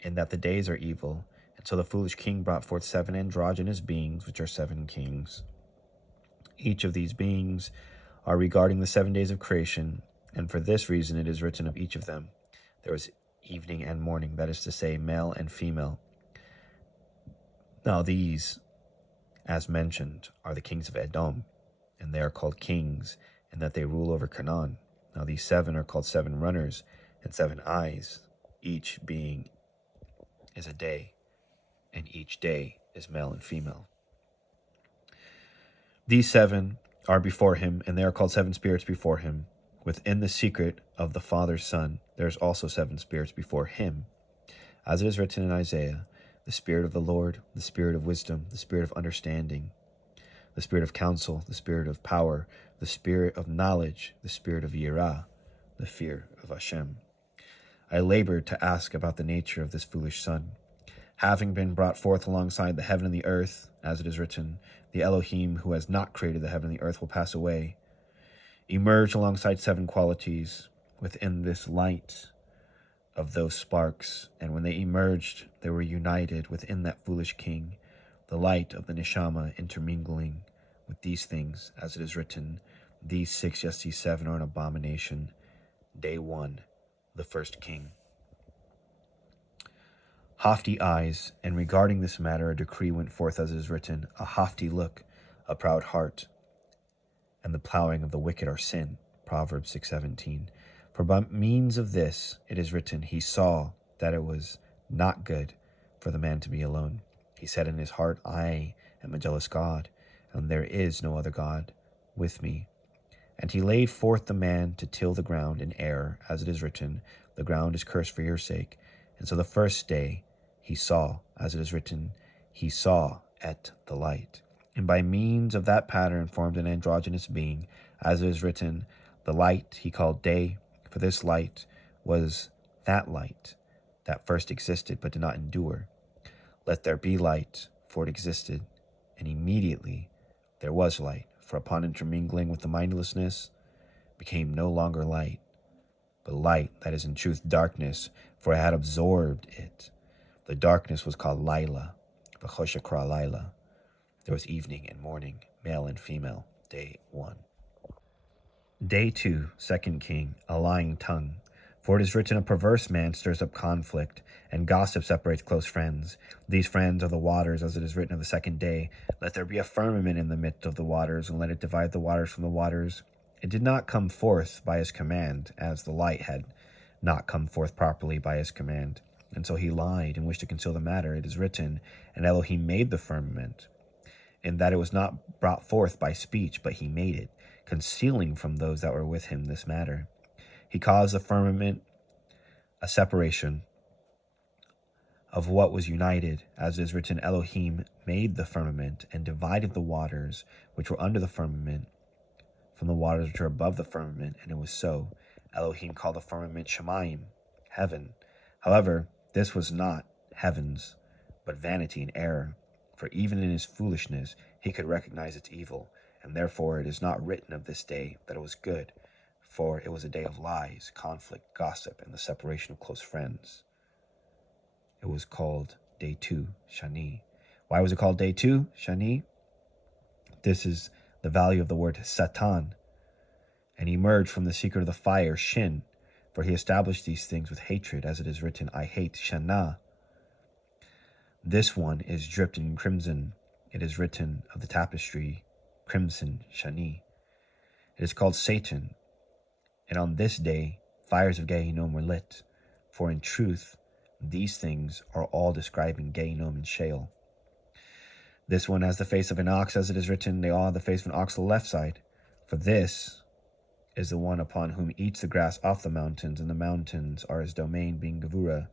in that the days are evil. And so the foolish king brought forth 7 androgynous beings, which are 7 kings. Each of these beings are regarding the 7 days of creation, and for this reason it is written of each of them, there was evening and morning, that is to say, male and female. Now these, as mentioned, are the kings of Edom, and they are called kings, in that they rule over Canaan. Now these 7 are called 7 runners, and 7 eyes, each being is a day, and each day is male and female. These 7 are before him, and they are called 7 spirits before him. Within the secret of the Father's Son, there is also 7 spirits before him. As it is written in Isaiah, the Spirit of the Lord, the Spirit of wisdom, the Spirit of understanding, the Spirit of counsel, the Spirit of power, the Spirit of knowledge, the Spirit of Yirah, the fear of Hashem. I labored to ask about the nature of this foolish son. Having been brought forth alongside the heaven and the earth, as it is written, the Elohim who has not created the heaven and the earth will pass away, emerged alongside 7 qualities within this light of those sparks, and when they emerged, they were united within that foolish king, the light of the neshama intermingling with these things, as it is written, these 6, yes, these 7 are an abomination. Day 1, the first king. Haughty eyes, and regarding this matter a decree went forth, as it is written, a haughty look, a proud heart, and the plowing of the wicked are sin. Proverbs 6:17. For by means of this, it is written, he saw that it was not good for the man to be alone. He said in his heart, I am a jealous God, and there is no other God with me. And he laid forth the man to till the ground in error, as it is written, the ground is cursed for your sake. And so the first day he saw, as it is written, he saw at the light. And by means of that pattern formed an androgynous being, as it is written, the light he called day, for this light was that light that first existed but did not endure. Let there be light, for it existed, and immediately there was light, for upon intermingling with the mindlessness became no longer light, but light that is in truth darkness, for it had absorbed it. The darkness was called Lila, V'choshekra Lila. There was evening and morning, male and female, day 1. Day 2, 2nd King, a lying tongue. For it is written, a perverse man stirs up conflict, and gossip separates close friends. These friends are the waters, as it is written of the second day. Let there be a firmament in the midst of the waters, and let it divide the waters from the waters. It did not come forth by his command, as the light had not come forth properly by his command. And so he lied and wished to conceal the matter. It is written, and Elohim made the firmament, in that it was not brought forth by speech, but he made it, concealing from those that were with him this matter. He caused the firmament a separation of what was united, as is written, Elohim made the firmament and divided the waters which were under the firmament from the waters which are above the firmament, and it was so. Elohim called the firmament Shemaim, heaven. However, this was not heavens, but vanity and error, for even in his foolishness he could recognize its evil, and therefore it is not written of this day that it was good, for it was a day of lies, conflict, gossip, and the separation of close friends. It was called Day 2, Shani. Why was it called Day 2, Shani? This is the value of the word Satan. And he emerged from the secret of the fire, Shin, for he established these things with hatred, as it is written, I hate Shana. This one is dripped in crimson. It is written of the tapestry, crimson, Shani. It is called Satan. And on this day, fires of Gehinnom were lit. For in truth, these things are all describing Gehinnom and Sheol. This one has the face of an ox, as it is written, they all have the face of an ox on the left side. For this is the one upon whom eats the grass off the mountains, and the mountains are his domain, being Gevurah.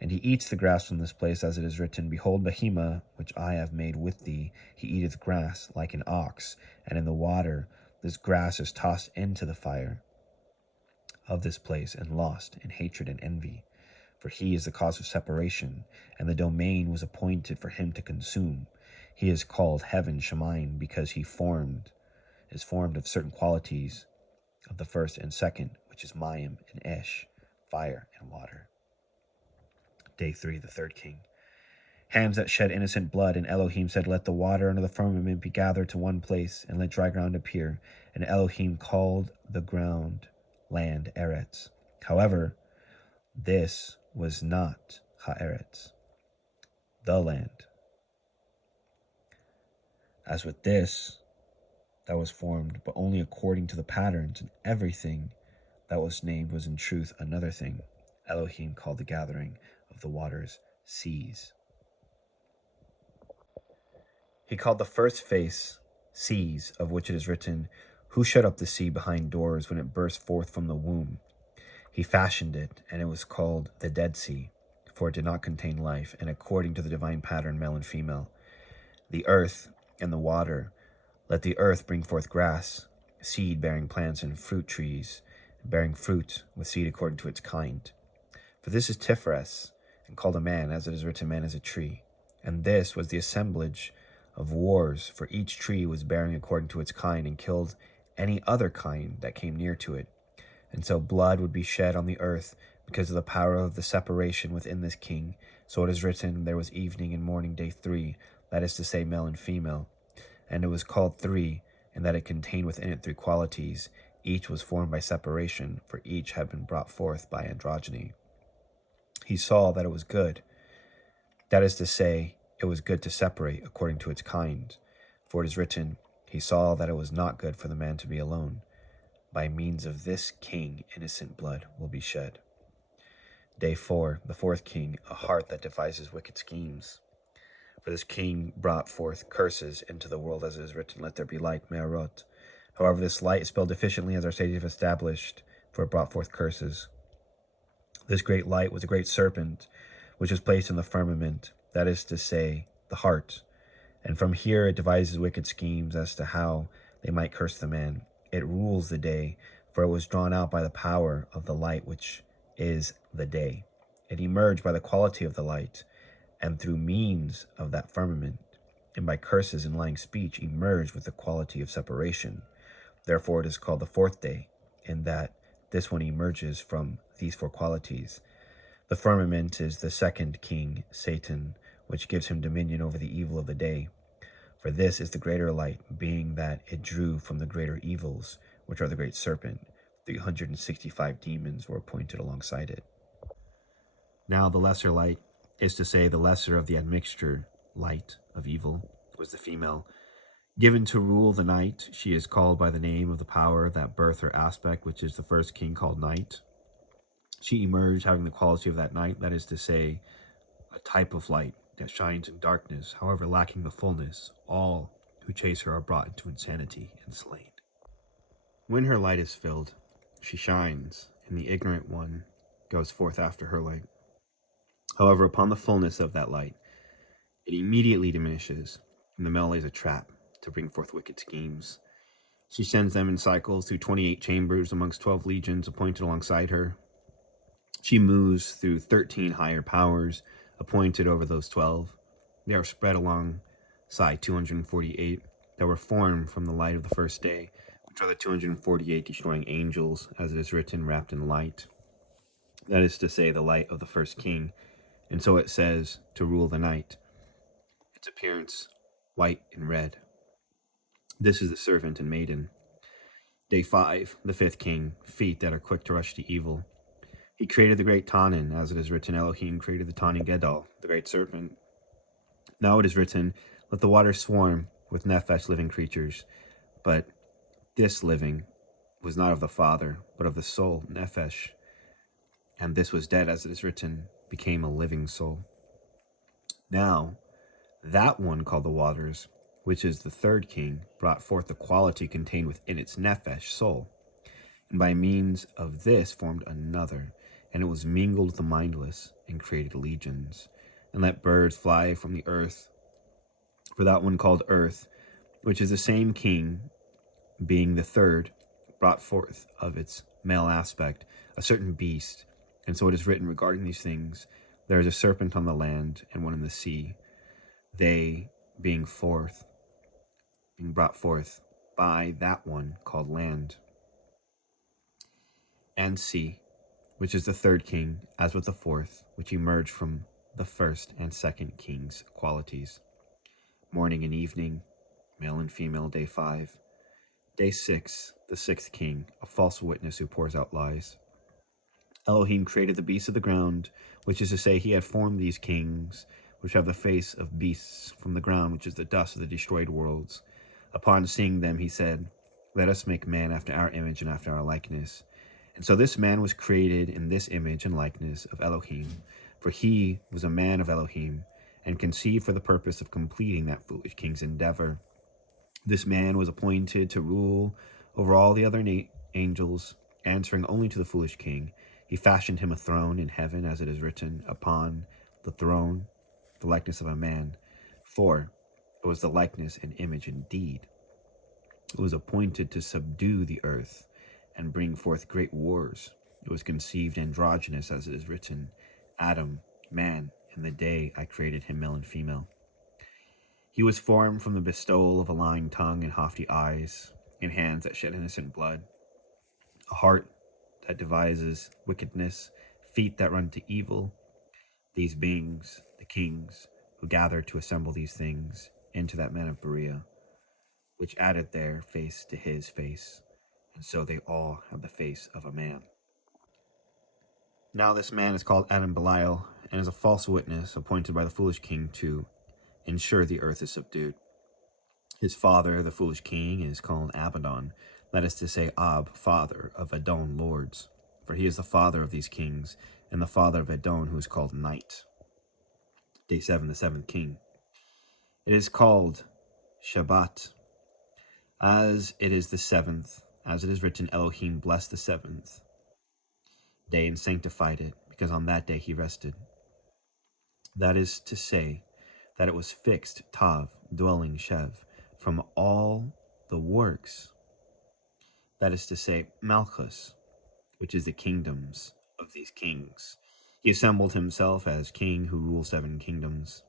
And he eats the grass from this place, as it is written, Behold, Behemah, which I have made with thee, he eateth grass like an ox, and in the water this grass is tossed into the fire of this place, and lost in hatred and envy. For he is the cause of separation, and the domain was appointed for him to consume. He is called heaven Shemaim, because he is formed of certain qualities of the first and second, which is Mayim and Esh, fire and water. Day 3, the 3rd King. Hands that shed innocent blood, and Elohim said, Let the water under the firmament be gathered to one place, and let dry ground appear. And Elohim called the ground land Eretz. However, this was not Haaretz, the land. As with this, that was formed, but only according to the patterns, and everything that was named was in truth another thing. Elohim called the gathering of the waters seas. He called the first face seas, of which it is written, Who shut up the sea behind doors when it burst forth from the womb? He fashioned it, and it was called the Dead Sea, for it did not contain life, and according to the divine pattern, male and female. The earth and the water, let the earth bring forth grass, seed-bearing plants and fruit trees, bearing fruit with seed according to its kind. For this is Tiferet, and called a man, as it is written, man is a tree. And this was the assemblage of wars, for each tree was bearing according to its kind, and killed any other kind that came near to it. And so blood would be shed on the earth, because of the power of the separation within this king. So it is written, there was evening and morning, day 3, that is to say, male and female. And it was called 3, in that it contained within it 3 qualities. Each was formed by separation, for each had been brought forth by androgyny. He saw that it was good. That is to say, it was good to separate according to its kind. For it is written, he saw that it was not good for the man to be alone. By means of this king, innocent blood will be shed. Day 4, the fourth king, a heart that devises wicked schemes. For this king brought forth curses into the world, as it is written, let there be light, me'arot. However, this light is spelled efficiently, as our sages have established, for it brought forth curses. This great light was a great serpent, which was placed in the firmament, that is to say, the heart. And from here it devises wicked schemes as to how they might curse the man. It rules the day, for it was drawn out by the power of the light, which is the day. It emerged by the quality of the light, and through means of that firmament, and by curses and lying speech, emerged with the quality of separation. Therefore it is called the fourth day, in that this one emerges from these four qualities. The firmament is the second king, Satan, which gives him dominion over the evil of the day. For this is the greater light, being that it drew from the greater evils, which are the great serpent. 365 demons were appointed alongside it. Now the lesser light, is to say the lesser of the admixture light of evil, was the female. Given to rule the night, she is called by the name of the power that birth her aspect, which is the first king called night. She emerged having the quality of that night, that is to say, a type of light that shines in darkness, however lacking the fullness. All who chase her are brought into insanity and slain. When her light is filled, she shines, and the ignorant one goes forth after her light. However, upon the fullness of that light, it immediately diminishes, and the male lays a trap to bring forth wicked schemes. She sends them in cycles through 28 chambers amongst 12 legions appointed alongside her. She moves through 13 higher powers appointed over those 12. They are spread alongside 248 that were formed from the light of the first day, which are the 248 destroying angels, as it is written, wrapped in light. That is to say, the light of the first king. And so it says, to rule the night. Its appearance, white and red. This is the servant and maiden. Day 5, the fifth king, feet that are quick to rush to evil. He created the great Tanin, as it is written, Elohim created the Tanin Gedal, the great serpent. Now it is written, let the waters swarm with nephesh living creatures. But this living was not of the Father, but of the soul, nephesh. And this was dead, as it is written, became a living soul. Now, that one called the waters, which is the third king, brought forth the quality contained within its nephesh, soul. And by means of this formed another, and it was mingled with the mindless, and created legions, and let birds fly from the earth. For that one called earth, which is the same king, being the third, brought forth of its male aspect a certain beast. And so it is written regarding these things, there is a serpent on the land, and one in the sea, they being brought forth by that one called land and sea, which is the third king, as with the fourth, which emerged from the first and second king's qualities. Morning and evening, male and female, day 5. Day 6, the sixth king, a false witness who pours out lies. Elohim created the beasts of the ground, which is to say, he had formed these kings, which have the face of beasts from the ground, which is the dust of the destroyed worlds. Upon seeing them, he said, let us make man after our image and after our likeness. And so this man was created in this image and likeness of Elohim, for he was a man of Elohim, and conceived for the purpose of completing that foolish king's endeavor. This man was appointed to rule over all the other angels, answering only to the foolish king. He fashioned him a throne in heaven, as it is written, upon the throne, the likeness of a man. For it was the likeness and image indeed. It was appointed to subdue the earth and bring forth great wars. It was conceived androgynous, as it is written, Adam, man, in the day I created him male and female. He was formed from the bestowal of a lying tongue and haughty eyes, and hands that shed innocent blood, a heart that devises wickedness, feet that run to evil. These beings, the kings, who gathered to assemble these things into that man of Berea, which added their face to his face, and so they all have the face of a man. Now this man is called Adam Belial, and is a false witness appointed by the foolish king to ensure the earth is subdued. His father, the foolish king, is called Abaddon, that is to say, Ab, father of Adon, lords, for he is the father of these kings, and the father of Adon, who is called Night. Day 7, the seventh king. It is called Shabbat, as it is the seventh, as it is written, Elohim blessed the seventh day and sanctified it, because on that day he rested. That is to say, that it was fixed, Tav, dwelling, Shev, from all the works. That is to say, Malchus, which is the kingdoms of these kings. He assembled himself as king who rules 7 kingdoms.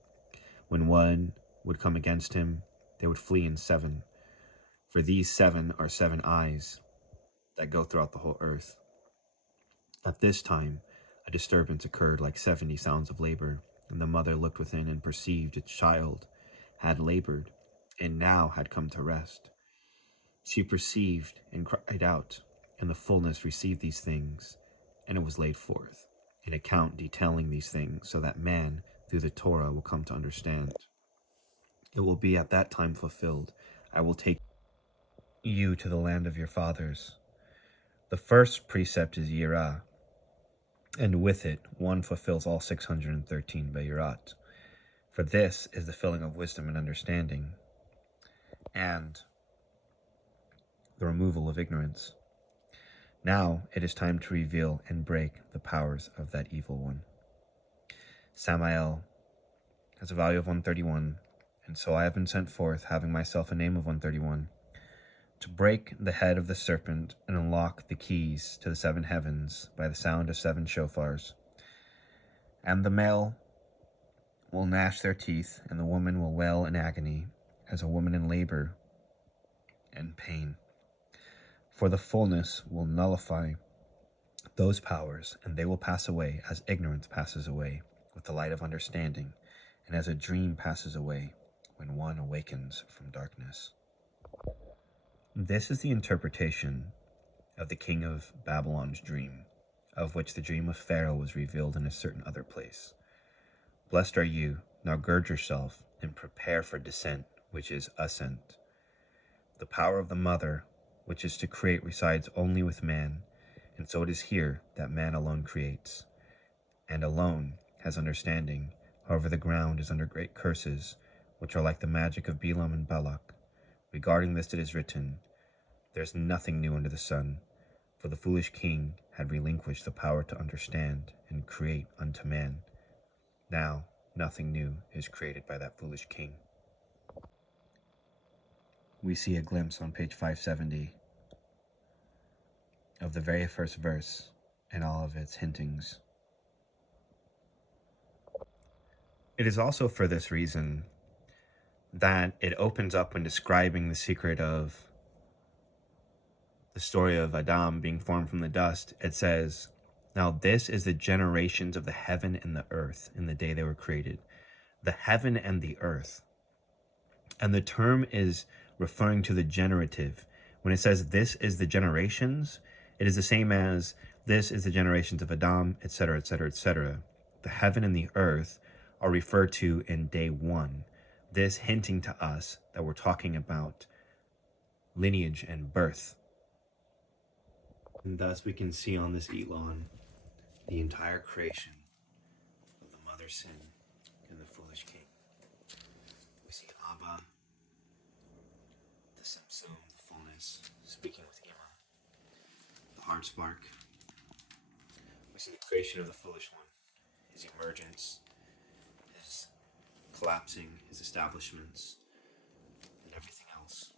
When one would come against him, they would flee in 7. For these 7 are 7 eyes that go throughout the whole earth. At this time, a disturbance occurred like 70 sounds of labor, and the mother looked within and perceived its child had labored, and now had come to rest. She perceived and cried out, and the fullness received these things, and it was laid forth, an account detailing these things, so that man, through the Torah, will come to understand. It will be at that time fulfilled. I will take you to the land of your fathers. The first precept is Yirah, and with it one fulfills all 613 Be'irot. For this is the filling of wisdom and understanding, and the removal of ignorance. Now it is time to reveal and break the powers of that evil one. Samael has a value of 131, and so I have been sent forth, having myself a name of 131, to break the head of the serpent and unlock the keys to the 7 heavens by the sound of 7 shofars. And the male will gnash their teeth, and the woman will wail in agony, as a woman in labor and pain. For the fullness will nullify those powers, and they will pass away as ignorance passes away with the light of understanding, and as a dream passes away when one awakens from darkness. This is the interpretation of the king of Babylon's dream, of which the dream of Pharaoh was revealed in a certain other place. Blessed are you, now gird yourself and prepare for descent, which is ascent. The power of the mother, which is to create, resides only with man, and so it is here that man alone creates, and alone has understanding. However, the ground is under great curses, which are like the magic of Balaam and Balak. Regarding this it is written, there is nothing new under the sun, for the foolish king had relinquished the power to understand and create unto man. Now nothing new is created by that foolish king. We see a glimpse on page 570 of the very first verse and all of its hintings. It is also for this reason that it opens up when describing the secret of the story of Adam being formed from the dust. It says, now this is the generations of the heaven and the earth in the day they were created. The heaven and the earth. And the term is referring to the generative. When it says this is the generations, it is the same as this is the generations of Adam, etc., etc., etc. The heaven and the earth are referred to in day 1. This hinting to us that we're talking about lineage and birth. And thus we can see on this Elon the entire creation of the mother sin and the foolish king. We see Abba, the Samsum, the fullness, speaking with Ima, the heart spark. We see the creation of the foolish one, his emergence, his collapsing, his establishments, and everything else.